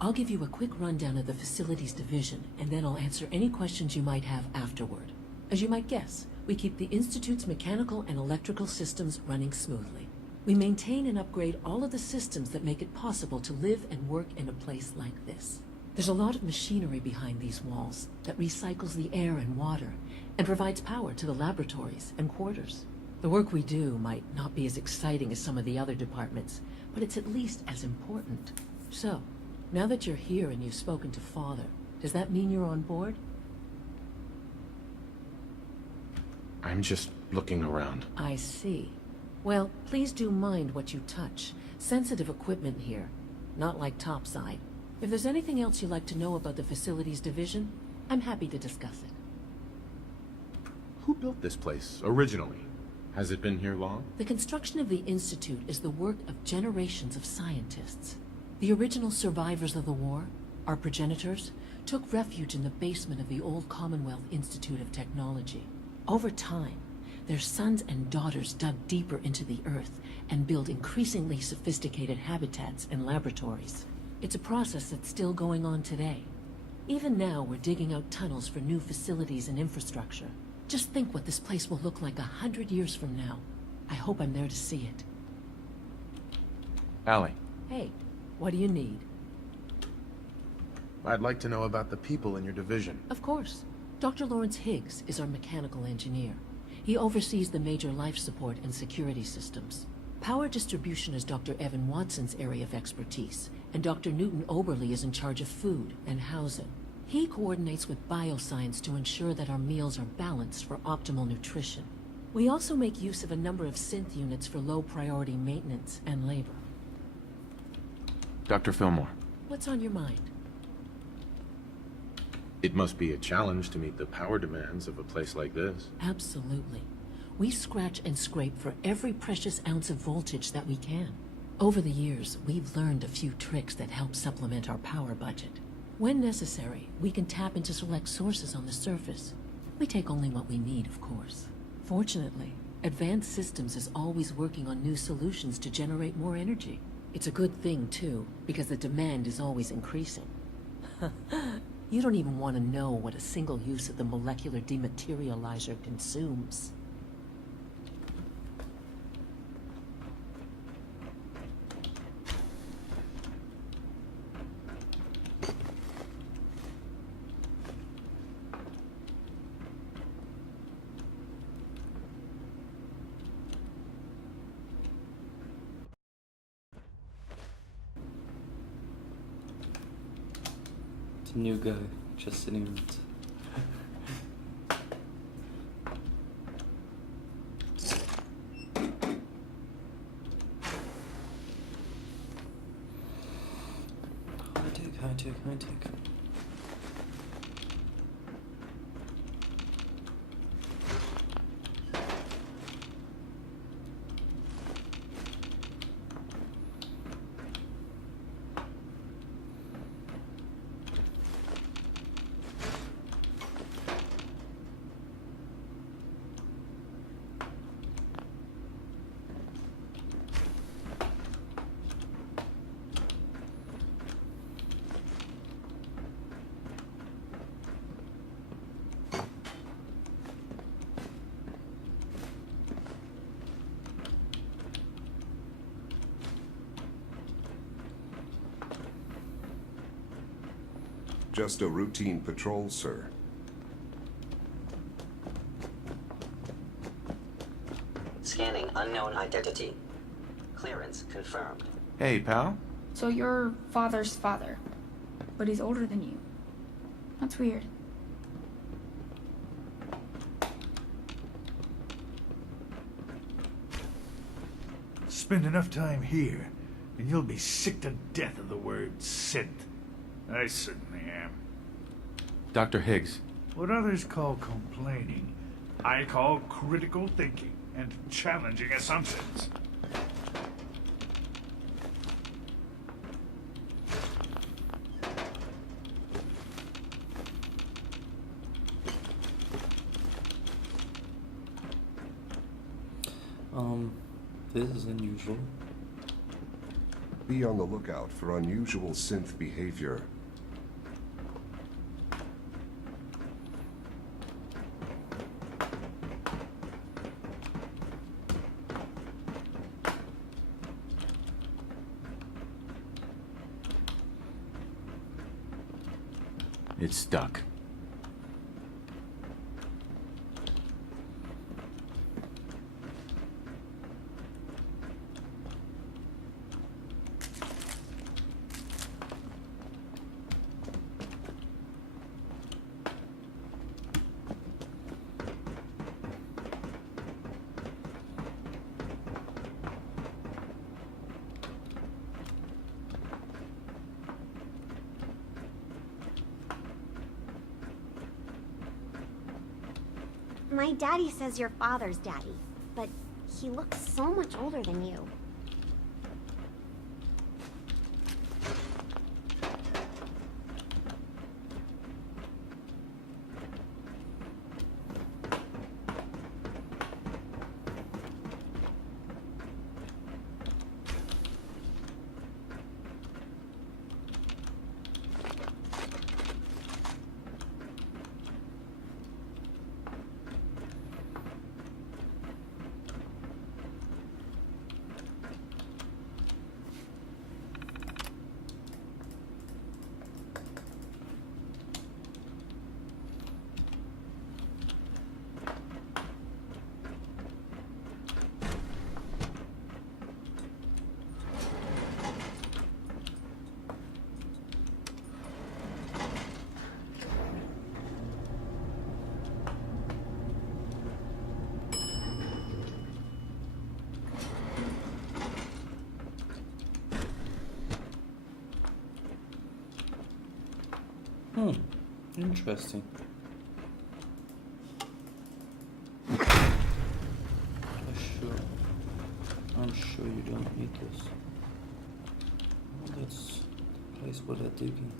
I'll give you a quick rundown of the facilities division, and then I'll answer any questions you might have afterward. As you might guess, we keep the Institute's mechanical and electrical systems running smoothly. We maintain and upgrade all of the systems that make it possible to live and work in a place like this. There's a lot of machinery behind these walls that recycles the air and water and provides power to the laboratories and quarters. The work we do might not be as exciting as some of the other departments, but it's at least as important. So, now that you're here and you've spoken to Father, does that mean you're on board? I'm just looking around. I see. Well, please do mind what you touch. Sensitive equipment here, not like topside. If there's anything else you'd like to know about the Facilities Division, I'm happy to discuss it. Who built this place, originally? Has it been here long? The construction of the Institute is the work of generations of scientists. The original survivors of the war, our progenitors, took refuge in the basement of the old Commonwealth Institute of Technology. Over time, their sons and daughters dug deeper into the earth and built increasingly sophisticated habitats and laboratories. It's a process that's still going on today. Even now, we're digging out tunnels for new facilities and infrastructure. Just think what this place will look like 100 years from now. I hope I'm there to see it. Allie. Hey, what do you need? I'd like to know about the people in your division. Of course. Dr. Lawrence Higgs is our mechanical engineer. He oversees the major life support and security systems. Power distribution is Dr. Evan Watson's area of expertise, and Dr. Newton Oberly is in charge of food and housing. He coordinates with bioscience to ensure that our meals are balanced for optimal nutrition. We also make use of a number of synth units for low-priority maintenance and labor. Dr. Fillmore. What's on your mind? It must be a challenge to meet the power demands of a place like this. Absolutely. We scratch and scrape for every precious ounce of voltage that we can. Over the years, we've learned a few tricks that help supplement our power budget. When necessary, we can tap into select sources on the surface. We take only what we need, of course. Fortunately, Advanced Systems is always working on new solutions to generate more energy. It's a good thing, too, because the demand is always increasing. You don't even want to know what a single use of the molecular dematerializer consumes. New guy, just sitting around. High tech. Just a routine patrol, sir. Scanning unknown identity. Clearance confirmed. Hey, pal. So you're Father's father, but he's older than you. That's weird. Spend enough time here, and you'll be sick to death of the word synth. I certainly am. Dr. Higgs. What others call complaining, I call critical thinking and challenging assumptions. This is unusual. Be on the lookout for unusual synth behavior. It's stuck. My daddy says your father's daddy, but he looks so much older than you. Interesting. I'm sure you don't need this. That's the place where they're digging.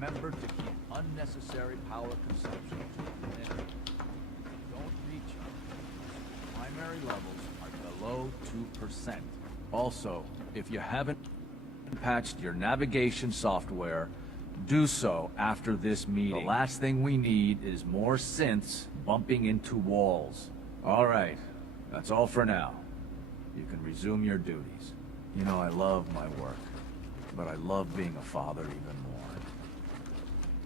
Remember to keep unnecessary power consumption to a minimum. Don't recharge. Primary levels are below 2%. Also, if you haven't patched your navigation software, do so after this meeting. The last thing we need is more synths bumping into walls. All right, that's all for now. You can resume your duties. You know, I love my work, but I love being a father even more.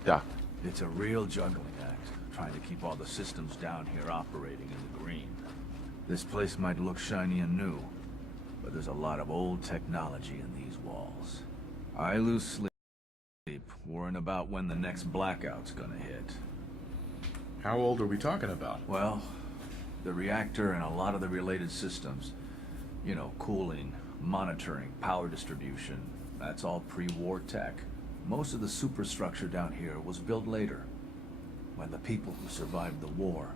Doc. It's a real juggling act, trying to keep all the systems down here operating in the green. This place might look shiny and new, but there's a lot of old technology in these walls. I lose sleep worrying about when the next blackout's gonna hit. How old are we talking about? Well, the reactor and a lot of the related systems, you know, cooling, monitoring, power distribution, that's all pre-war tech. Most of the superstructure down here was built later, when the people who survived the war.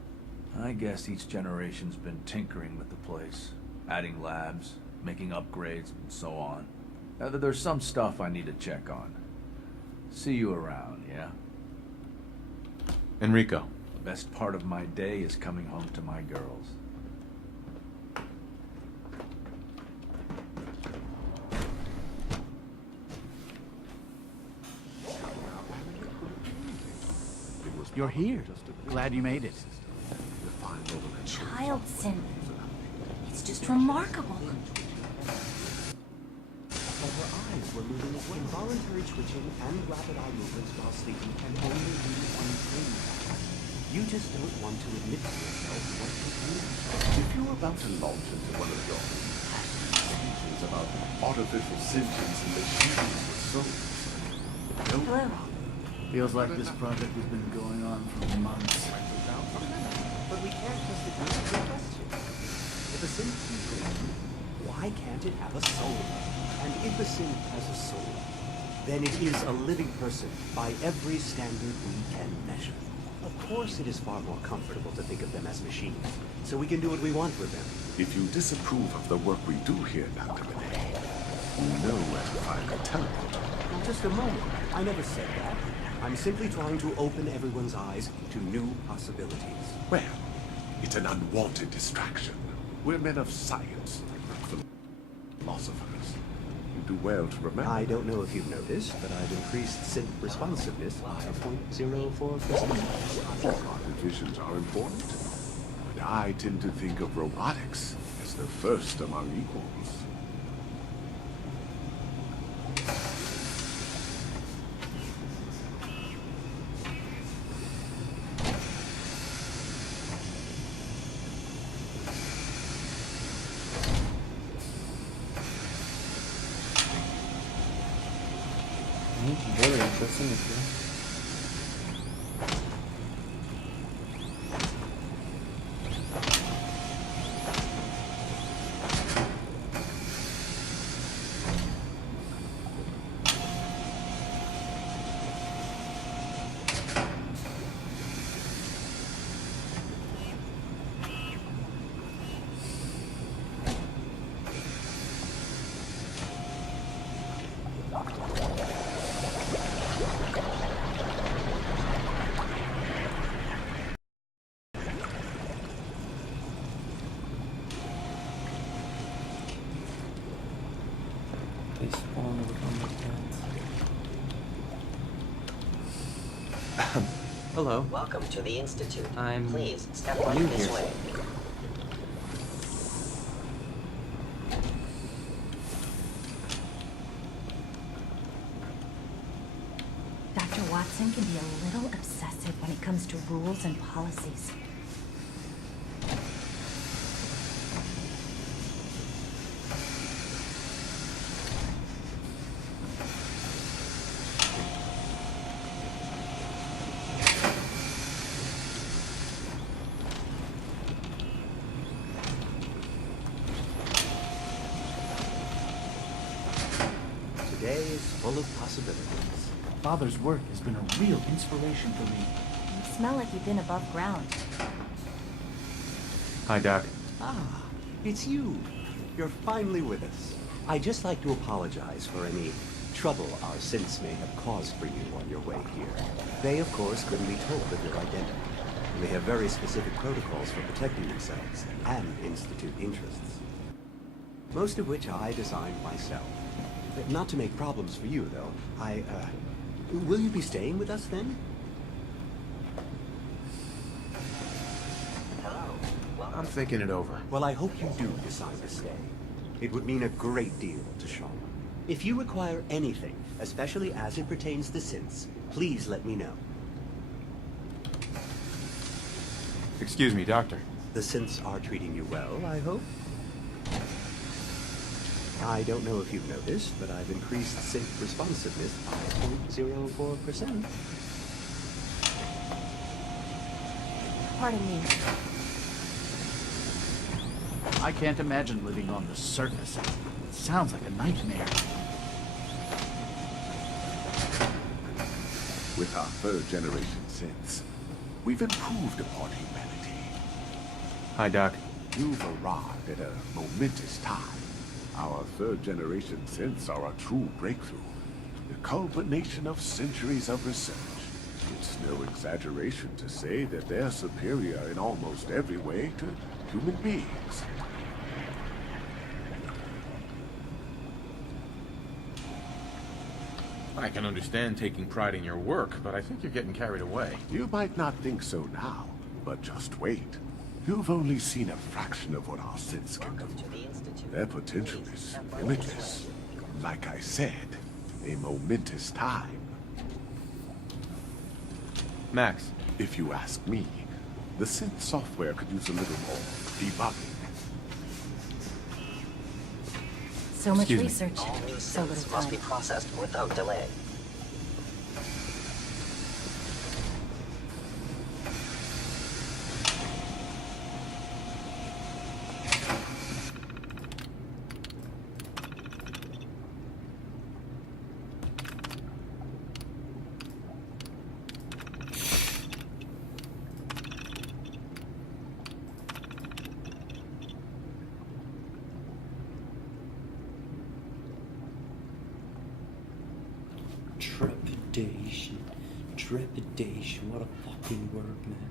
I guess each generation's been tinkering with the place, adding labs, making upgrades, and so on. There's some stuff I need to check on. See you around, yeah? Enrico. The best part of my day is coming home to my girls. You're here. Glad you made it. Child sin. It's just remarkable. But her eyes were moving away. Involuntary twitching and rapid eye movements while sleeping can only be one thing. You just don't want to admit to yourself what you do. If you're about to launch into one of your speeches about artificial sentience and the humans were soul, don't Hello. Feels like this project has been going on for months. But we can't just ignore the question. If a synth can breathe, why can't it have a soul? And if a synth has a soul, then it is a living person by every standard we can measure. Of course it is far more comfortable to think of them as machines, so we can do what we want with them. If you disapprove of the work we do here, Dr. Benet, you know where to find the teleporter. Now, just a moment. I never said that. I'm simply trying to open everyone's eyes to new possibilities. Well, it's an unwanted distraction. We're men of science, not philosophers. You do well to remember. I don't know if you've noticed, but I've increased synth responsiveness by 0.04%. Our divisions are important, but I tend to think of robotics as the first among equals. Very interesting, actually. They spawn over on the plants. Hello. Welcome to the Institute. Please step right new this here. way. Dr. Watson can be a little obsessive when it comes to rules and policies. Today is full of possibilities. Father's work has been a real inspiration for me. You smell like you've been above ground. Hi, Doc. Ah, it's you. You're finally with us. I'd just like to apologize for any trouble our synths may have caused for you on your way here. They, of course, couldn't be told of your identity. And they have very specific protocols for protecting themselves and Institute interests. Most of which I designed myself. Not to make problems for you, though. Will you be staying with us, then? I'm thinking it over. Well, I hope you do decide to stay. It would mean a great deal to Shaw. If you require anything, especially as it pertains to synths, please let me know. Excuse me, Doctor. The synths are treating you well, I hope? I don't know if you've noticed, but I've increased synth responsiveness by 0.04%. Pardon me. I can't imagine living on the surface. It sounds like a nightmare. With our third generation synths, we've improved upon humanity. Hi, Doc. You've arrived at a momentous time. Our third generation synths are a true breakthrough. The culmination of centuries of research. It's no exaggeration to say that they're superior in almost every way to human beings. I can understand taking pride in your work, but I think you're getting carried away. You might not think so now, but just wait. You've only seen a fraction of what our synths can do. Their potential is limitless. Like I said, a momentous time. Max. If you ask me, the synth software could use a little more debugging. So much Excuse me. research, All new so little synths must be time. processed without delay. Trepidation. Trepidation. What a fucking word, man.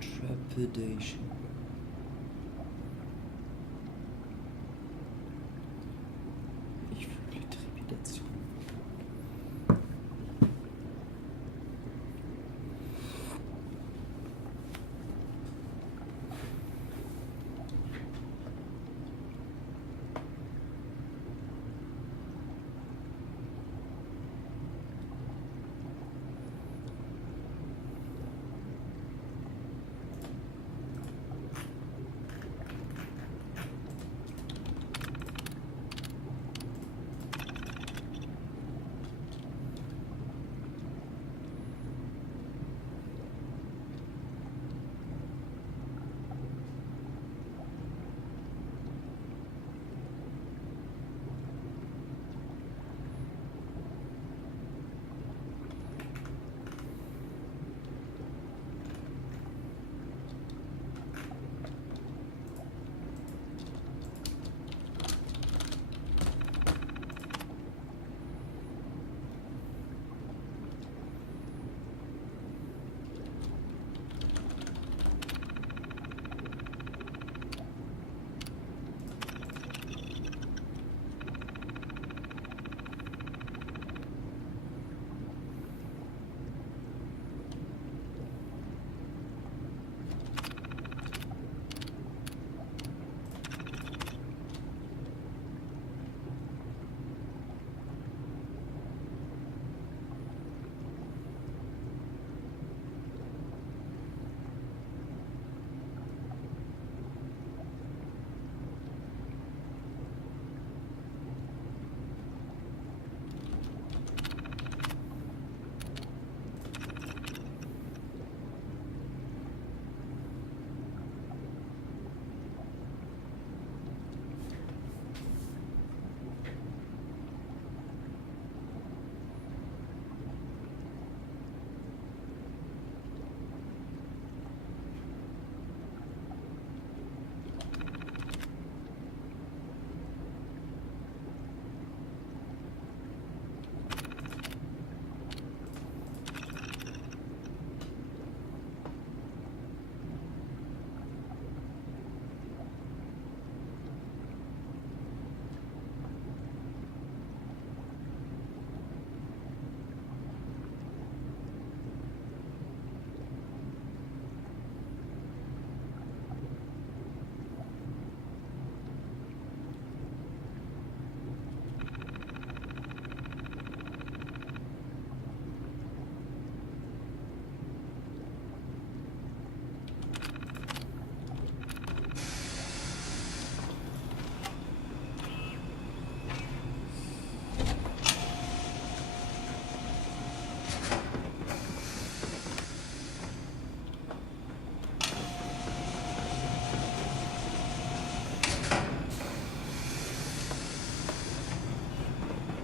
Trepidation. Ich fühle Trepidation.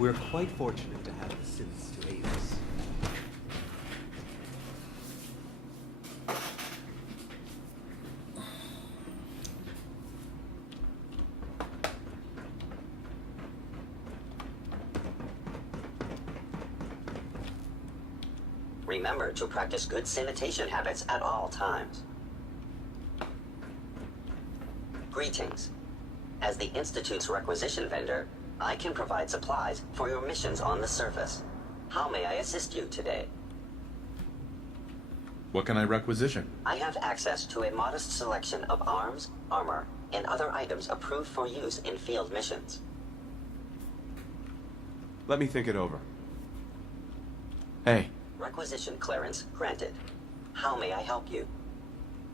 We're quite fortunate to have the synths to aid us. Remember to practice good sanitation habits at all times. Greetings. As the Institute's requisition vendor, I can provide supplies for your missions on the surface. How may I assist you today? What can I requisition? I have access to a modest selection of arms, armor, and other items approved for use in field missions. Let me think it over. Hey, Requisition clearance granted. How may I help you?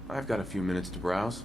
I've got a few minutes to browse.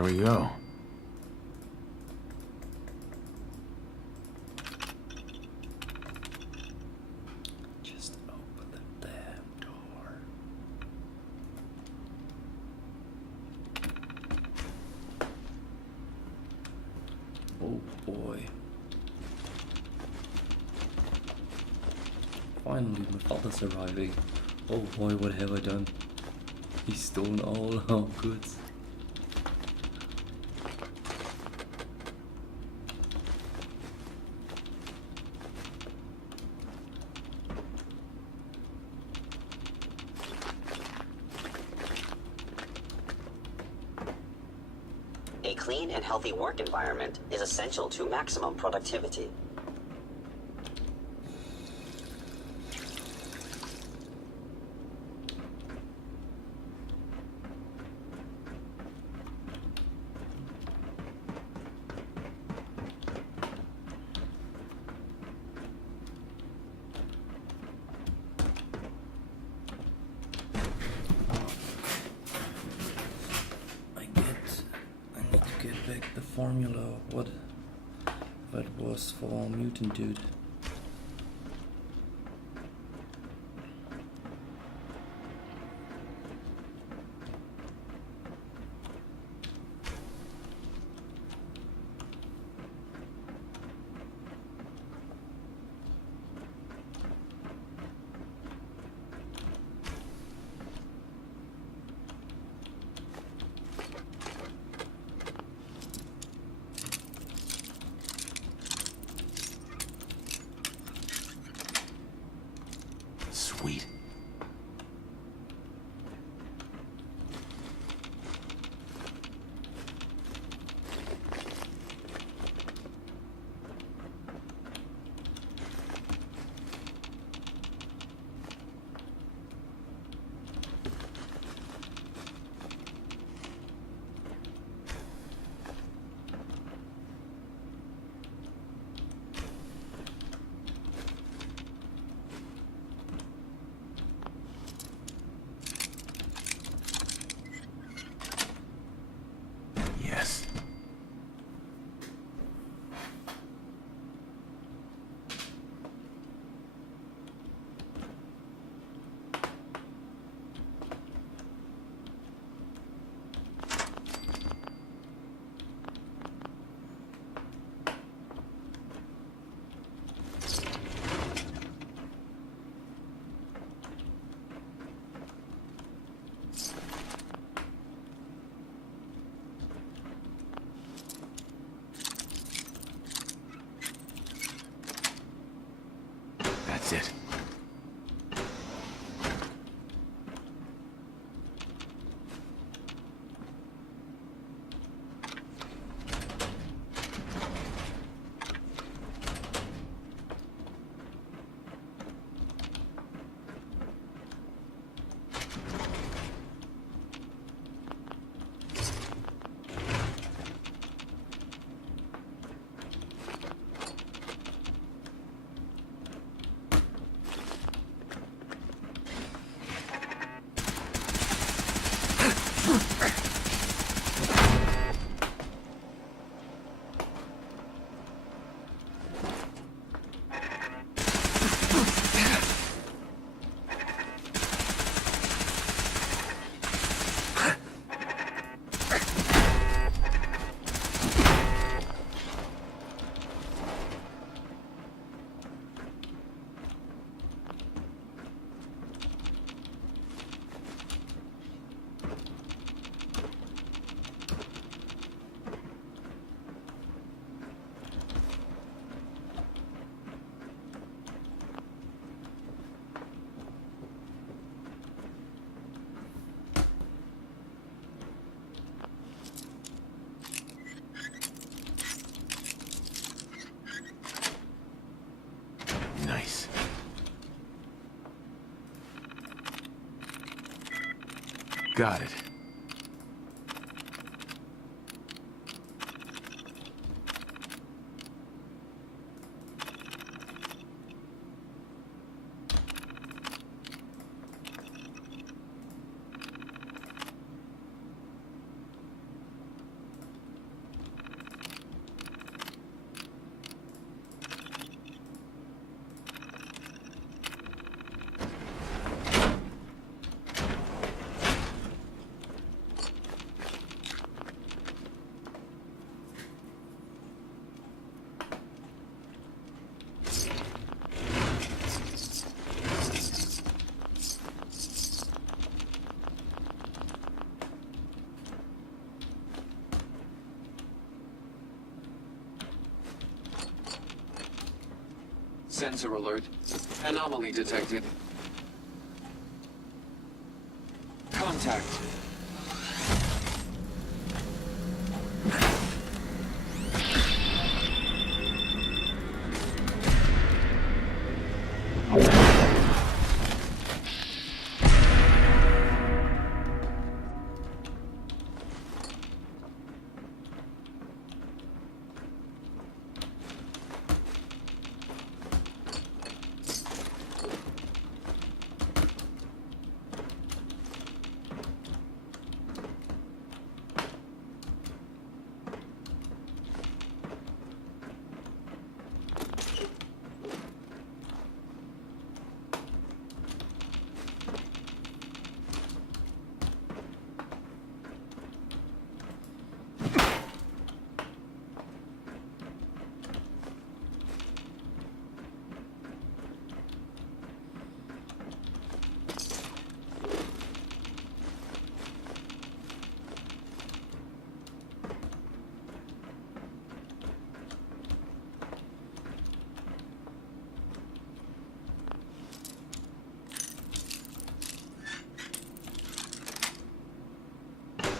There we go. Just open the damn door. Oh boy. Finally, my father's arriving. Oh boy, what have I done? He's stolen all our goods. A clean and healthy work environment is essential to maximum productivity. I need to get back the formula, what that was for Mutant Dude. Sweet. Yes. That's it. Nice. Got it. Sensor alert. Anomaly detected. Contact.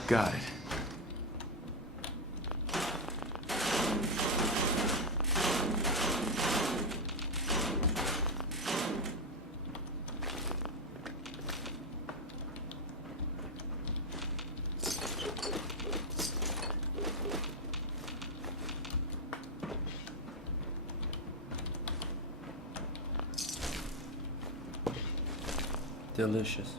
Got it. Delicious.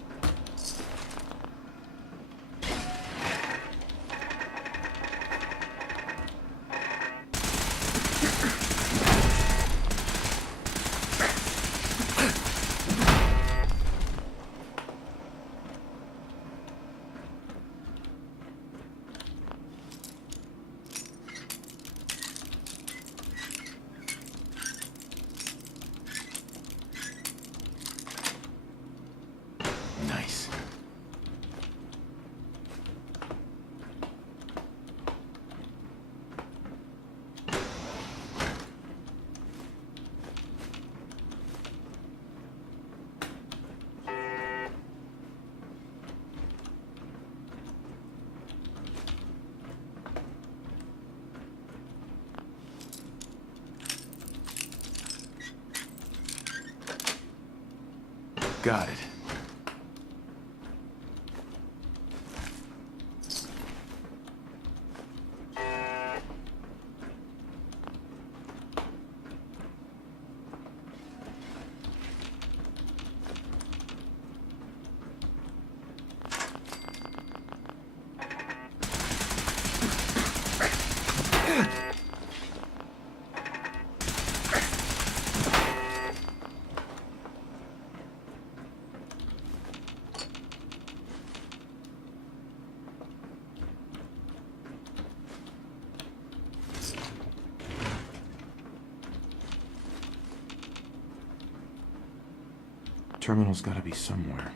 Nice. Got it. Terminal's gotta be somewhere.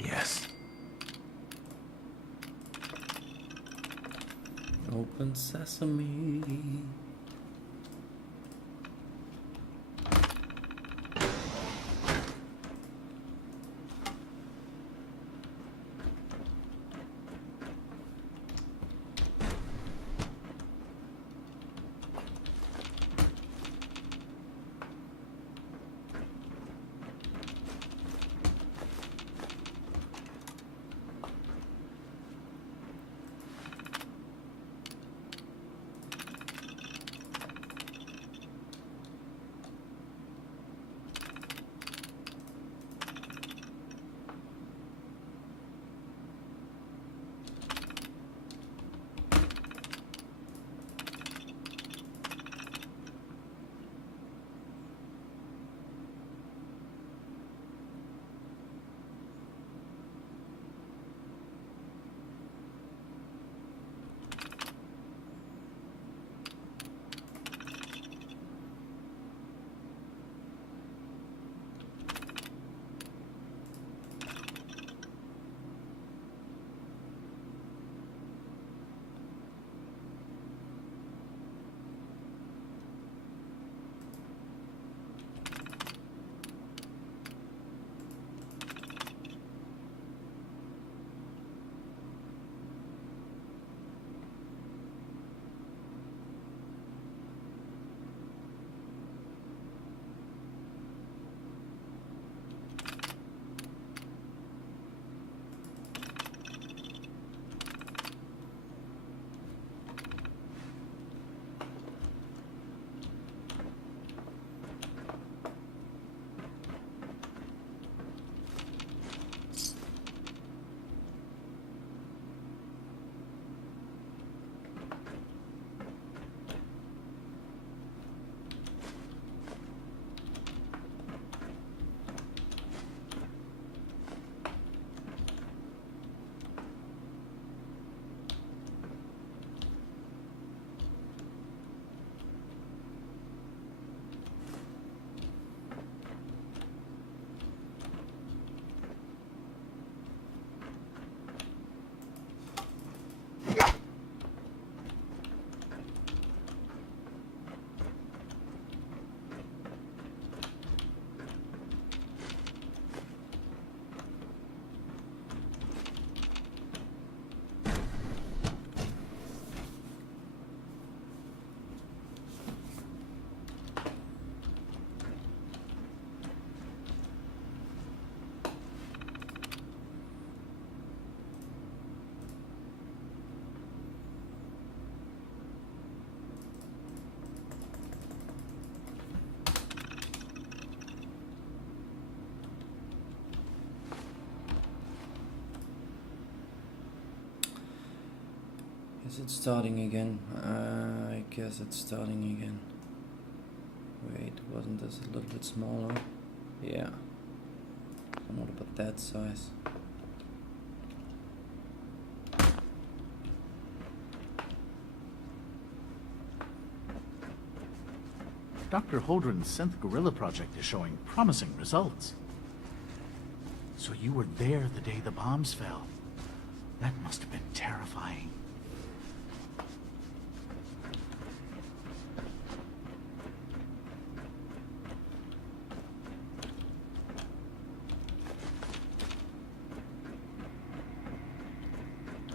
Yes. Open sesame. Is it starting again? I guess it's starting again. Wait, wasn't this a little bit smaller? Yeah. Not about that size. Dr. Holdren's synth gorilla project is showing promising results. So you were there the day the bombs fell. That must have been terrifying.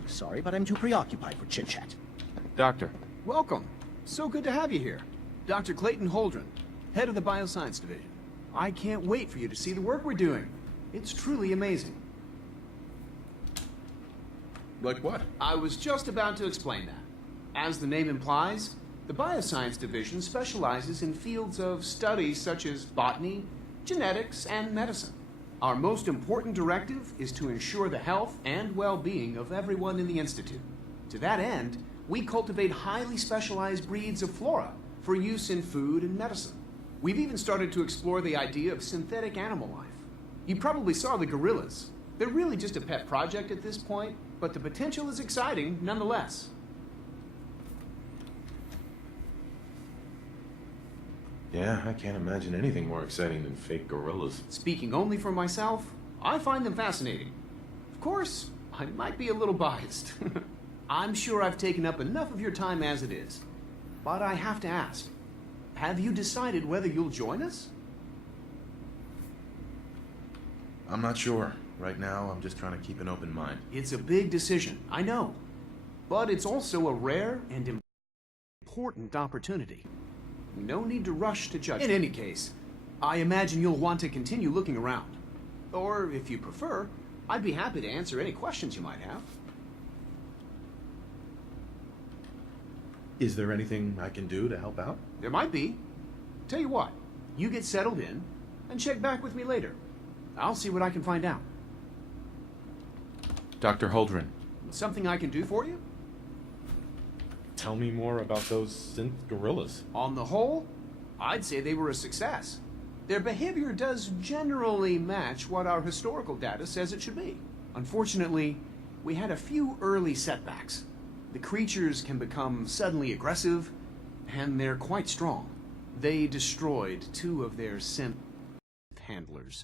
Sorry, but I'm too preoccupied for chit-chat. Doctor. Welcome. So good to have you here. Dr. Clayton Holdren, head of the Bioscience Division. I can't wait for you to see the work we're doing. It's truly amazing. Like what? I was just about to explain that. As the name implies, the Bioscience Division specializes in fields of study such as botany, genetics, and medicine. Our most important directive is to ensure the health and well-being of everyone in the Institute. To that end, we cultivate highly specialized breeds of flora for use in food and medicine. We've even started to explore the idea of synthetic animal life. You probably saw the gorillas. They're really just a pet project at this point, but the potential is exciting nonetheless. Yeah, I can't imagine anything more exciting than fake gorillas. Speaking only for myself, I find them fascinating. Of course, I might be a little biased. I'm sure I've taken up enough of your time as it is. But I have to ask, have you decided whether you'll join us? I'm not sure. Right now, I'm just trying to keep an open mind. It's a big decision, I know. But it's also a rare and important opportunity. No need to rush to judge. In any case, I imagine you'll want to continue looking around. Or, if you prefer, I'd be happy to answer any questions you might have. Is there anything I can do to help out? There might be. Tell you what, you get settled in, and check back with me later. I'll see what I can find out. Dr. Holdren. Something I can do for you? Tell me more about those synth gorillas. On the whole, I'd say they were a success. Their behavior does generally match what our historical data says it should be. Unfortunately, we had a few early setbacks. The creatures can become suddenly aggressive, and they're quite strong. They destroyed 2 of their synth handlers.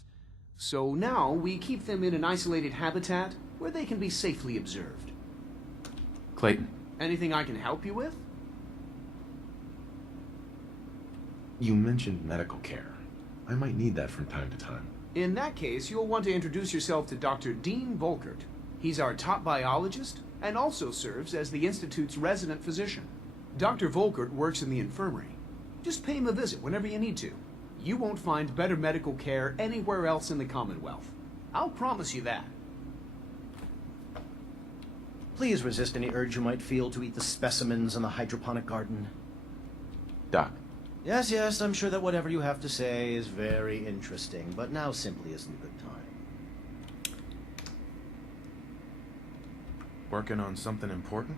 So now we keep them in an isolated habitat where they can be safely observed. Clayton. Anything I can help you with? You mentioned medical care. I might need that from time to time. In that case, you'll want to introduce yourself to Dr. Dean Volkert. He's our top biologist and also serves as the Institute's resident physician. Dr. Volkert works in the infirmary. Just pay him a visit whenever you need to. You won't find better medical care anywhere else in the Commonwealth. I'll promise you that. Please resist any urge you might feel to eat the specimens in the hydroponic garden. Doc. Yes, yes, I'm sure that whatever you have to say is very interesting, but now simply isn't a good time. Working on something important?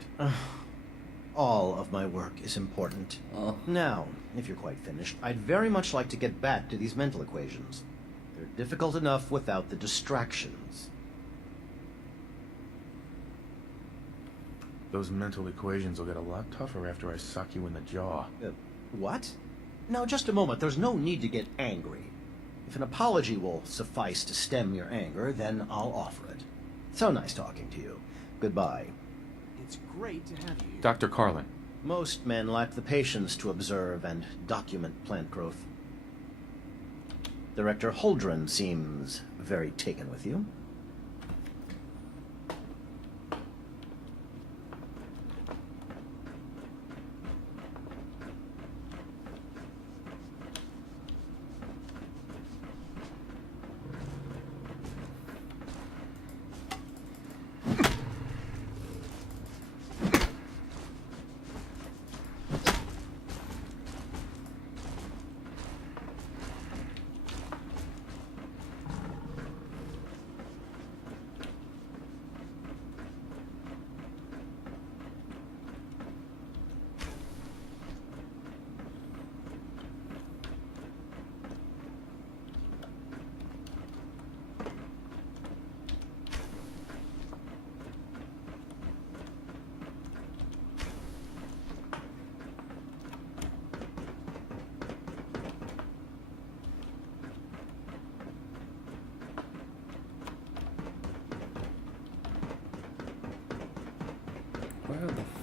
All of my work is important. Now, if you're quite finished, I'd very much like to get back to these mental equations. They're difficult enough without the distractions. Those mental equations will get a lot tougher after I sock you in the jaw. What? Now, just a moment. There's no need to get angry. If an apology will suffice to stem your anger, then I'll offer it. So nice talking to you. Goodbye. It's great to have you here. Dr. Carlin. Most men lack the patience to observe and document plant growth. Director Holdren seems very taken with you.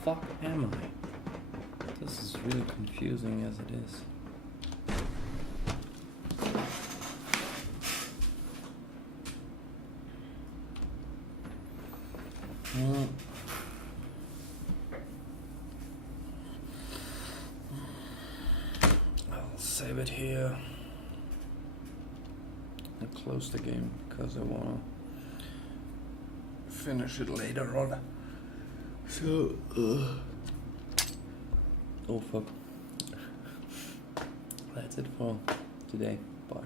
fuck am I? This is really confusing as it is. I'll save it here. I'll close the game because I wanna finish it later on. So, oh fuck. That's it for today. Bye.